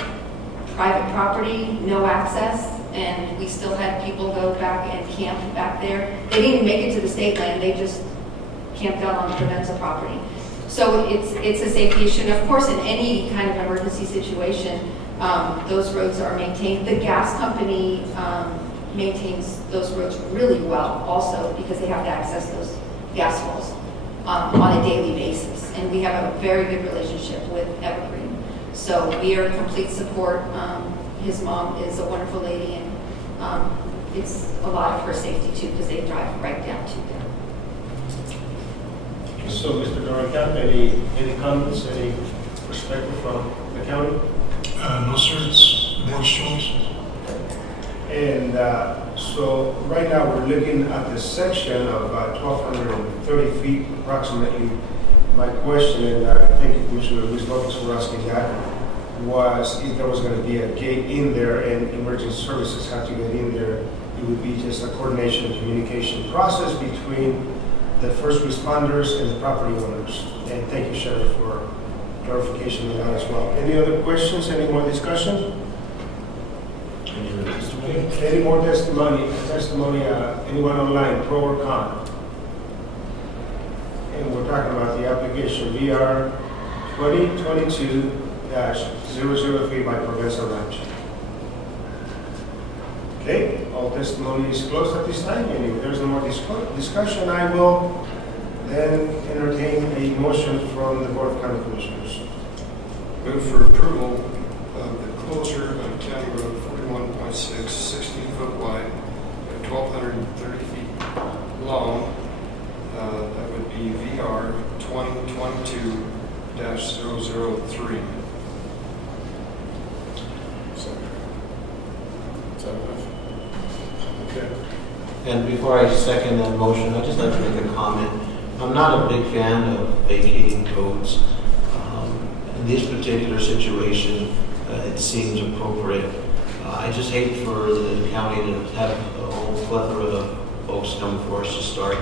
private property, no access, and we still had people go back and camp back there. They didn't even make it to the state land, they just camped out on the Provenza property. So it's a safety issue, and of course in any kind of emergency situation, those roads are maintained. The gas company maintains those roads really well also because they have to access those gas wells on a daily basis. And we have a very good relationship with Evergreen. So we are in complete support. His mom is a wonderful lady, and it's a lot of her safety too because they drive right down to there. So, Mr. Dorican, any comments, any perspective from the county? No, sir, it's the board's choice. And so right now we're looking at the section of 1,230 feet approximately. My question, and thank you, Commissioner Luis Lopez, for asking that, was if there was going to be a gate in there and emergency services have to get in there, it would be just a coordination and communication process between the first responders and the property owners. And thank you, Sheriff, for clarification on that as well. Any other questions, any more discussion? And Any more testimony, anyone online, pro or con? And we're talking about the application VR 2022-003 by Progressive Ranch. Okay, all testimony is closed at this time, and if there's no more discussion, I will then entertain a motion from the Board of County Commissioners. Move for approval of the closure of County Road 41.6, 16-foot wide, and 1,230 feet long. That would be VR 2022-003. Is that enough? Okay. And before I second that motion, I'd just like to make a comment. I'm not a big fan of vacating roads. In this particular situation, it seems appropriate. I just hate for the county to have a whole plethora of folks come for us to start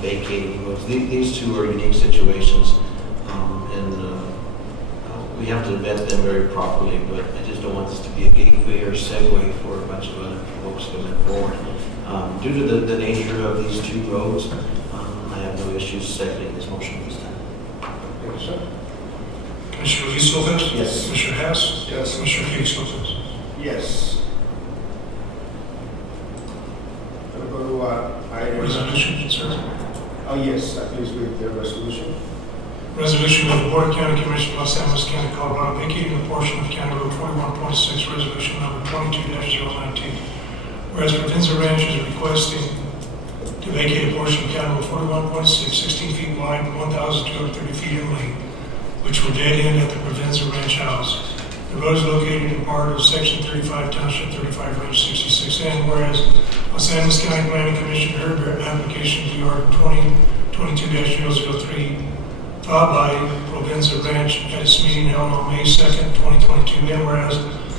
vacating roads. These two are unique situations, and we have to vet them very properly, but I just don't want this to be a gateway or segue for a bunch of other folks coming forward. Due to the nature of these two roads, I have no issues seconding this motion this time. Thank you, sir. Commissioner Luis Lopez? Yes. Commissioner Hess? Yes. Commissioner Felix Lopez? Yes. We'll go to item. Resolution, sir. Oh, yes, please read the resolution. Resolution of the Board of County Commissioners of Los Angeles County, Colorado, vacating a portion of County Road 41.6, resolution number 22-019. Whereas Provenza Ranch is requesting to vacate a portion of County Road 41.6, 16 feet wide, 1,230 feet in length, which will dead end at the Provenza Ranch House. The road is located in part of Section 35, Township 35, Range 66. And whereas Los Angeles County Planning Commission heard application VR 2022-003 filed by Provenza Ranch at its meeting held on May 2nd, 2022. And whereas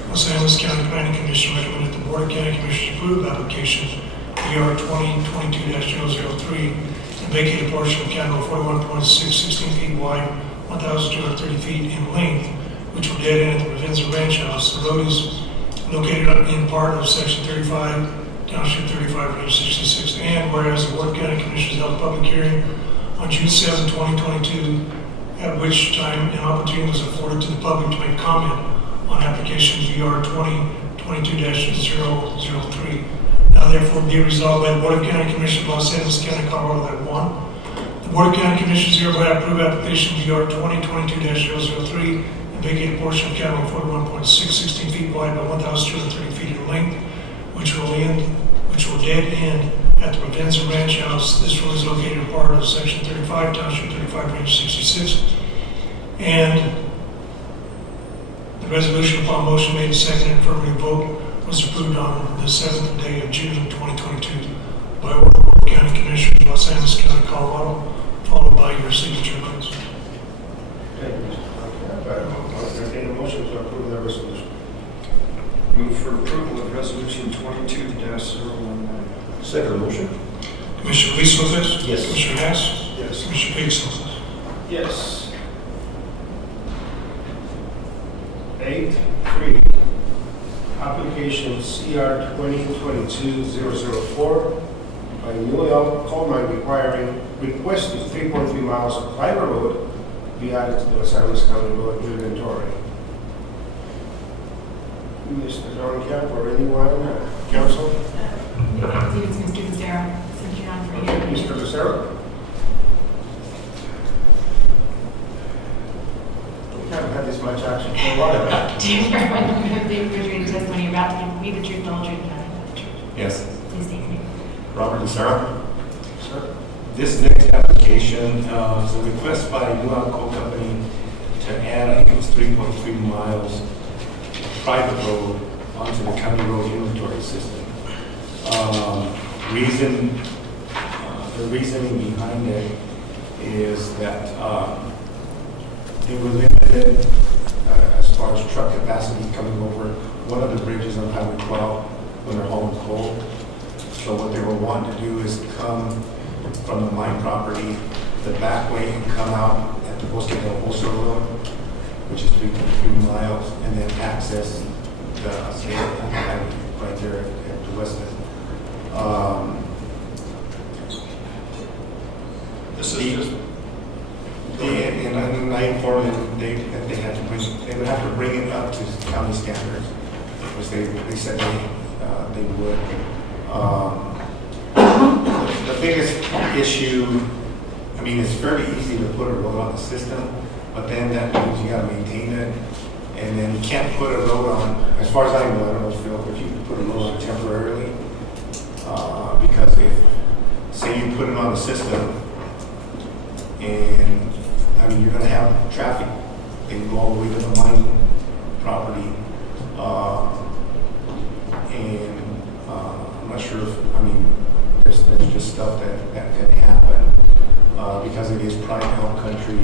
Los Angeles County Planning Commission recommended the Board of County Commissioners approve application VR 2022-003 and vacate a portion of County Road 41.6, 16 feet wide, 1,230 feet in length, which will dead end at the Provenza Ranch House. The road is located in part of Section 35, Township 35, Range 66. And whereas the Board of County Commissioners held a public hearing on June 7, 2022, at which time an opportunity was afforded to the public to make comment on application VR 2022-003. Now therefore be resolved by the Board of County Commissioners of Los Angeles County, Colorado, that 1, the Board of County Commissioners hereby approve application VR 2022-003 and vacate a portion of County Road 41.6, 16 feet wide by 1,230 feet in length, which will dead end at the Provenza Ranch House. This road is located in part of Section 35, Township 35, Range 66. And the resolution upon motion made and seconded and affirmative vote was approved on the 7th day of June 2022 by order of the Board of County Commissioners of Los Angeles County, Colorado, followed by your signature, please. Thank you, Mr. I'll entertain a motion to approve that resolution. Move for approval of resolution 22-019. Second motion. Commissioner Luis Lopez? Yes. Commissioner Hess? Yes. Commissioner Felix Lopez? Yes. 8.3, application CR 2022-004 by Newell Coleman requesting 3.3 miles of private road be added to the Los Angeles County Road inventory. Mr. Dorncamp or anyone, council? Mr. Lucero, since you're on for here. Mr. Lucero? We haven't had this much action for a while. Do you remember the refrigerated testimony you're about to give me the truth, the whole truth, and nothing but the truth? Yes. Please state your name. Robert Lucero. Sir? This next application is a request by Newell Coal Company to add, I think it was 3.3 miles private road onto the county road inventory system. The reasoning behind it is that they were limited as far as truck capacity coming over one of the bridges on Highway 12 when they're hauling coal. So what they were wanting to do is come from the mine property the back way and come out at the Bosque del Oso Road, which is 3.3 miles, and then access the highway right there at the west end. This is just, And I informed them that they had to they would have to bring it up to county standards, which they said they would. The biggest issue, I mean, it's fairly easy to put a road on the system, but then that means you gotta maintain it, and then you can't put a road on, as far as I know, I don't know, Phil, but you can put a road on temporarily, because if, say you put it on the system, and, I mean, you're gonna have traffic, they go all the way to the mine property, and, I'm not sure if, I mean, there's just stuff that can happen, because it is prime elk country,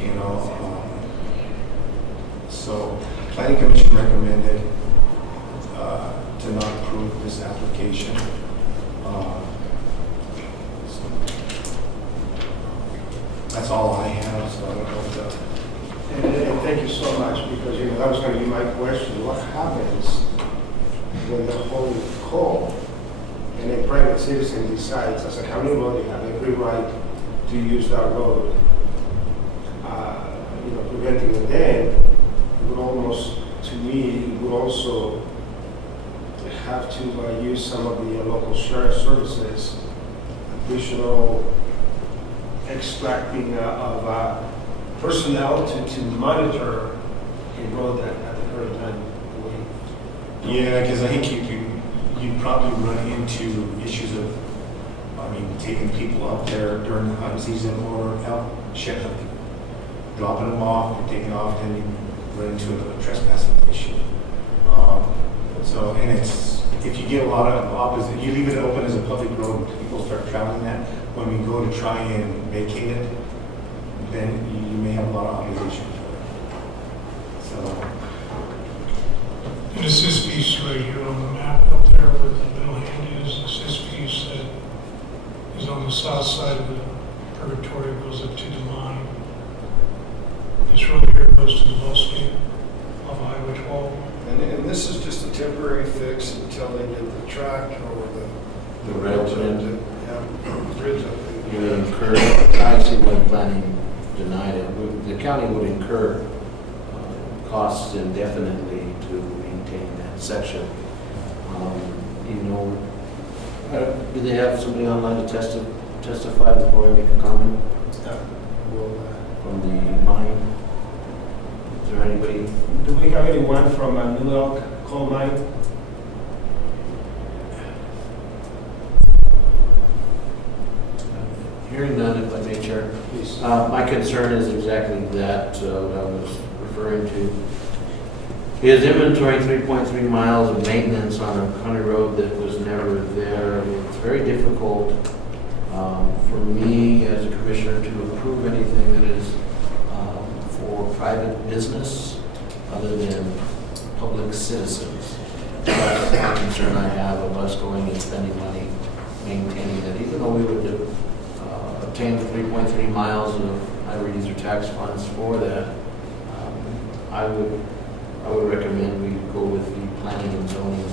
you know, so Planning Commission recommended, to not approve this application. That's all I have, so I don't know if And thank you so much, because, you know, that was going to be my question. What happens when the whole call and a private citizen decides, as a county road, they have every right to use that road, you know, preventing it, then it would almost, to me, it would also have to use some of the local sheriff services, additional extracting of personnel to monitor a road that at the current time. Yeah, because I think you'd probably run into issues of, I mean, taking people up there during the hunting season or out shed hunting, dropping them off and taking off, then you run into a trespassing issue. So, and it's, if you get a lot of opposite, you leave it open as a public road, people start traveling that. When we go to try and vacate it, then you may have a lot of opposition for it. So. And is this piece right here on the map up there where the middle hand is this piece that is on the south side of the Purgatory, goes up to the mine? This road here goes to the Los Gate off Highway 12. and this is just a temporary fix until they get the track or The rail bridge. bridge up there. You would incur, I see when planning denied it, the county would incur costs indefinitely to maintain that section. You know, do they have somebody online to testify before I make a comment? From the mine? Is there anybody? Do we have anyone from New Elk coal mine? Hearing none, if I may, Chair. Please. My concern is exactly that, what I was referring to. Is inventorying 3.3 miles of maintenance on a county road that was never there. It's very difficult for me as a commissioner to approve anything that is for private business other than public citizens. That's the concern I have of us going and spending money maintaining that, even though we would obtain 3.3 miles of highway user tax funds for that. I would recommend we go with the planning and zoning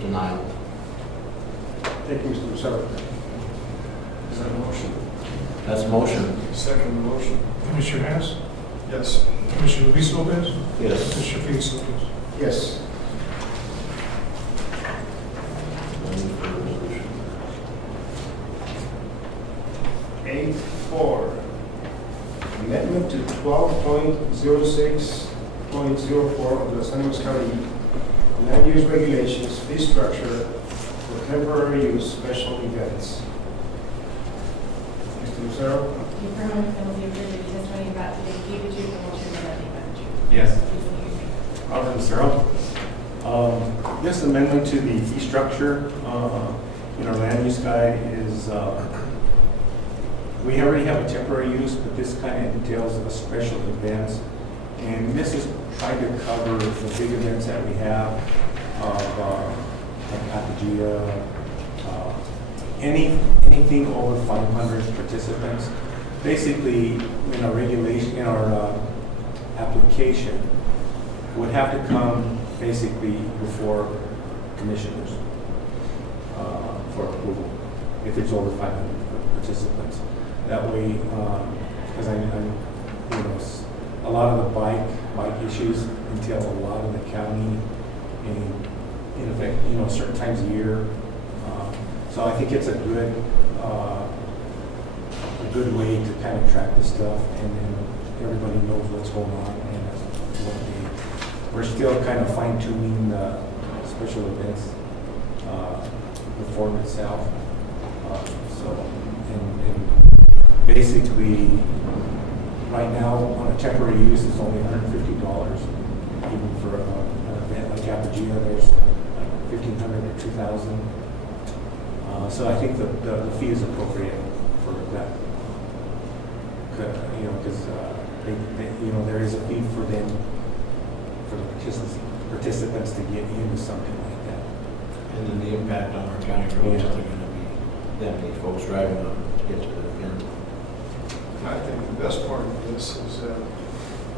denial. Thank you, Mr. Lucero. Is that a motion? That's a motion. Second motion? Commissioner Hess, Yes. Commissioner Luis Lopez, Yes. Commissioner Felix Lopez. Yes. Eight four, amendment to 12.06.04 of the San Luis County Land Use Regulations fee structure for temporary use special events. Mr. Lucero? You permanent penalty for the testimony about today, give it to the motion that they Yes. Robert Lucero. This amendment to the fee structure in our land use guide is, we already have a temporary use, but this kind of entails a special events. And this is trying to cover the big events that we have, like Apogea, anything over 500 participants. Basically, in our regulation, in our application, would have to come basically before commissioners for approval, if it's over 500 participants. That way, because I'm, you know, a lot of the bike issues entail a lot of the county, and in effect, you know, certain times a year. So I think it's a good way to kind of track this stuff, and then everybody knows what's going on. And we're still kind of fine tuning the special events form itself. And basically, right now on a temporary use, it's only $150. Even for an event like Apogea, there's like $1,500 to $2,000. So I think the fee is appropriate for that. You know, because you know, there is a fee for them, for the participants to get into something like that. And then the impact on our county roads, are going to be that many folks driving on to get to the event. I think the best part of this is that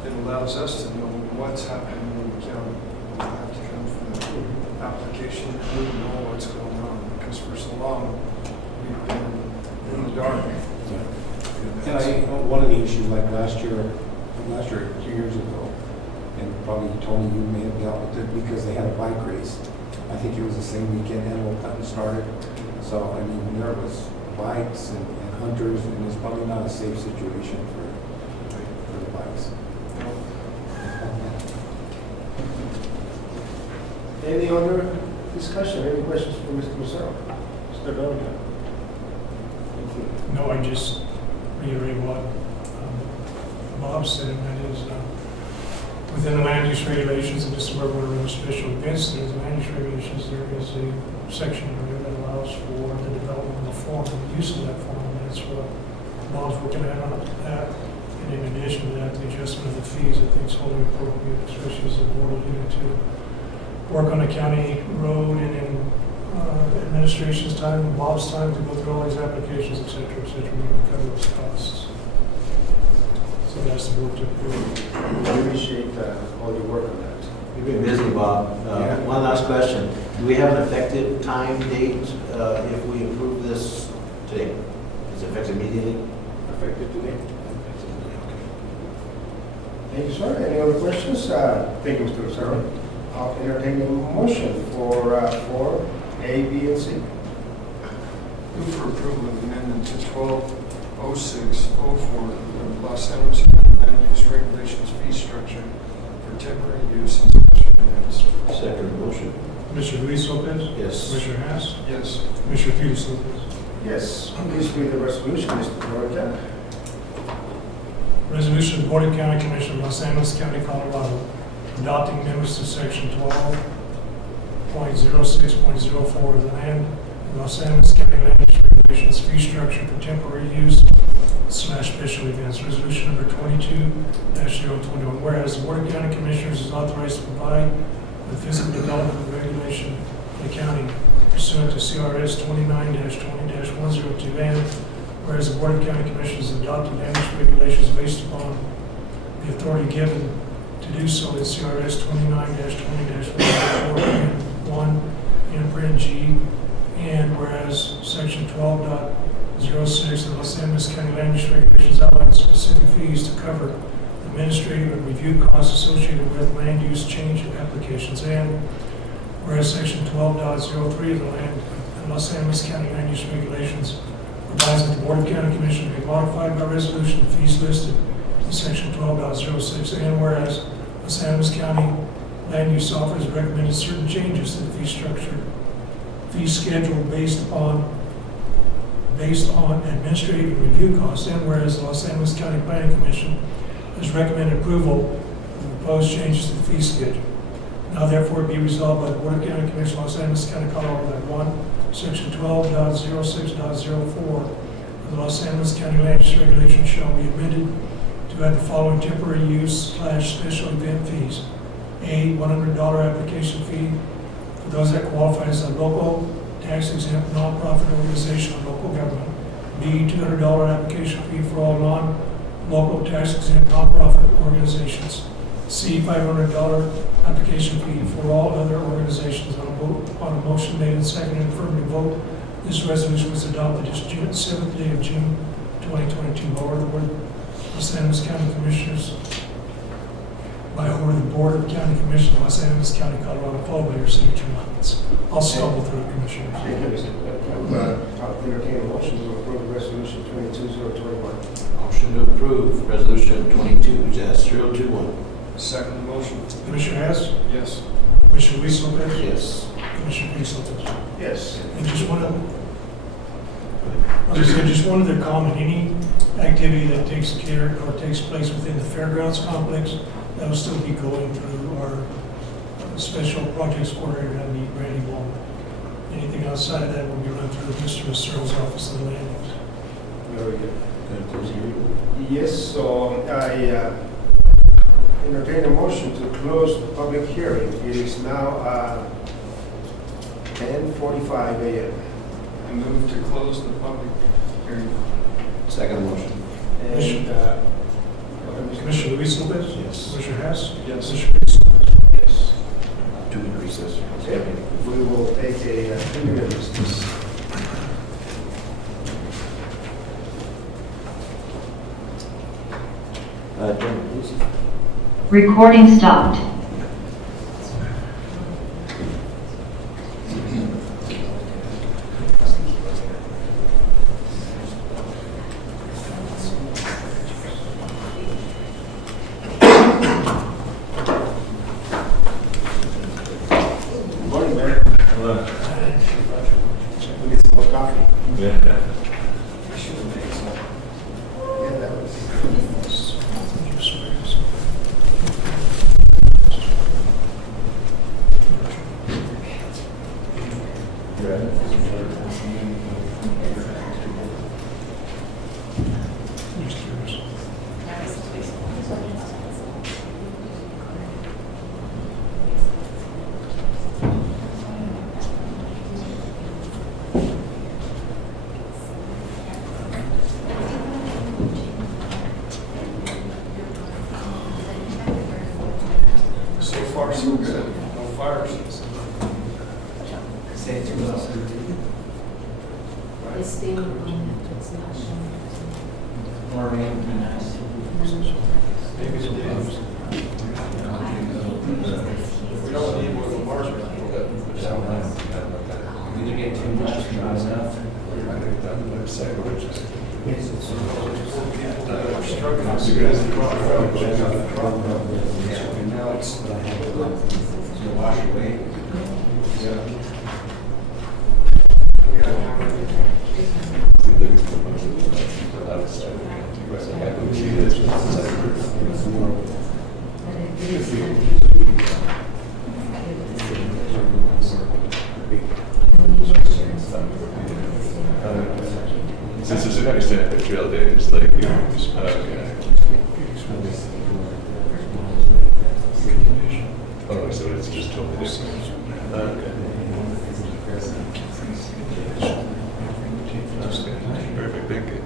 it allows us to know what's happening in the county. We don't have to come for the application, we know what's going on, because for so long, we've been in the dark. And one of the issues, like last year, 2 years ago, and probably Tony, you may have dealt with it because they had a bike race. I think it was the same weekend Animal Cutting started. So, I mean, there was bikes and hunters, and it's probably not a safe situation for the bikes. Any other discussion, any questions for Mr. Massaro? Mr. Donovan? No, I just reiterate what Bob said, and that is within the land use regulations of the suburban special events, there's land use regulations, there is a section in there that allows for the development of the form and the use of that form, and that's what Bob's working on that. And in addition to that, the adjustment of the fees, I think is wholly appropriate, especially as the board alluded to work on a county road and in administration's time, Bob's time to go through all these applications, et cetera, we can cover those costs. So that's the board to approve. I appreciate all your work on that. You've been busy, Bob. One last question. Do we have an effective time date if we approve this today? Is it effective immediately? Effective today? Thank you, sir. Any other questions? Thank you, Mr. Massaro. I'll entertain a motion for A, B, and C. Move for approval of amendment to 120604 of Los Angeles Land Use Regulations fee structure for temporary use and special events. Second motion. Commissioner Luis Lopez? Yes. Commissioner Hess? Yes. Commissioner Felix Lopez? Yes, please read the resolution, Mr. Florida. Resolution of the Board of County Commission of Los Angeles County, Colorado, adopting amendments to section 12.06.04 of the land of Los Angeles County Land Use Regulations fee structure for temporary use / special events. Resolution number 22-021. Whereas the Board of County Commissioners is authorized to provide the physical development regulation of the county pursuant to CRS 29-20-102, and whereas the Board of County Commissioners adopted land use regulations based upon the authority given to do so in CRS 29-20-104, in parent G, and whereas section 12.06 of the Los Angeles County Land Use Regulations outlines specific fees to cover administrative and review costs associated with land use change applications, and whereas section 12.03 of the Los Angeles County Land Use Regulations provides that the Board of County Commissioners may modify by resolution the fees listed in section 12.06, and whereas Los Angeles County Land Use Office has recommended certain changes to the fee structure, fee schedule based on administrative review costs, and whereas the Los Angeles County Planning Commission has recommended approval of the proposed changes to the fee schedule. Now therefore be resolved by the Board of County Commission, Los Angeles County, Colorado, that 1, section 12.06.04 of the Los Angeles County Land Use Regulations shall be amended to add the following temporary use / special event fees. A, $100 application fee for those that qualify as a local tax exempt nonprofit organization or local government. B, $200 application fee for all non-local tax exempt nonprofit organizations. C, $500 application fee for all other organizations. On a motion made and seconded, affirmative vote, this resolution was adopted this 7th day of June 2022 by order of the Los Angeles County Commissioners, by order of the Board of County Commissioners of Los Angeles County, Colorado, followed by your signature lines. I'll stumble through it, Commissioners. I'll entertain a motion to approve resolution 22-021. Motion to approve resolution 22-021. Second motion. Commissioner Hess, Yes. Commissioner Luis Lopez, Yes. Commissioner Pete Lopez. Yes. And just one other comment, any activity that takes place within the fairgrounds complex, that will still be going through our special projects coordinator, that'll be Randy Ballmer. Anything outside of that will be run through Mr. Macero's office of the land use. Very good. Yes, so I entertain a motion to close the public hearing. It is now 10:45 a.m. I move to close the public hearing. Second motion. And, Commissioner Luis Lopez? Yes. Commissioner Hess? Yes. Commissioner Pete Lopez? yes. 2-minute recess. Okay. We will take a 2-minute recess. Please. Recording stopped. Good morning, Mayor. Hello. We get some more coffee. Yeah, that was. So far, so good. No fires. Maybe the days. We don't need more than Mars. Either get too much, not enough. And now it's Wash away. Since it's an extended trail day, it's like, oh, so it's just totally different. Okay. Perfect, thank you.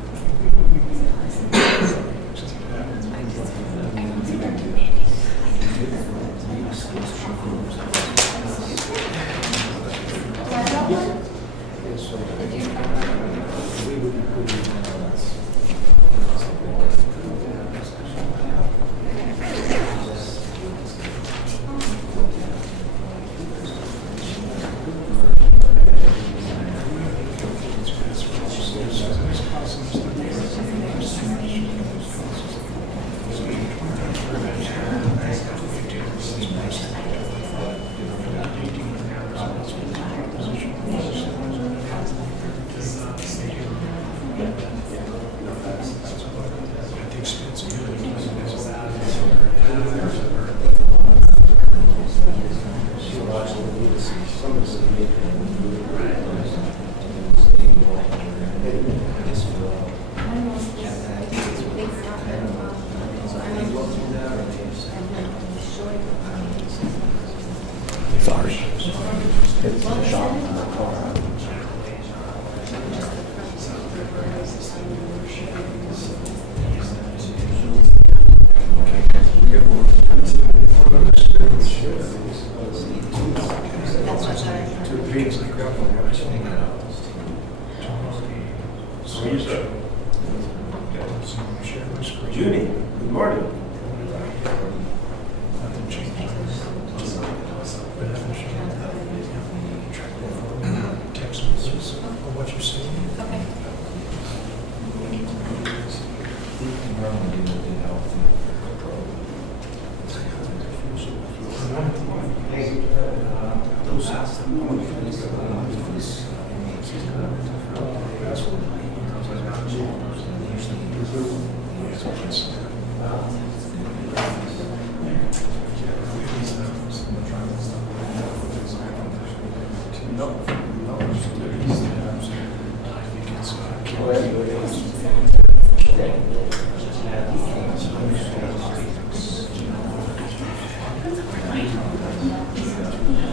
Judy, good morning.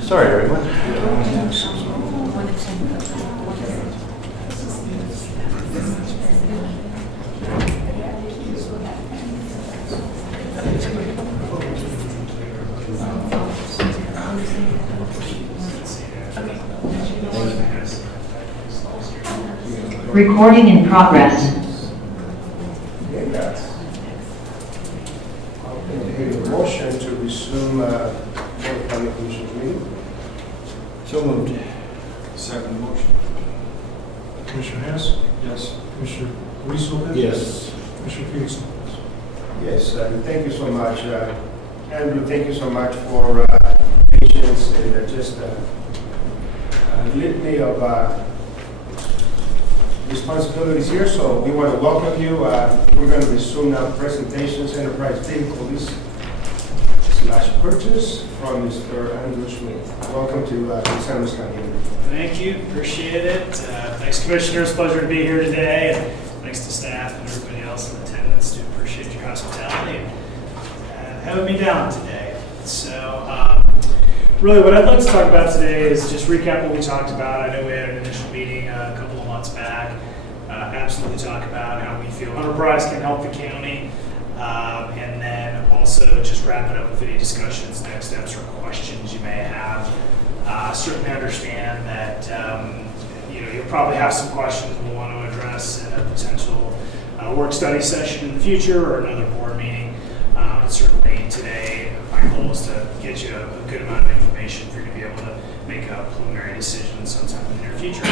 Sorry, everyone. Recording in progress. I'll entertain a motion to resume Board of County Commissioners meeting. So moved. Second motion. Commissioner Hess, Yes. Commissioner Luis Lopez. Yes. Commissioner Peterson. Yes, thank you so much. Andrew, thank you so much for patience and just a litany of responsibilities here. So we want to welcome you. We're going to resume now presentations, enterprise vehicles / purchase from Mr. Andrew Schmidt. Welcome to San Luis County. Thank you, appreciate it. Thanks, Commissioners, pleasure to be here today. And thanks to staff and everybody else in attendance. Do appreciate your hospitality and having me down today. So, really what I'd like to talk about today is just recap what we talked about. I know we had an initial meeting a couple of months back. Absolutely talk about how we feel enterprise can help the county. And then also just wrap it up with any discussions, next steps, or questions you may have. Certainly understand that you'll probably have some questions we'll want to address in a potential work study session in the future or another board meeting. Certainly today, my goal is to get you a good amount of information for you to be able to make a preliminary decision sometime in the near future.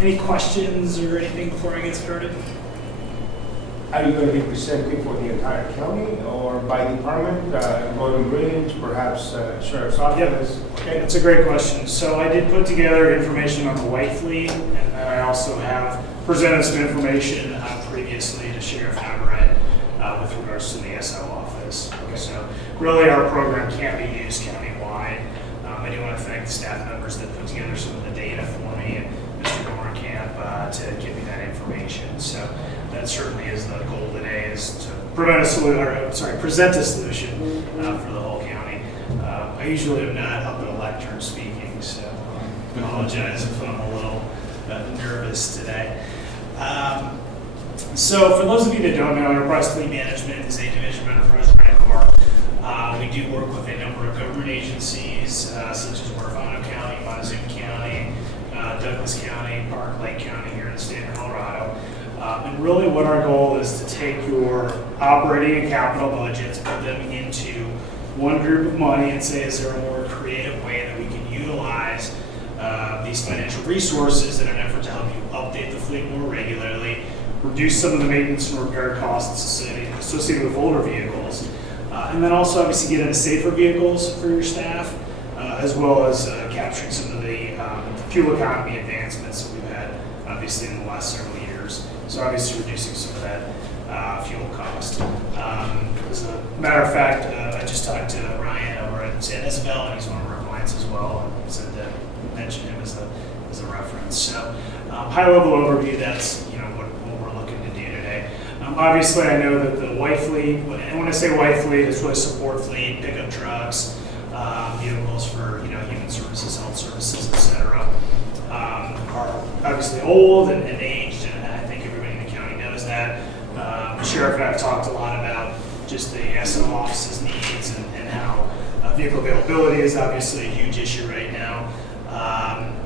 Any questions or anything before I get started? Are you going to be presenting for the entire county or by department, road and bridge, perhaps sheriff's office? Okay, that's a great question. So I did put together information on the white fleet, and then I also have presented some information previously to Sheriff Navarrete with regards to the SO office. Okay. So really our program can be used countywide. I do want to thank the staff members that put together some of the data for me and Mr. Dornkamp to give me that information. So that certainly is the goal today, is to present a solution for the whole county. I usually am not up at a lectern speaking, so I apologize if I'm a little nervous today. So for those of you that don't know, Enterprise Fleet Management is a division of Enterprise Rent-A-Car. We do work with a number of government agencies, such as Huerfano County, Montezuma County, Douglas County, Park Lake County here in the state of Colorado. And really what our goal is to take your operating and capital budgets, put them into one group of money and say, is there a more creative way that we can utilize these financial resources in an effort to help you update the fleet more regularly, reduce some of the maintenance and repair costs associated with older vehicles, and then also obviously get into safer vehicles for your staff, as well as capturing some of the fuel economy advancements that we've had obviously in the last several years. So obviously reducing some of that fuel cost. As a matter of fact, I just talked to Ryan over at San Isabel, and he's one of our clients as well, and said that mention him as a reference. So high-level overview, that's what we're looking to do today. Obviously, I know that the white fleet, and when I say white fleet, it's really support fleet, pickup trucks, vehicles for human services, health services, etc. Are obviously old and aged, and I think everybody in the county knows that. The sheriff and I have talked a lot about just the SO office's needs and how vehicle availability is obviously a huge issue right now.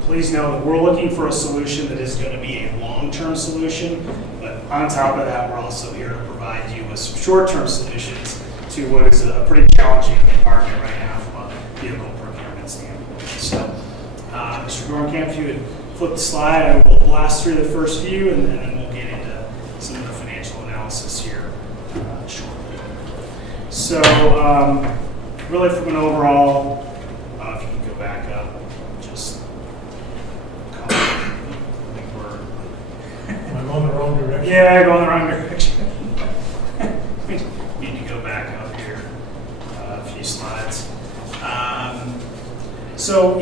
Please know that we're looking for a solution that is going to be a long-term solution, but on top of that, we're also here to provide you with some short-term solutions to what is a pretty challenging environment right now from a vehicle procurement standpoint. So, Mr. Dornkamp, if you would flip the slide, I will blast through the first few, and then we'll get into some of the financial analysis here shortly. So, really from an overall, if you can go back up, just Am I going the wrong direction? yeah, going the wrong direction. Need to go back up here a few slides. So,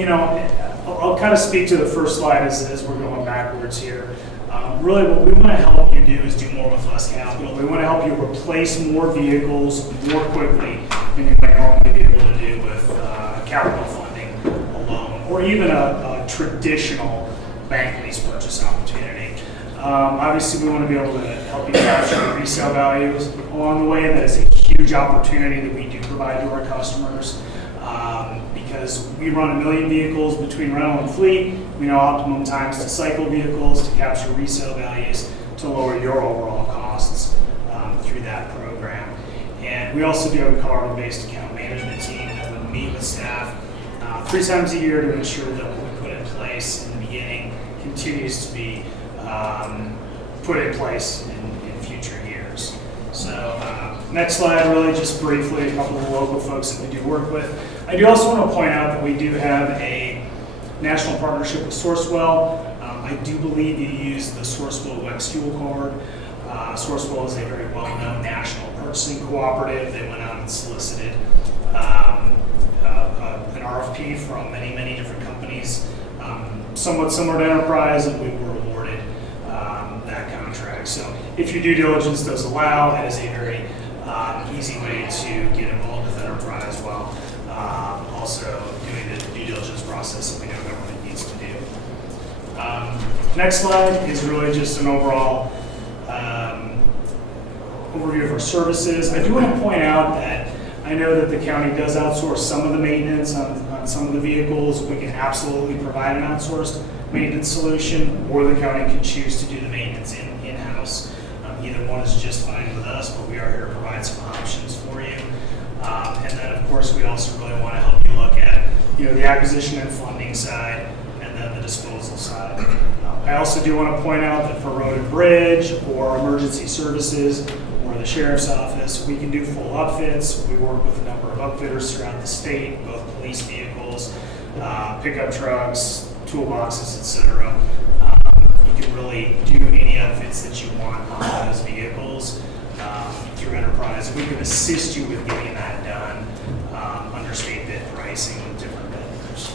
I'll kind of speak to the first slide as we're going backwards here. Really what we want to help you do is do more with less capital. We want to help you replace more vehicles more quickly than you might normally be able to do with capital funding alone, or even a traditional bank lease purchase opportunity. Obviously, we want to be able to help you capture resale values along the way. That is a huge opportunity that we do provide to our customers. Because we run 1 million vehicles between rental and fleet, we know optimum times to cycle vehicles to capture resale values to lower your overall costs through that program. And we also do have a Colorado-based account management team that will meet with staff 3 times a year to ensure that what we put in place in the beginning continues to be put in place in future years. So next slide, really just briefly, a couple of the local folks that we do work with. I do also want to point out that we do have a national partnership with Sourcewell. I do believe you use the Sourcewell Wex Fuel Card. Sourcewell is a very well-known national purchasing cooperative. They went out and solicited an RFP from many, many different companies, somewhat similar to Enterprise, and we were awarded that contract. So if your due diligence does allow, it is a very easy way to get involved with Enterprise while also doing the due diligence process that we know government needs to do. Next slide is really just an overall overview of our services. I do want to point out that I know that the county does outsource some of the maintenance on some of the vehicles. We can absolutely provide an outsourced maintenance solution, or the county can choose to do the maintenance in-house. Either one is just fine with us, but we are here to provide some options for you. And then, of course, we also really want to help you look at the acquisition and funding side, and then the disposal side. I also do want to point out that for road and bridge, or emergency services, or the sheriff's office, we can do full upfits. We work with a number of upfitters throughout the state, both police vehicles, pickup trucks, toolboxes, etc. You can really do any outfits that you want on those vehicles through Enterprise. We can assist you with getting that done under state bid pricing with different vendors.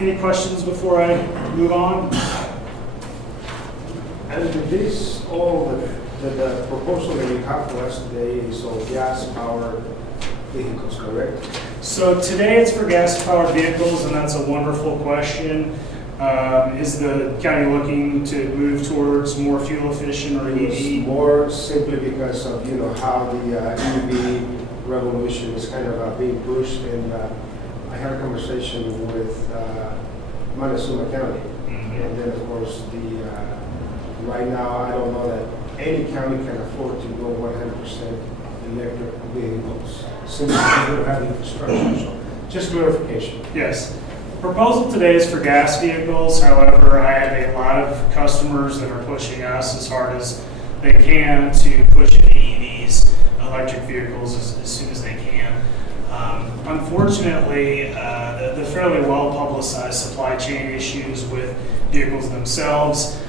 Any questions before I move on? And this, all the proposal that you have for us today is all gas-powered vehicles, correct? So today it's for gas-powered vehicles, and that's a wonderful question. Is the county looking to move towards more fuel efficient or EV? More simply because of how the EV revolution is kind of being pushed, and I had a conversation with Montezuma County, and then of course right now I don't know that any county can afford to go 100% electric vehicles simply because we don't have the infrastructure. So just clarification. Yes. Proposal today is for gas vehicles. However, I have a lot of customers that are pushing us as hard as they can to push into EVs, electric vehicles, as soon as they can. Unfortunately, the fairly well-publicized supply chain issues with vehicles themselves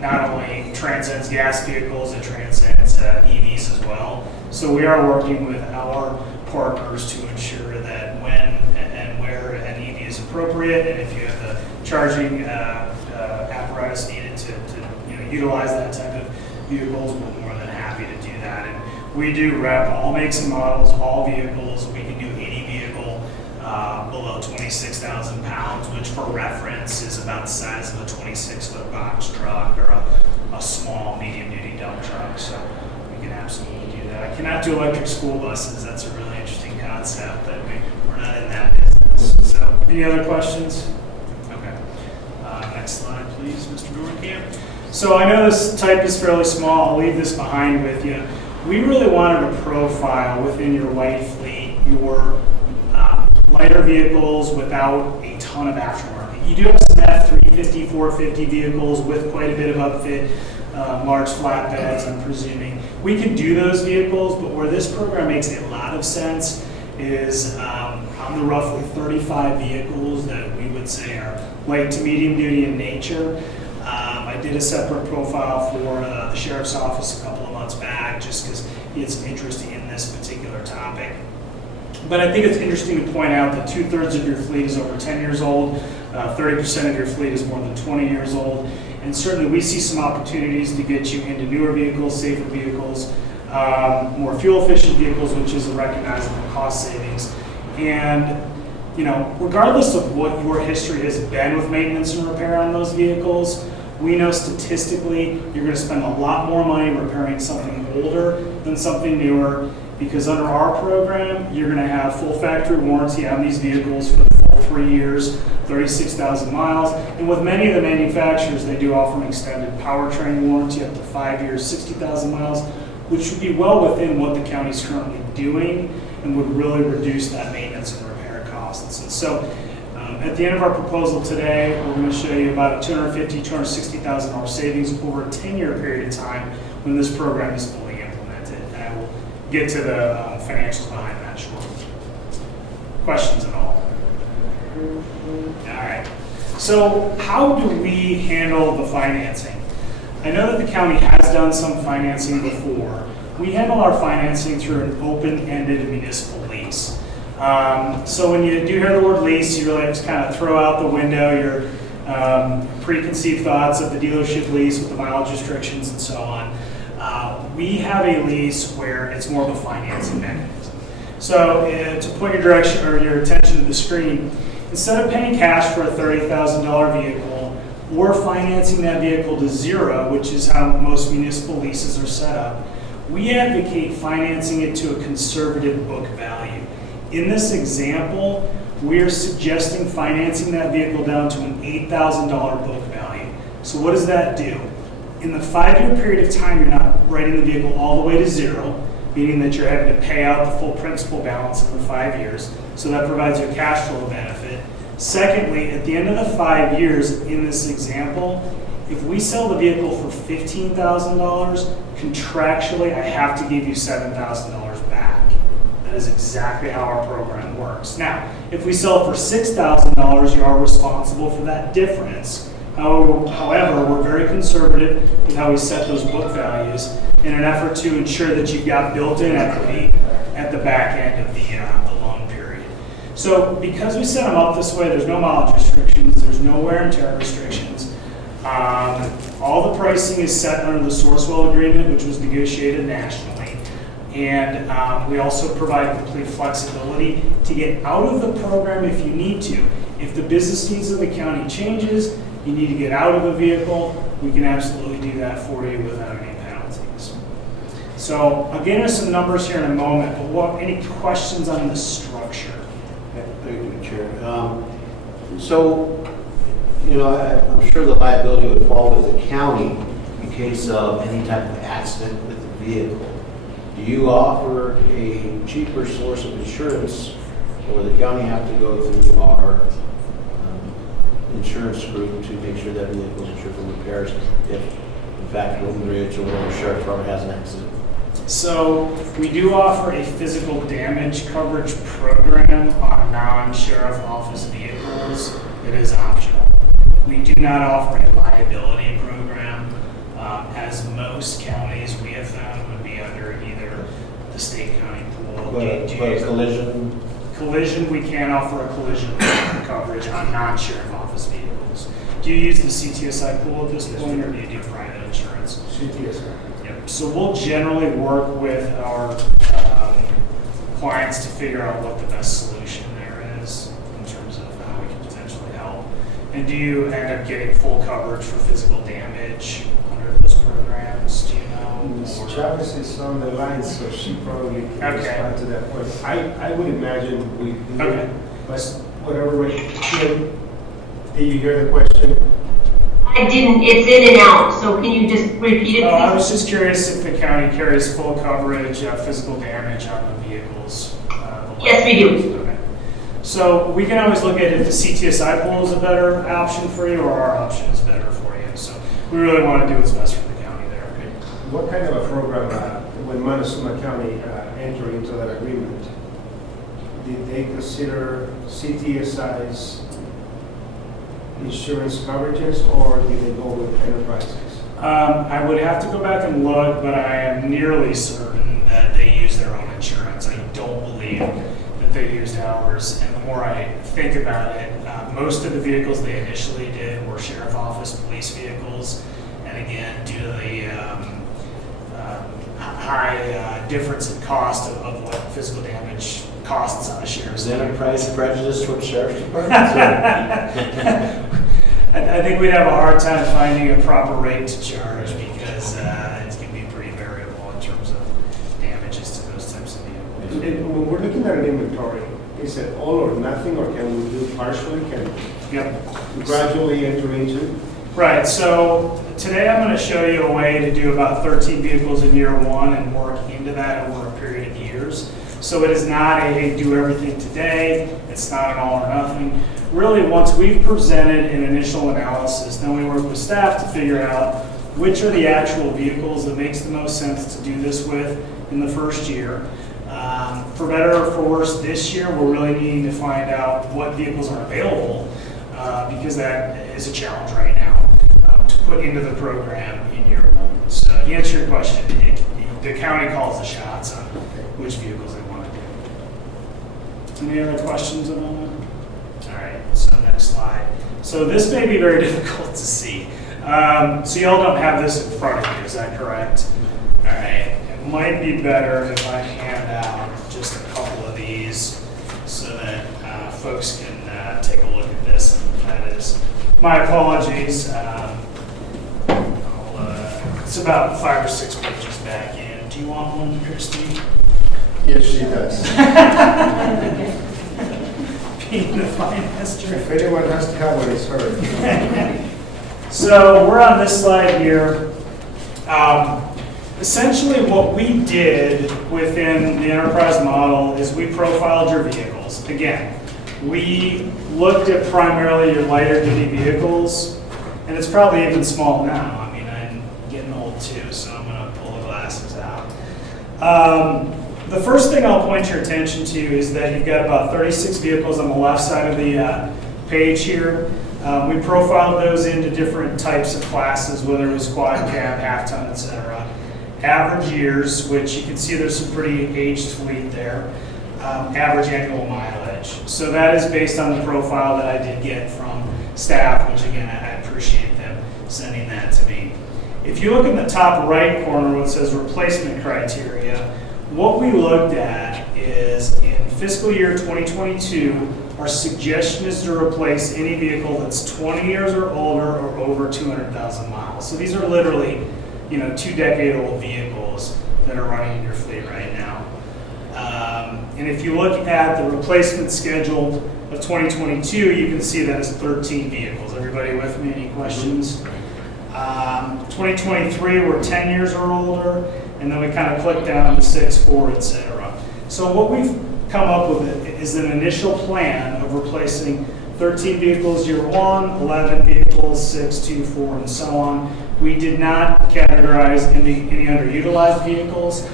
not only transcends gas vehicles, it transcends EVs as well. So we are working with our partners to ensure that when and where an EV is appropriate, and if you have the charging apparatus needed to utilize that type of vehicles, we're more than happy to do that. And we do rep all makes and models, all vehicles. We can do any vehicle below 26,000 pounds, which for reference is about the size of a 26-foot box truck or a small medium-duty dump truck. So we can absolutely do that. I cannot do electric school buses. That's a really interesting concept, but we're not in that business. So any other questions? Next slide, please, Mr. Dornkamp. So I know this type is fairly small. I'll leave this behind with you. We really wanted to profile within your light fleet your lighter vehicles without a ton of aftermarket. You do have some F-350, 450 vehicles with quite a bit of upfit, large flatbeds, I'm presuming. We can do those vehicles, but where this program makes a lot of sense is on the roughly 35 vehicles that we would say are light to medium duty in nature. I did a separate profile for the Sheriff's Office a couple of months back just because he had some interest in this particular topic. But I think it's interesting to point out that 2/3 of your fleet is over 10 years old, 30% of your fleet is more than 20 years old, and certainly we see some opportunities to get you into newer vehicles, safer vehicles, more fuel-efficient vehicles, which is a recognizable cost savings. And you know, regardless of what your history has been with maintenance and repair on those vehicles, we know statistically you're going to spend a lot more money repairing something older than something newer, because under our program, you're going to have full factory warranty on these vehicles for the full 3 years, 36,000 miles. And with many of the manufacturers, they do offer an extended powertrain warranty up to 5 years, 60,000 miles, which would be well within what the county's currently doing and would really reduce that maintenance and repair costs. And so at the end of our proposal today, we're going to show you about a $250,000, $260,000 savings over a 10-year period of time when this program is fully implemented. And I will get to the financials behind that shortly. Questions at all? All right. So how do we handle the financing? I know that the county has done some financing before. We handle our financing through an open-ended municipal lease. So when you do hear the word lease, you really have to kind of throw out the window your preconceived thoughts of the dealership lease with the mileage restrictions and so on. We have a lease where it's more of a financing mechanism. So to point your direction or your attention to the screen, instead of paying cash for a $30,000 vehicle, we're financing that vehicle to zero, which is how most municipal leases are set up. We advocate financing it to a conservative book value. In this example, we are suggesting financing that vehicle down to an $8,000 book value. So what does that do? In the 5-year period of time, you're not writing the vehicle all the way to zero, meaning that you're having to pay out the full principal balance in the 5 years. So that provides you a cash flow benefit. Secondly, at the end of the 5 years in this example, if we sell the vehicle for $15,000, contractually, I have to give you $7,000 back. That is exactly how our program works. Now, if we sell it for $6,000, you are responsible for that difference. However, we're very conservative with how we set those book values in an effort to ensure that you've got built-in equity at the back end of the loan period. So because we set them up this way, there's no mileage restrictions, there's no wear and tear restrictions. All the pricing is set under the Sourcewell agreement, which was negotiated nationally. And we also provide complete flexibility to get out of the program if you need to. If the business needs of the county changes, you need to get out of a vehicle, we can absolutely do that for you without any penalties. So I'll get into some numbers here in a moment, but any questions on the structure? Thank you, Chair. So, you know, I'm sure the liability would fall with the county in case of any type of accident with the vehicle. Do you offer a cheaper source of insurance, or the county have to go through our insurance group to make sure that vehicle is insured for repairs if, in fact, Wilton Ridge or whatever sheriff department has an accident? So we do offer a physical damage coverage program on non-sheriff office vehicles. It is optional. We do not offer a liability program, as most counties we have found would be under either the state county pool. But collision? Collision, we can offer a collision coverage on non-sheriff office vehicles. Do you use the CTSI pool at this point, or do you do private insurance? CTSI. Yep. So we'll generally work with our clients to figure out what the best solution there is in terms of how we can potentially help. And do you end up getting full coverage for physical damage under those programs? Do you know? Ms. Travis is on the line, so she probably can respond to that point. I would imagine we do, but whatever rate. Did you hear the question? I didn't, it's in and out, so can you just repeat it, Oh, I please? was just curious if the county carries full coverage, physical damage on the vehicles. Yes, we do. Okay. So we can always look at if the CTSI pool is a better option for you or our option is better for you. So we really want to do what's best for the county there. What kind of a program, when Montezuma County entered into that agreement, did they consider CTSI's insurance coverages, or did they go with enterprises? I would have to go back and look, but I am nearly certain that they use their own insurance. I don't believe that they used ours. And the more I think about it, most of the vehicles they initially did were sheriff office police vehicles. And again, due to the high difference in cost of what physical damage costs on a sheriff's Is enterprise prejudice towards sheriff's departments? I think we'd have a hard time finding a proper rate to charge because it can be pretty variable in terms of damages to those types of vehicles. When we're looking at an inventory, is it all or nothing, or can we do partially? Can we gradually enter into? Right, so today I'm going to show you a way to do about 13 vehicles in year one and work into that over a period of years. So it is not a hey, do everything today, it's not an all or nothing. Really, once we've presented an initial analysis, then we work with staff to figure out which are the actual vehicles that makes the most sense to do this with in the first year. For better or for worse, this year we're really needing to find out what vehicles are available because that is a challenge right now to put into the program in year one. So to answer your question, the county calls the shots on which vehicles they want to do. Any other questions on that? All right, so next slide. So this may be very difficult to see. So y'all don't have this in front of you, is that correct? All right, it might be better if I hand out just a couple of these so that folks can take a look at this. And that is my apologies. It's about 5 or 6 pages back in. Do you want one, Christy? Yes, she does. Being the finance director. If anyone has to have one, it's her. So we're on this slide here. Essentially what we did within the enterprise model is we profiled your vehicles. Again, we looked at primarily your lighter duty vehicles, and it's probably even small now. I mean, I'm getting old too, so I'm going to pull the glasses out. The first thing I'll point your attention to is that you've got about 36 vehicles on the left side of the page here. We profiled those into different types of classes, whether it was quad cab, half ton, etc. Average years, which you can see there's some pretty aged fleet there. Average annual mileage. So that is based on the profile that I did get from staff, which again, I appreciate them sending that to me. If you look in the top right corner where it says replacement criteria, what we looked at is in fiscal year 2022, our suggestion is to replace any vehicle that's 20 years or older or over 200,000 miles. So these are literally, 2-decade-old vehicles that are running in your fleet right now. And if you look at the replacement schedule of 2022, you can see that it's 13 vehicles. Everybody with me? Any questions? 2023, we're 10 years or older, and then we kind of click down to 6, 4, etc. So what we've come up with is an initial plan of replacing 13 vehicles year 1, 11 vehicles, 6, 2, 4, and so on. We did not categorize any underutilized vehicles.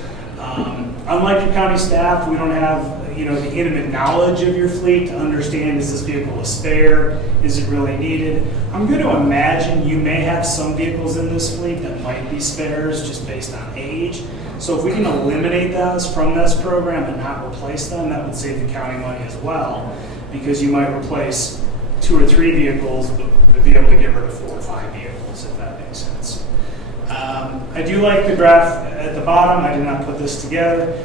Unlike your county staff, we don't have the intimate knowledge of your fleet to understand, is this vehicle a spare? Is it really needed? I'm going to imagine you may have some vehicles in this fleet that might be spares just based on age. So if we can eliminate those from this program and not replace them, that would save the county money as well, because you might replace 2 or 3 vehicles, but be able to get rid of 4 or 5 vehicles, if that makes sense. I do like the graph at the bottom. I did not put this together,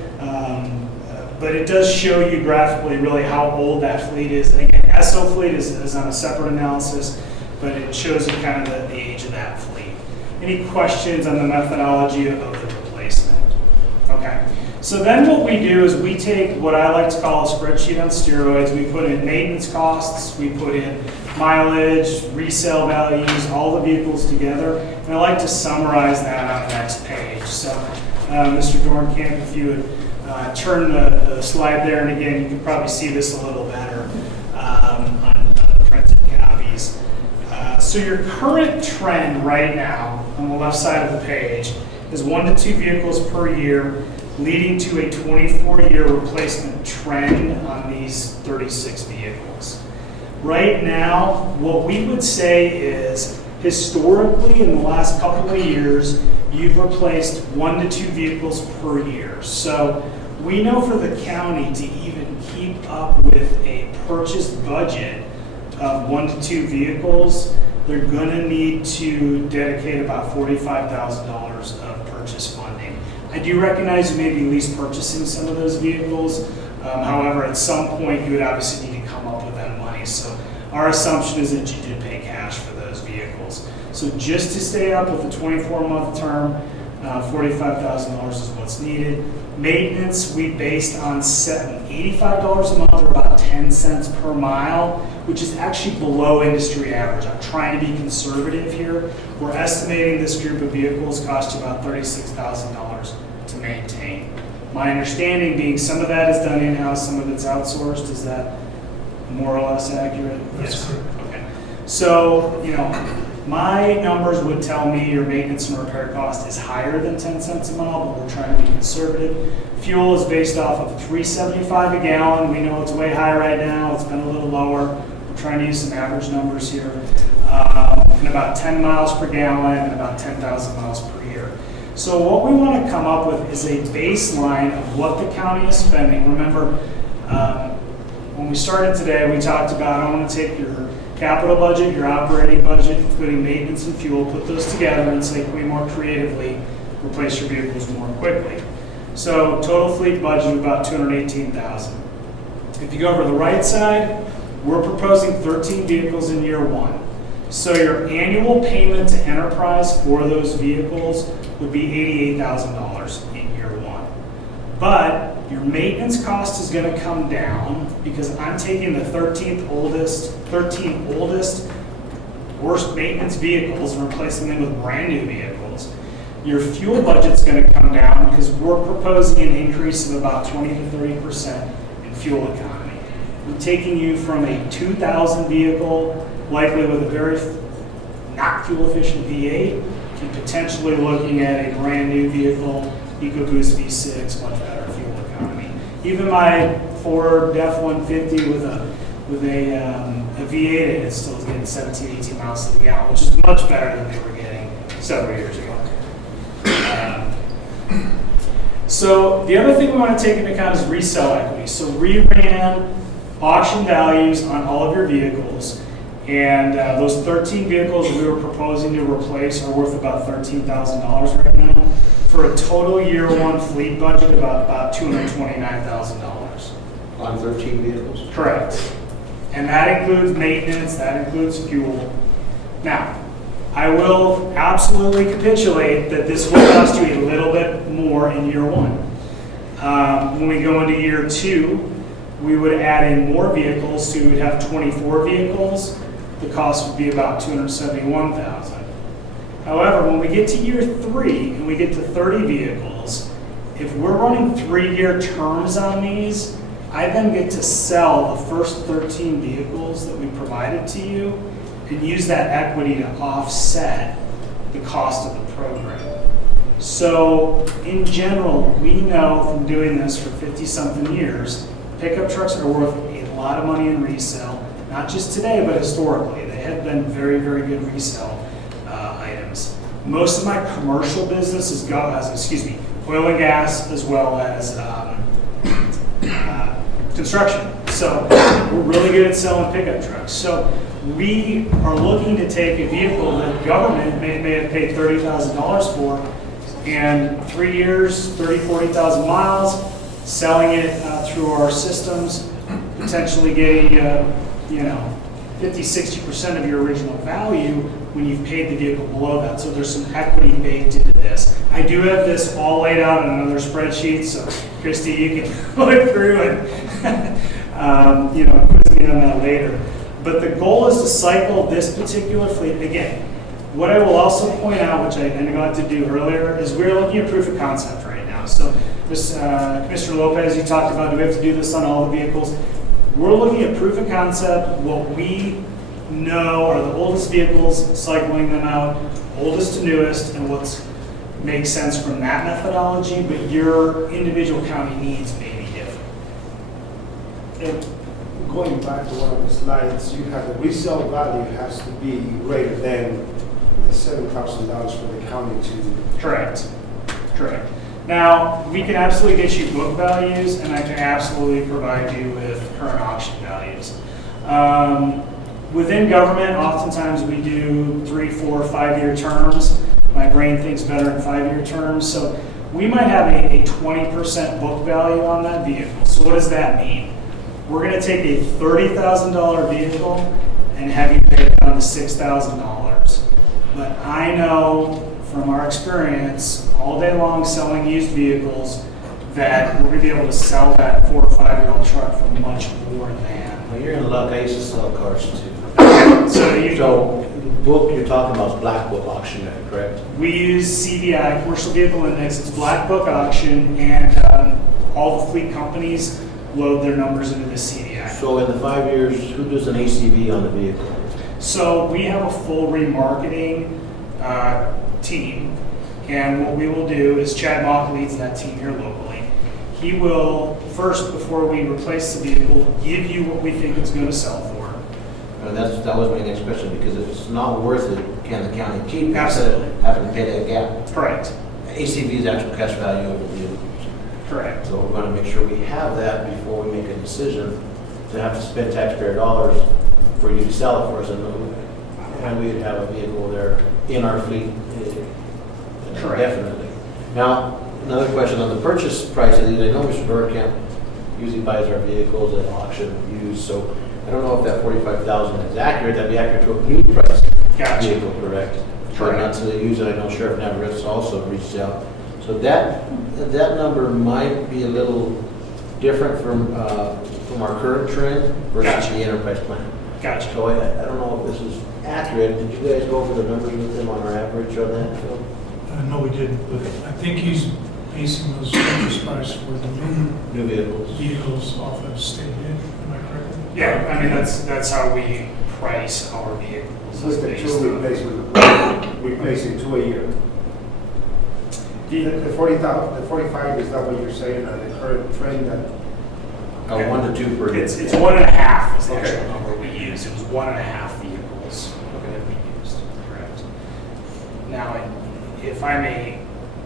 but it does show you graphically really how old that fleet is. Again, SO fleet is on a separate analysis, but it shows you kind of the age of that fleet. Any questions on the methodology of the replacement? Okay. So then what we do is we take what I like to call a spreadsheet on steroids. We put in maintenance costs, we put in mileage, resale values, all the vehicles together. And I'd like to summarize that on the next page. So, Mr. Dornkamp, if you would turn the slide there, and again, you can probably see this a little better on the printed copies. So your current trend right now on the left side of the page is 1 to 2 vehicles per year, leading to a 24-year replacement trend on these 36 vehicles. Right now, what we would say is, historically, in the last couple of years, you've replaced 1 to 2 vehicles per year. So we know for the county to even keep up with a purchase budget of 1 to 2 vehicles, they're going to need to dedicate about $45,000 of purchase funding. I do recognize you may be lease purchasing some of those vehicles. However, at some point, you would obviously need to come up with that money. So our assumption is that you did pay cash for those vehicles. So just to stay up with the 24-month term, $45,000 is what's needed. Maintenance, we based on $85 a month, or about 10 cents per mile, which is actually below industry average. I'm trying to be conservative here. We're estimating this group of vehicles cost you about $36,000 to maintain. My understanding being some of that is done in-house, some of it's outsourced. Is that more or less accurate? Yes. Okay. So, my numbers would tell me your maintenance and repair cost is higher than 10 cents a mile, but we're trying to be conservative. Fuel is based off of $3.75 a gallon. We know it's way high right now. It's been a little lower. We're trying to use some average numbers here. And about 10 miles per gallon and about 10,000 miles per year. So what we want to come up with is a baseline of what the county is spending. Remember, when we started today, we talked about, I want to take your capital budget, your operating budget, including maintenance and fuel, put those together and say, can we more creatively replace your vehicles more quickly? So total fleet budget of about $218,000. If you go over to the right side, we're proposing 13 vehicles in year 1. So your annual payment to enterprise for those vehicles would be $88,000 in year 1. But your maintenance cost is going to come down because I'm taking the 13 oldest, worst maintenance vehicles and replacing them with brand new vehicles. Your fuel budget's going to come down because we're proposing an increase of about 20 to 30% in fuel economy. We're taking you from a 2000 vehicle, likely with a very not fuel efficient V8, to potentially looking at a brand new vehicle, EcoBoost V6, much better fuel economy. Even my Ford F-150 with a V8 in it still is getting 17, 18 miles to the gallon, which is much better than they were getting several years ago. So the other thing we want to take into account is resale equity. So we ran auction values on all of your vehicles, and those 13 vehicles that we were proposing to replace are worth about $13,000 right now, for a total year 1 fleet budget of about $229,000. On 13 vehicles? Correct. And that includes maintenance, that includes fuel. Now, I will absolutely capitulate that this will cost you a little bit more in year 1. When we go into year 2, we would add in more vehicles, so we would have 24 vehicles. The cost would be about $271,000. However, when we get to year 3 and we get to 30 vehicles, if we're running 3-year terms on these, I then get to sell the first 13 vehicles that we provided to you and use that equity to offset the cost of the program. So in general, we know from doing this for 50-something years, pickup trucks are worth a lot of money in resale, not just today, but historically. They have been very, very good resale items. Most of my commercial business is oil and gas, as well as construction. So we're really good at selling pickup trucks. So we are looking to take a vehicle that government may have paid $30,000 for, and 3 years, 30, 40,000 miles, selling it through our systems, potentially getting 50, 60% of your original value when you've paid the vehicle below that. So there's some equity baked into this. I do have this all laid out in another spreadsheet, so Christy, you can look through and quiz me on that later. But the goal is to cycle this particular fleet. Again, what I will also point out, which I got to do earlier, is we're looking at proof of concept right now. So Commissioner Lopez, you talked about, do we have to do this on all the vehicles? We're looking at proof of concept, what we know are the oldest vehicles, cycling them out, oldest to newest, and what makes sense from that methodology, but your individual county needs may be different. And going back to one of the slides, you have the resale value has to be greater than the $7,000 for the county to. Correct. Now, we can absolutely get you book values, and I can absolutely provide you with current auction values. Within government, oftentimes we do 3, 4, 5-year terms. My brain thinks better in 5-year terms. So we might have a 20% book value on that vehicle. So what does that mean? We're going to take a $30,000 vehicle and have you pay it down to $6,000. But I know from our experience all day long selling used vehicles that we're going to be able to sell that 4 or 5-year-old truck for much more than. Well, you're in luck. I used to sell cars too. So the book you're talking about is Black Book Auction, correct? We use CVI, Commercial Vehicle Index. It's Black Book Auction, and all the fleet companies load their numbers into the CVI. So in the 5 years, who does an ACV on the vehicle? So we have a full remarketing team, and what we will do is Chad Mock leads that team here locally. He will first, before we replace the vehicle, give you what we think it's going to sell for. That was my next question, because if it's not worth it, can the county keep it Absolutely. instead of having to pay that gap? Correct. ACV is actual cash value of the vehicle. Correct. So we're going to make sure we have that before we make a decision to have to spend taxpayer dollars for you to sell it for us, and we would have a vehicle there in our fleet. Correct. Definitely. Now, another question on the purchase price of these. I know Mr. Bergkamp usually buys our vehicles at auction used, so I don't know if that $45,000 is accurate. That'd be accurate to a new price vehicle, correct? But not to the used. I know Sheriff Navarrete also reached out. So that number might be a little different from our current trend versus the enterprise plan. Gotcha. So I don't know if this is accurate. Did you guys go over the numbers with him on our average on that, Phil? No, we didn't, but I think he's basing those purchase price for the New vehicles off of state bid, am I correct? Yeah, I mean, that's how we price our vehicles. With the two replacing 2 a year. The 45 is that what you're saying on the current trend that? 1 to 2 per year. It's 1.5 is the Okay. actual number we use. It was 1.5 vehicles that we used, correct? Now, if I may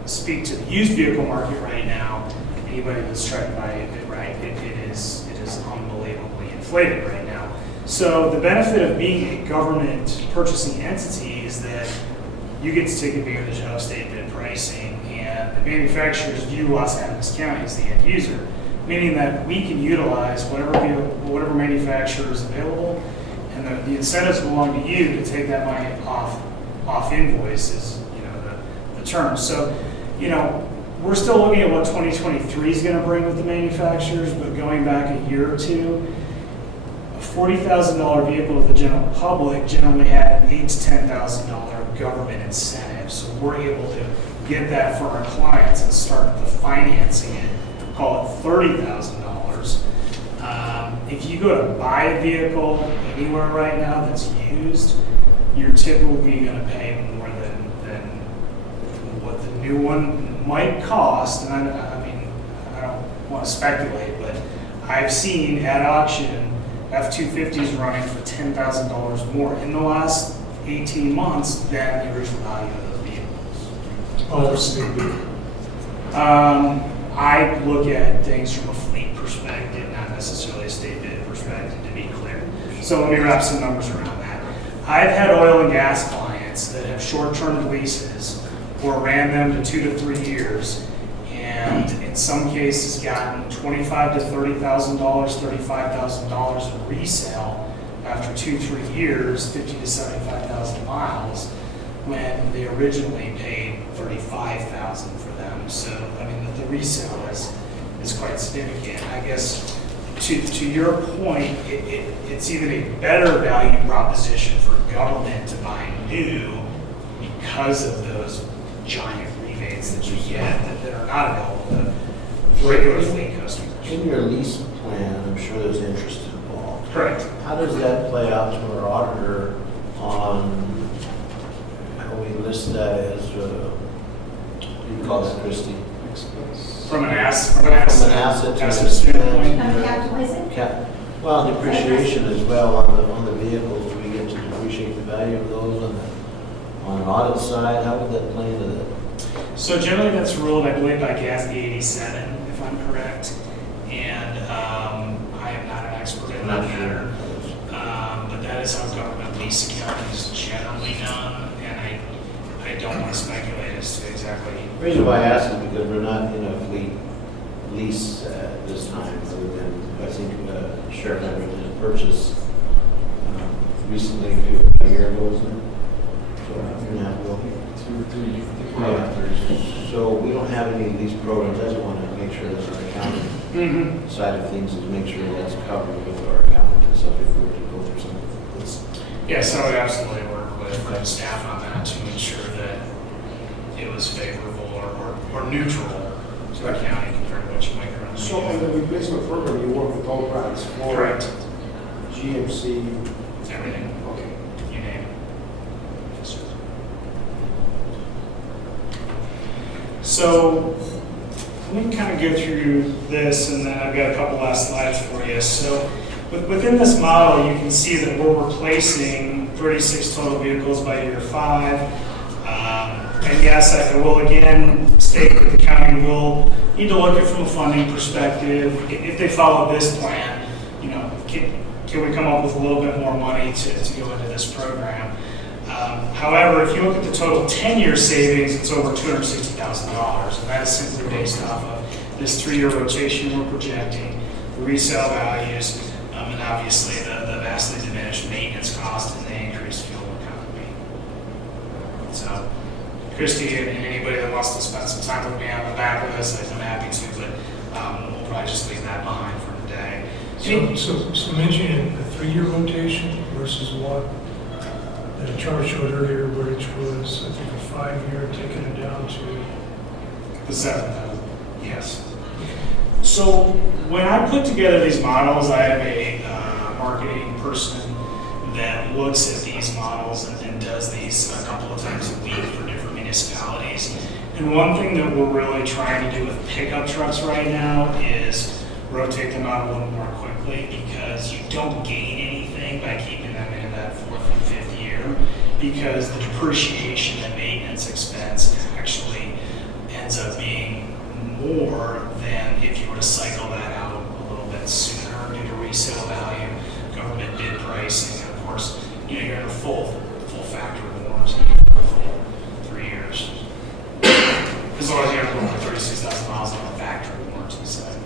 speak to the used vehicle market right now, anybody that's trying to buy it, right, it is unbelievably inflated right now. So the benefit of being a government purchasing entity is that you get to take advantage of state bid pricing, and the manufacturers view Los Angeles County as the end user, meaning that we can utilize whatever manufacturer is available, and the incentives belong to you to take that money off invoices, the terms. So, we're still looking at what 2023 is going to bring with the manufacturers, but going back a year or two, a $40,000 vehicle with the general public generally had $8,000 to $10,000 government incentives. So we're able to get that for our clients and start the financing it, call it $30,000. If you go to buy a vehicle anywhere right now that's used, you're typically going to pay more than what the new one might cost. And I don't want to speculate, but I've seen at auction F-250s running for $10,000 more in the last 18 months than the original value of those vehicles. I look at things from a fleet perspective, not necessarily a state bid perspective, to be clear. So let me wrap some numbers around that. I've had oil and gas clients that have short-term leases or ran them to 2 to 3 years, and in some cases gotten $25,000 to $30,000, $35,000 in resale after 2-3 years, 50 to 75,000 miles, when they originally paid $35,000 for them. So the resale is quite significant. I guess to your point, it's even a better value proposition for government to buy new because of those giant rebates that you get that are not available to regular fleet customers. In your lease plan, I'm sure there's interest involved. Correct. How does that play out to our auditor on how we list that as, what do you call it, Christie? From an asset From an asset to an standpoint. Well, depreciation as well on the vehicles. Do we get to depreciate the value of those on an audit side? How would that play into that? So generally that's ruled, I believe, by GASB 87, if I'm correct. And I am not an expert in that matter. But that is how government lease accounting is generally done. And I don't want to speculate as to exactly. The reason why I ask is because we're not in a fleet lease at this time, other than, I think, Sheriff Everett did a purchase recently, a year ago, wasn't it? So, a year and a half ago. 2 or 3. Yeah. So we don't have any of these programs. I just want to make sure that our accounting side of things is make sure that's covered with our accountant and stuff if we were to go through something like this. Yes, I would absolutely work with the staff on that to ensure that it was favorable or neutral to the county compared to what you might currently So on the replacement program, you work with all brands? Ford, Correct. GMC? Everything. Okay. You name it. Yes, sir. So let me kind of go through this, and then I've got a couple last slides for you. So within this model, you can see that we're replacing 36 total vehicles by year 5. And yes, I will again state that the county will need to look at it from a funding perspective. If they follow this plan, you know, can we come up with a little bit more money to go into this program? However, if you look at the total 10-year savings, it's over $260,000, and that is simply based off of this 3-year rotation we're projecting, the resale values, and obviously the vastly diminished maintenance cost and the increased fuel economy. So, Christy and anybody that wants to spend some time with me on the back of this, I'm happy to, but we'll probably just leave that behind for today. So mentioning a 3-year rotation versus what the chart showed earlier, which was, I think, a 5-year, taking it down to The 7,000, yes. So when I put together these models, I have a marketing person that looks at these models and does these a couple of times a week for different municipalities. And one thing that we're really trying to do with pickup trucks right now is rotate them out a little more quickly, because you don't gain anything by keeping them in that 4th and 5th year, because the depreciation and maintenance expense actually ends up being more than if you were to cycle that out a little bit sooner due to resale value, government bid pricing, and of course, you're in a full factory warranty for the full 3 years. As long as you have over 36,000 miles on the factory warranty side.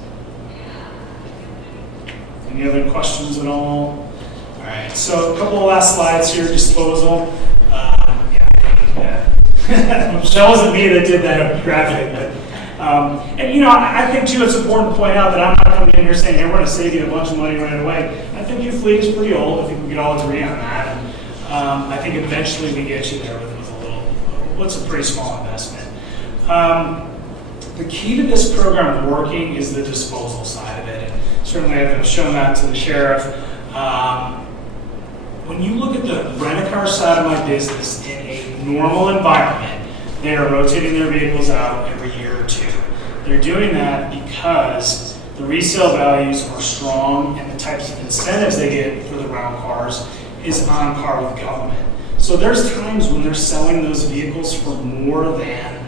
Any other questions at all? All right, so a couple of last slides here, disposal. That wasn't me that did that graphic, but and you know, I think too, it's important to point out that I'm not coming in here saying, hey, we're going to save you a bunch of money right away. I think your fleet is pretty old. I think we could all agree on that. And I think eventually we get you there with a little, what's a pretty small investment. The key to this program working is the disposal side of it. And certainly I've shown that to the sheriff. When you look at the rent-a-car side of my business in a normal environment, they are rotating their vehicles out every year or 2. They're doing that because the resale values are strong and the types of incentives they get for the rental cars is on par with government. So there's times when they're selling those vehicles for more than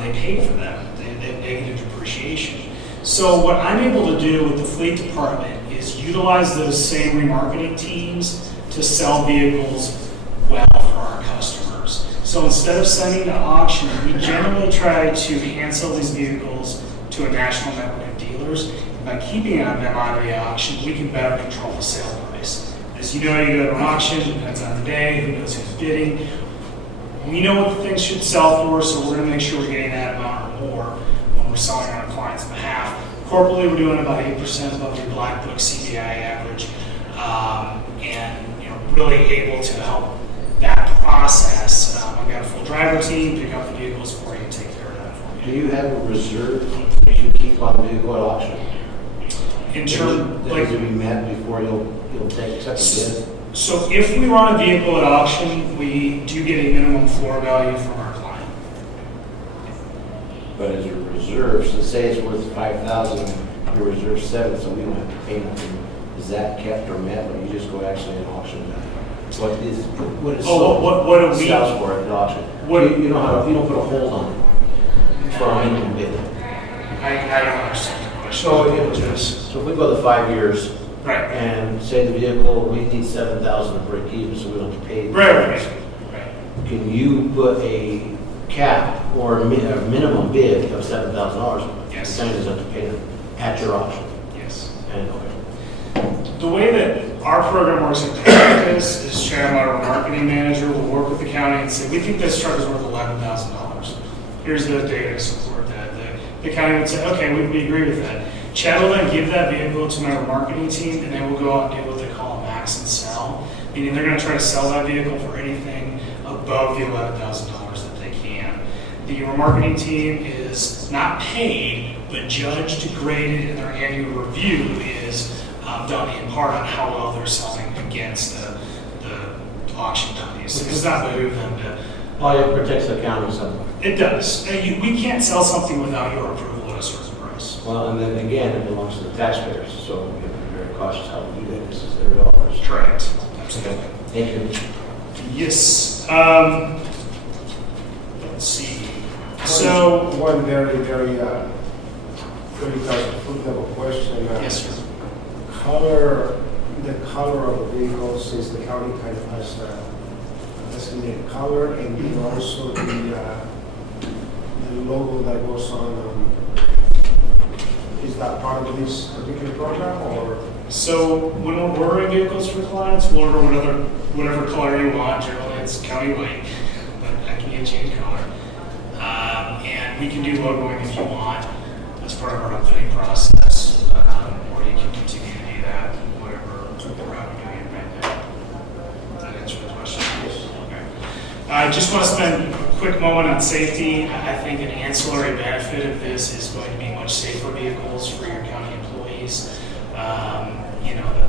they paid for them. They have negative depreciation. So what I'm able to do with the fleet department is utilize those same remarketing teams to sell vehicles well for our customers. So instead of sending to auction, we generally try to hand sell these vehicles to a national network of dealers. And by keeping them out of the auction, we can better control the sale price. As you know, you go to an auction, it depends on the day, who knows who's bidding. We know what the things should sell for, so we're going to make sure we're getting that amount or more when we're selling on a client's behalf. corporately, we're doing about 8% above your Black Book CBI average, and really able to help that process. I've got a full driver team, pick up the vehicles for you, and take care of that for you. Do you have a reserve that you keep on the vehicle at auction? In terms, that like, to be met before you'll accept a bid? so if we run a vehicle at auction, we do get a minimum floor value from our client. But as a reserve, so say it's worth 5,000, you reserve 7, so we don't have to pay nothing. Is that kept or met, or you just go actually at auction value? What is What do we sells for at auction? You don't put a hold on it for a minimum bid. I don't understand the question. So if we go the 5 years, Right. and say the vehicle, we need 7,000 to break even, so we don't have to pay. Right. Can you put a cap or a minimum bid of $7,000? Yes. The county doesn't have to pay them at your auction. Yes. And The way that our program works in practice is Sharon, our marketing manager, will work with the county and say, we think this truck is worth $11,000. Here's the data to support that. The county would say, okay, we agree with that. Chad will then give that vehicle to my marketing team, and they will go out and do what they call a max and sell, meaning they're going to try to sell that vehicle for anything above the $11,000 that they can. The remarketing team is not paid, but judged, graded, and their annual review is done in part on how well they're selling against the auction dummies. It does not behoove them to. well, it protects the county somewhat. It does. We can't sell something without your approval at a certain price. Well, and then again, it belongs to the taxpayers, so we have to be very cautious how we do that. This is their dollars. Correct. Absolutely. Thank you. Yes. Let's see. So, One very 30,000 foot level question. yes, sir. The color of the vehicle, since the county kind of has designated color, and also the logo that goes on, is that part of this particular program, or? So when we're ordering vehicles for clients, we'll order whatever color you want. Generally, it's county white, but I can get change color. And we can do logoing if you want as part of our upfitting process, or you can continue to do that, whatever route you're doing it right now. Does that answer the question? Yes. Okay. I just want to spend a quick moment on safety. I think an ancillary benefit of this is going to be much safer vehicles for your county employees.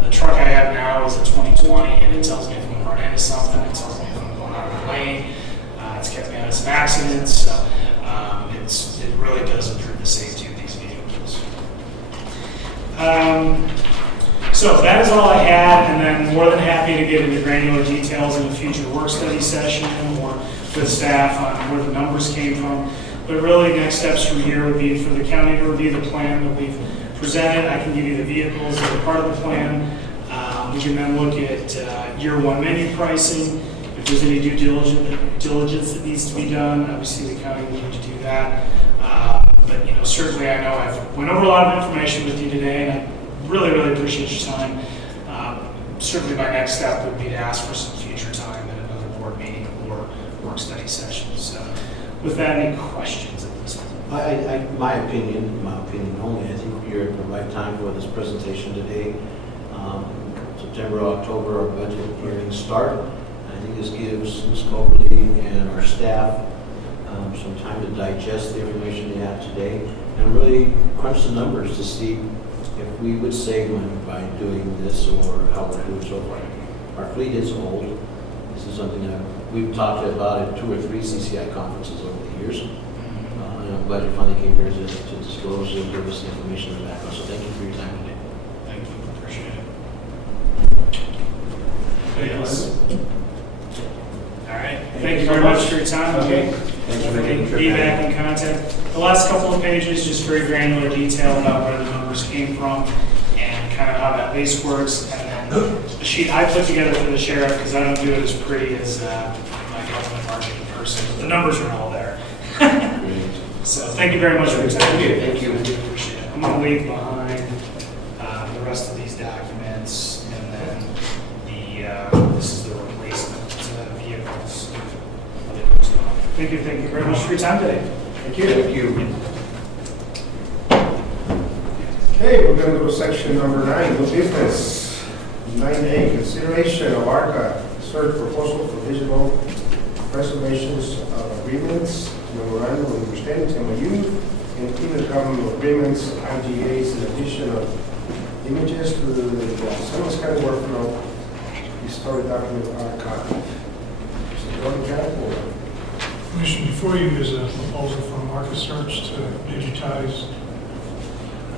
The truck I have now is a 2020, and it tells me if I'm going to run into something. It tells me if I'm going out of the lane. It's kept me out of some accidents. So it really does improve the safety of these vehicles. So that is all I had, and then more than happy to get into granular details in a future work study session or with staff on where the numbers came from. But really, next steps from here would be for the county to review the plan that we've presented. I can give you the vehicles that are part of the plan. We can then look at year one menu pricing. If there's any due diligence that needs to be done, obviously the county will need to do that. But certainly I know I've went over a lot of information with you today, and I really appreciate your time. Certainly my next step would be to ask for some future time at another board meeting or work study session. So with that, any questions at this point? My opinion only, I think you're at the right time for this presentation today. September, October, our budget hearings start. I think this gives Ms. Coberly and our staff some time to digest the information they have today and really crunch the numbers to see if we would save money by doing this or how we're doing so far. Our fleet is old. This is something that we've talked about at 2 or 3 CCI conferences over the years. And I'm glad you finally came here to disclose and give us the information in the background. So thank you for your time today. Thank you. Appreciate it. Anybody else? All right. Thank you very much for your time. Okay. Thanks for making the trip. Be back in contact. The last couple of pages, just very granular detail about where the numbers came from and kind of how that base works. And then the sheet I put together for the sheriff, because I don't do it as pretty as my government marketing person. The numbers are all there. So thank you very much for your time. Thank you. I do appreciate it. I'm going to leave behind the rest of these documents, and then this is the replacement vehicles. Thank you very much for your time today. Thank you. Thank you. Okay, we're gonna go to section number 9, new business. 9A, consideration of ARCA search proposal for digital preservations of agreements, memorandum of understanding, MOU, including government agreements, IGAs, in addition of images to the Summers County workflow, historic document archive. So, Gordon Campbell. Commission, before you is a proposal from Market Search to digitize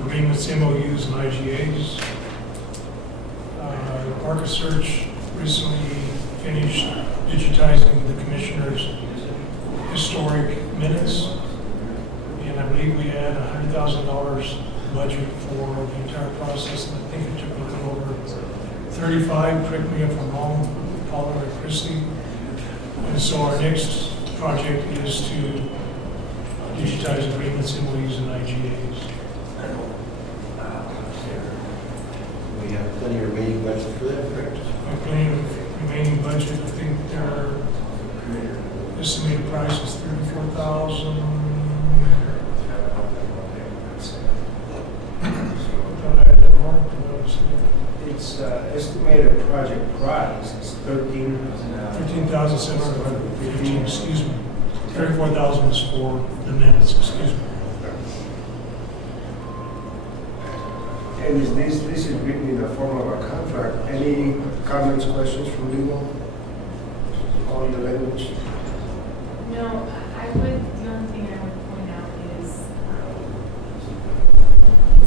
agreements, MOUs, and IGAs. Market Search recently finished digitizing the commissioner's historic minutes, and I believe we had $100,000 budget for the entire process, and I think it took a little over 35, correct me if I'm wrong, Paula or Christie. And so our next project is to digitize agreements, MOUs, and IGAs. We have plenty of remaining budget for that, correct? Plenty of remaining budget. I think their estimated price is $34,000. It's estimated project price is $13,715, excuse me. $34,000 is for the minutes, excuse me. And is this is written in the form of a contract. Any comments, questions from legal? All your language? No, I would, the only thing I would point out is,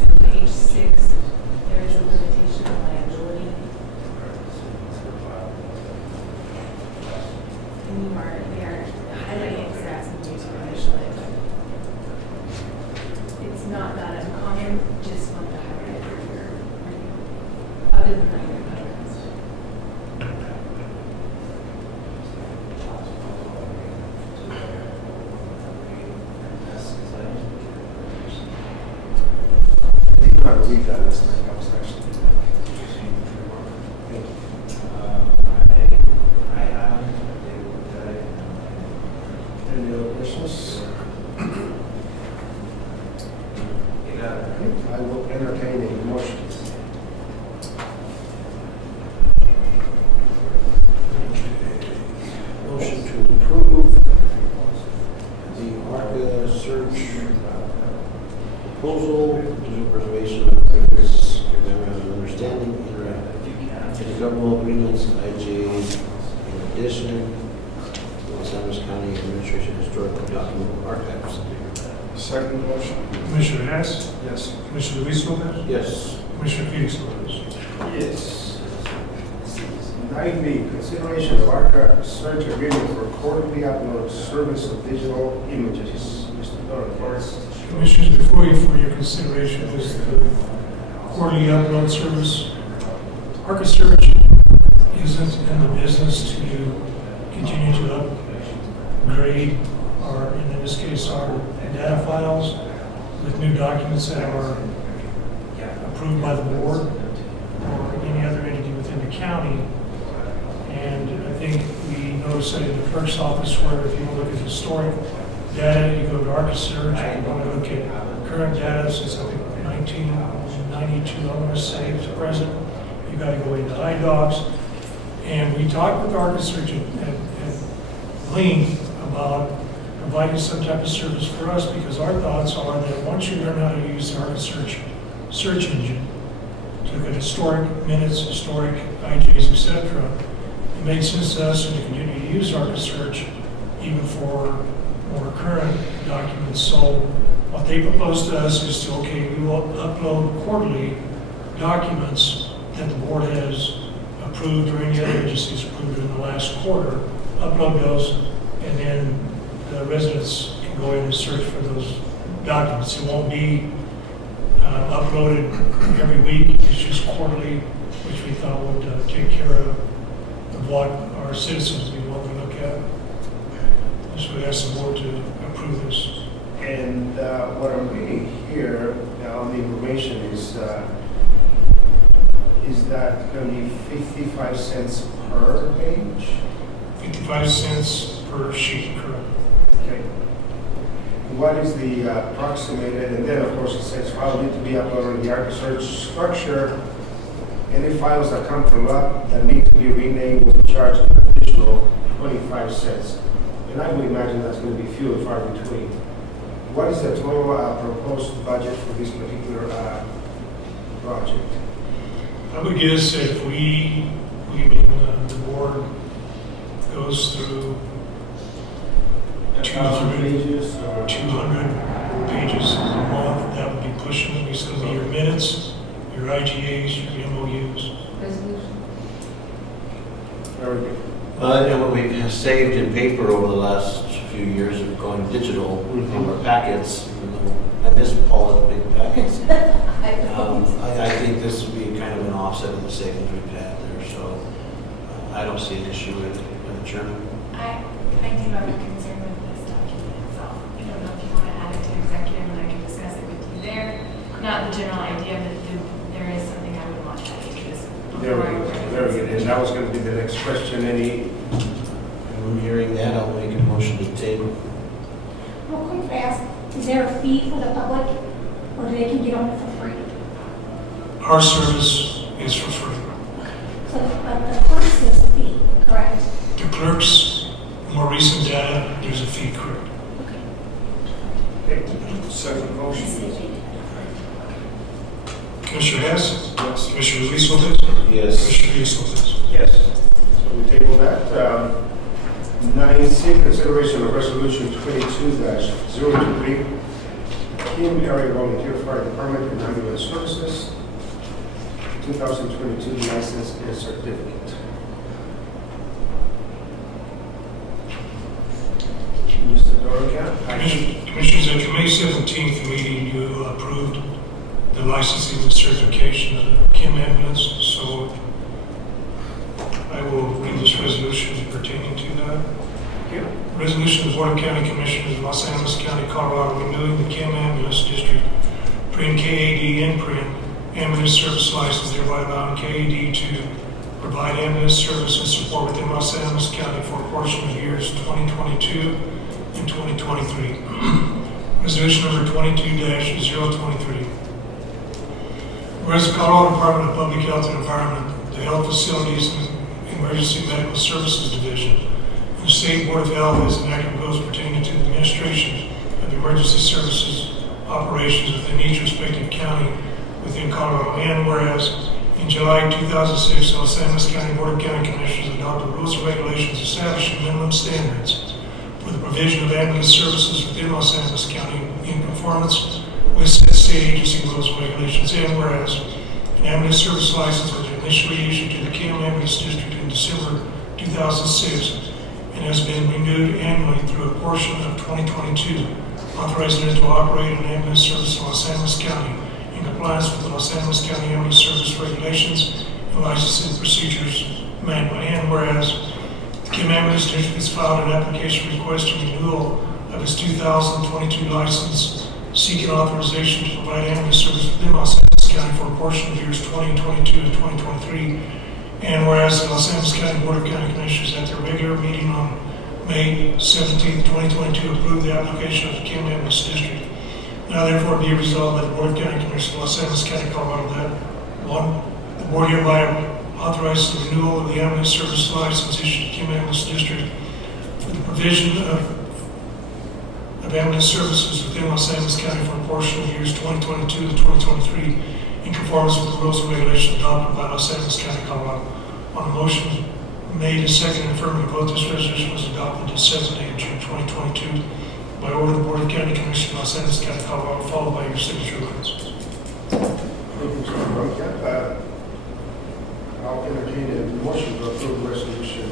on page 6, there is a limitation of liability. And they are highlighting exact news initially. It's not that uncommon, just want to highlight it for your review. Other than that, you're not. I didn't know how to read that last night. I was actually. Any other questions? I will entertain a motion. Motion to approve the ARCA search proposal, digital preservation of agreements, memorandum of understanding, intergovernmental agreements, IGAs, in addition, Los Angeles County Administration Historical Document Archives. Second motion. Commissioner Hess, Yes. Commissioner Luis Lopez, Yes. Commissioner Felix Lopez. Yes. 9B, consideration of ARCA search agreement for quarterly upload service of digital images. Mr. Doran. Commissioners, before you for your consideration is the quarterly upload service. ARCA Search isn't in the business to continue to upgrade our, in this case, our data files with new documents that are approved by the board or any other entity within the county. And I think we noticed that in the clerk's office where if you want to look at historic data, you go to ARCA Search. If you want to look at current data since I think 1992, I want to say to present, you got to go into iDocs. And we talked with ARCA Search at length about providing some type of service for us because our thoughts are that once you learn how to use the ARCA search engine to look at historic minutes, historic IGs, etc., it makes sense to us to continue to use ARCA search even for more current documents. So what they propose to us is to, okay, we will upload quarterly documents that the board has approved or any other agencies approved in the last quarter, upload those, and then the residents can go in and search for those documents. It won't be uploaded every week, it's just quarterly, which we thought would take care of what our citizens would want to look at. This would ask the board to approve this. And what I'm reading here on the information is that going to be 55 cents per page? 55 cents per sheet, correct. Okay. what is the approximated, and then of course it says files need to be uploaded on the ArchiSearch structure. Any files that come from up that need to be renamed will be charged an additional 25 cents. And I would imagine that's going to be few and far between. What is the total proposed budget for this particular project? I would guess if the board goes through 1,000 pages? 200 pages a month, that would be pushing it. It's going to be your minutes, your IGAs, your MOUs. Resolution. Very good. And what we've saved in paper over the last few years of going digital from our packets, even though I miss Paula's big packets. I think this would be kind of an offset of the savings we've had there, so I don't see an issue with it, Chairman. I do have a concern with this document itself. I don't know if you want to add it to executive and I can discuss it with you there. Not the general idea, but there is something I would want to add to this. Very good. And that was going to be the next question. Any? I'm hearing that, I'll make a motion to table. Real quick, I ask, is there a fee for the public, or do they can get on it for free? Our service is for free. So the clerks is a fee, correct? The clerks, more recent data, there's a fee, correct? Okay. Second motion. Commissioner Hess? Yes. Commissioner Luis Lopez? Yes. Commissioner Luis Lopez? Yes. So we table that. 9C, consideration of resolution 22-023, Kim Area Volunteer Fire Department and Ambulance Services, 2022 license and certificate. Mr. Dorica? Commissioners, at your May 17th meeting, you approved the licensing and certification of the Kim ambulance, so I will read this resolution pertaining to that. Resolution of the Board of County Commissioners of Los Angeles County, Colorado, renewing the Kim Ambulance District Prim KAD and Prim ambulance service license, thereby allowing KAD to provide ambulance service and support within Los Angeles County for a portion of years 2022 and 2023. Resolution number 22-023. Whereas the Colorado Department of Public Health and Environment, the Health Facilities and Emergency Medical Services Division, the State Board of Health has enacted rules pertaining to the administration of emergency services operations within each respective county within Colorado. And whereas in July 2006, the Los Angeles County Board of County Commissioners adopted rules and regulations establishing minimum standards for the provision of ambulance services within Los Angeles County in conformance with said state agency rules and regulations. And whereas an ambulance service license was initially issued to the Kim Ambulance District in December 2006, and has been renewed annually through a portion of 2022, authorizing it to operate an ambulance service in Los Angeles County in compliance with the Los Angeles County Ambulance Service Regulations and Licensing Procedures Manual. And whereas the Kim Ambulance District has filed an application requesting renewal of its 2022 license, seeking authorization to provide ambulance service within Los Angeles County for a portion of years 2022 and 2023. And whereas the Los Angeles County Board of County Commissioners at their regular meeting on May 17, 2022 approved the application of the Kim Ambulance District. Now therefore be resolved by the Board of County Commissioners of Los Angeles County, Colorado, that 1, the board hereby authorizes the renewal of the ambulance service license issued to Kim Ambulance District for the provision of ambulance services within Los Angeles County for a portion of years 2022 to 2023 in conformance with the rules and regulations adopted by Los Angeles County, Colorado. On a motion made and seconded affirmative vote, this resolution was adopted the 7th day of June 2022 by order of the Board of County Commissioners of Los Angeles County, Colorado, followed by your signature lines. Thank you, Mr. Dorica. I'll entertain a motion to approve resolution.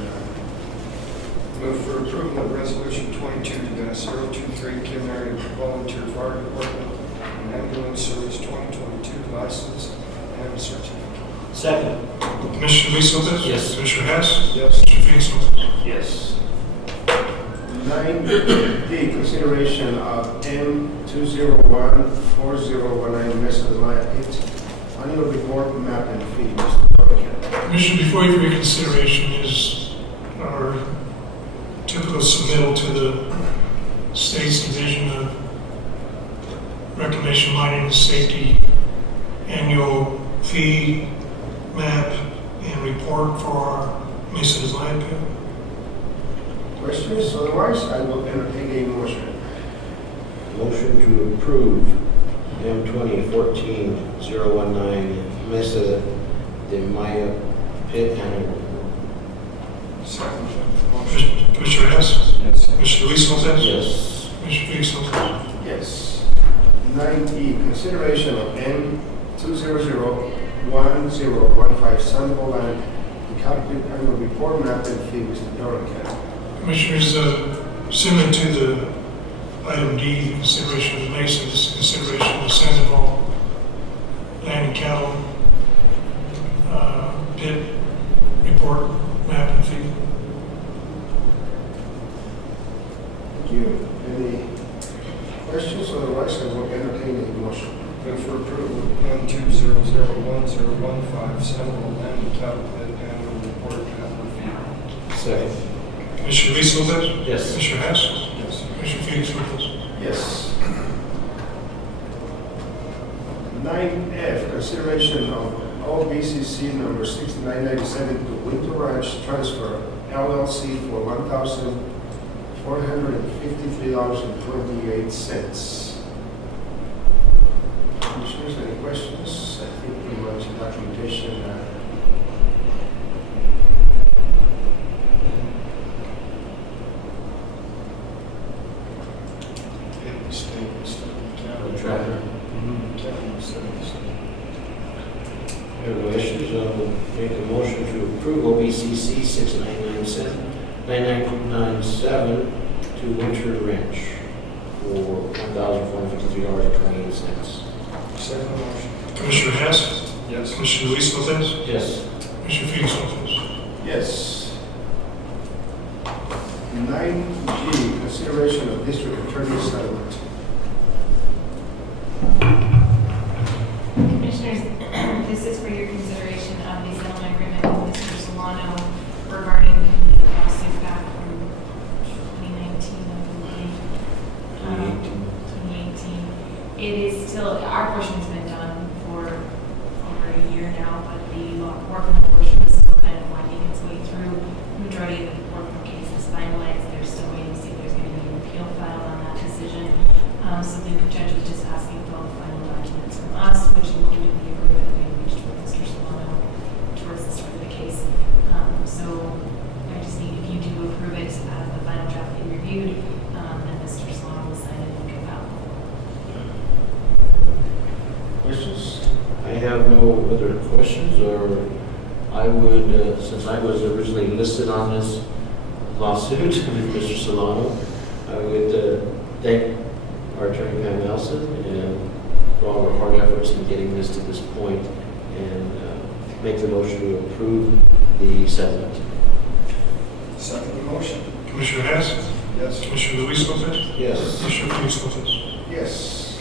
Move for approval of resolution 22-023, Kim Area Volunteer Fire Department and Ambulance Service 2022 license and certificate. Second. Commissioner Luis Lopez? Yes. Commissioner Hess? Yes. Commissioner Felix Lopez? Yes. 9D, consideration of M2014019 Mesa de Maya Pit annual report map and fee. Mr. Dorica. Commissioner, before you for your consideration is our typical submittal to the state's Division of reclamation, mining, and safety annual fee map and report for our Mesa Design Pit. Questions? Otherwise, I will entertain a motion. Motion to approve M2014-019 Mesa de Maya Pit Annual Report. Second. Commissioner Hess? Yes. Commissioner Luis Lopez? Yes. Commissioner Felix Lopez? Yes. 9E, consideration of M2001015 sample and calculate annual report map and fee, Mr. Doran. Commissioners, similar to the item D, consideration of the Mesa, this is consideration of the Sandoval land and cattle pit report map and fee. Thank you. Any questions? Otherwise, I will entertain a motion. Move for approval, M2001015 sample land and cattle pit annual report map and fee. Second. Commissioner Luis Lopez? Yes. Commissioner Hess? Yes. Commissioner Felix Lopez? Yes. 9F, consideration of LACBCC number 6997 to Winter Ranch Transfer LLC for $1,453.28. Commissioners, any questions? I think pretty much the documentation. Tractor. There are no issues. I'll make a motion to approve OBCC 6997 to Winter Ranch for $1,453.28. Second motion. Commissioner Hess? Yes. Commissioner Luis Lopez? Yes. Commissioner Felix Lopez? Yes. 9G, consideration of district attorney settlement. Commissioners, this is for your consideration of the settlement agreement with Mr. Solano regarding the lawsuit back from 2019, I believe. 2018. It is still, our portion's been done for over a year now, but the Orphan portion is still kind of winding its way through. The majority of the Orphan case is finalized. They're still waiting to see if there's going to be an appeal filed on that decision. So the judge was just asking for all the final documents from us, which included the agreement we reached with Mr. Solano towards the start of the case. So I just need, if you do approve it as the final draft be reviewed, then Mr. Solano will sign it and give out. Questions? I have no other questions, or I would, since I was originally listed on this lawsuit with Mr. Solano, I would thank our attorney Pam Nelson and for all her hard efforts in getting this to this point, and make the motion to approve the settlement. Second motion. Commissioner Hess? Yes. Commissioner Luis Lopez? Yes. Commissioner Felix Lopez? Yes.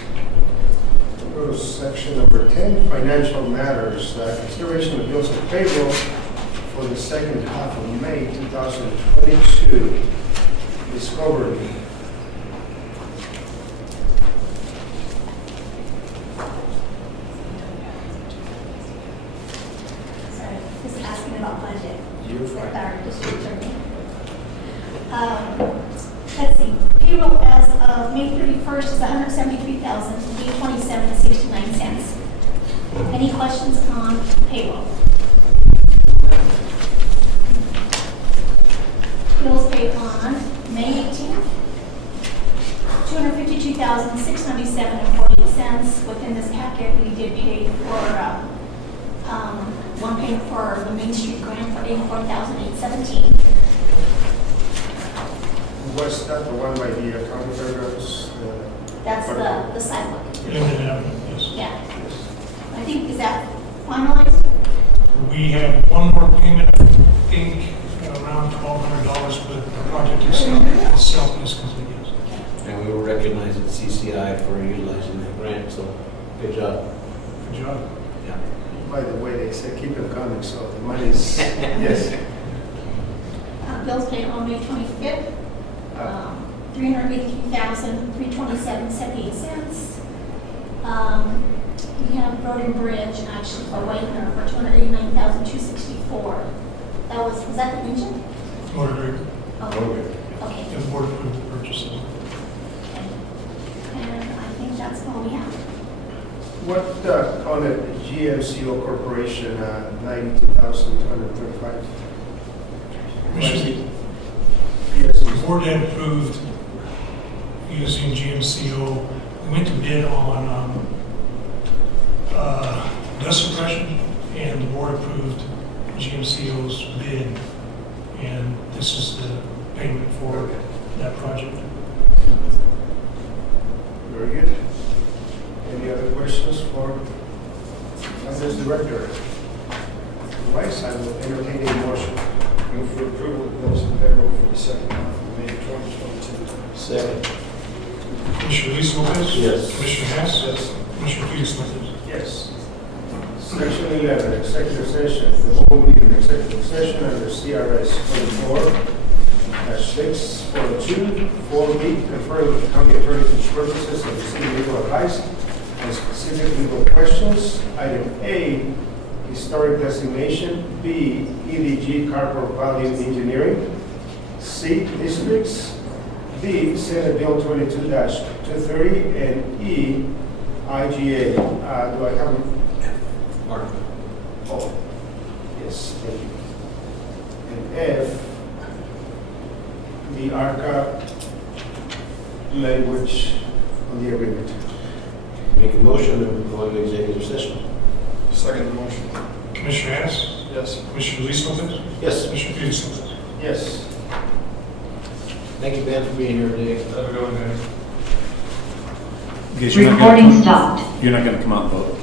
Go to section number 10, financial matters. Consideration of bills and payroll for the second half of May 2022. Discovery. Sorry, just asking about budget. You're With fine. our district attorney. Let's see, payroll as of May 31st is $173,827.69. Any questions on payroll? Bills paid on May 18th, $252,697.48. Within this packet, we did pay for one payment for the Main Street grant for $84,817. Was that the one by the county fairgrounds? That's the sidewalk. Yes. Yeah. I think, is that finalized? We have one more payment, I think, around $1,200, but the project itself is complete. And we will recognize at CCI for utilizing that grant, so good job. Good job. Yeah. By the way, they said keep them coming, so the money's, yes. Bills paid on May 25th, $383,327.78. We have Road and Bridge, actually, for Wagner for $289,264. Was that the engine? Motor grader. Oh, okay. And the board approved the purchases. And I think that's all we have. What, on the GMCO Corporation, 92,235? Commissioner, Yes, the board had approved using GMCO. We went to bid on dust suppression, and the board approved GMCO's bid. And this is the payment for that project. very good. Any other questions for Finance Director? Otherwise, I will entertain a motion. Move for approval of bills and payroll for the second half of May 2022. Second. Commissioner Luis Lopez? Yes. Commissioner Hess? Yes. Commissioner Felix Lopez? Yes. Section 11, executive session. The board will meet in executive session under CRS 44-642, 4B, confer with the county attorney for purposes of receiving legal advice on specific legal questions. Item A, historic designation. B, EDG Carport Value Engineering. C, districts. D, Senate Bill 22-230, and E, IGA. Do I have a... Oh, yes, thank you. And F, the ARCA language on the agreement. Make a motion to go into executive session. Second motion. Commissioner Hess? Yes. Commissioner Luis Lopez? Yes. Commissioner Felix Lopez? Yes. Thank you, Ben, for being here today. Have a good one, guys. Recording stopped. You're not going to come out and vote?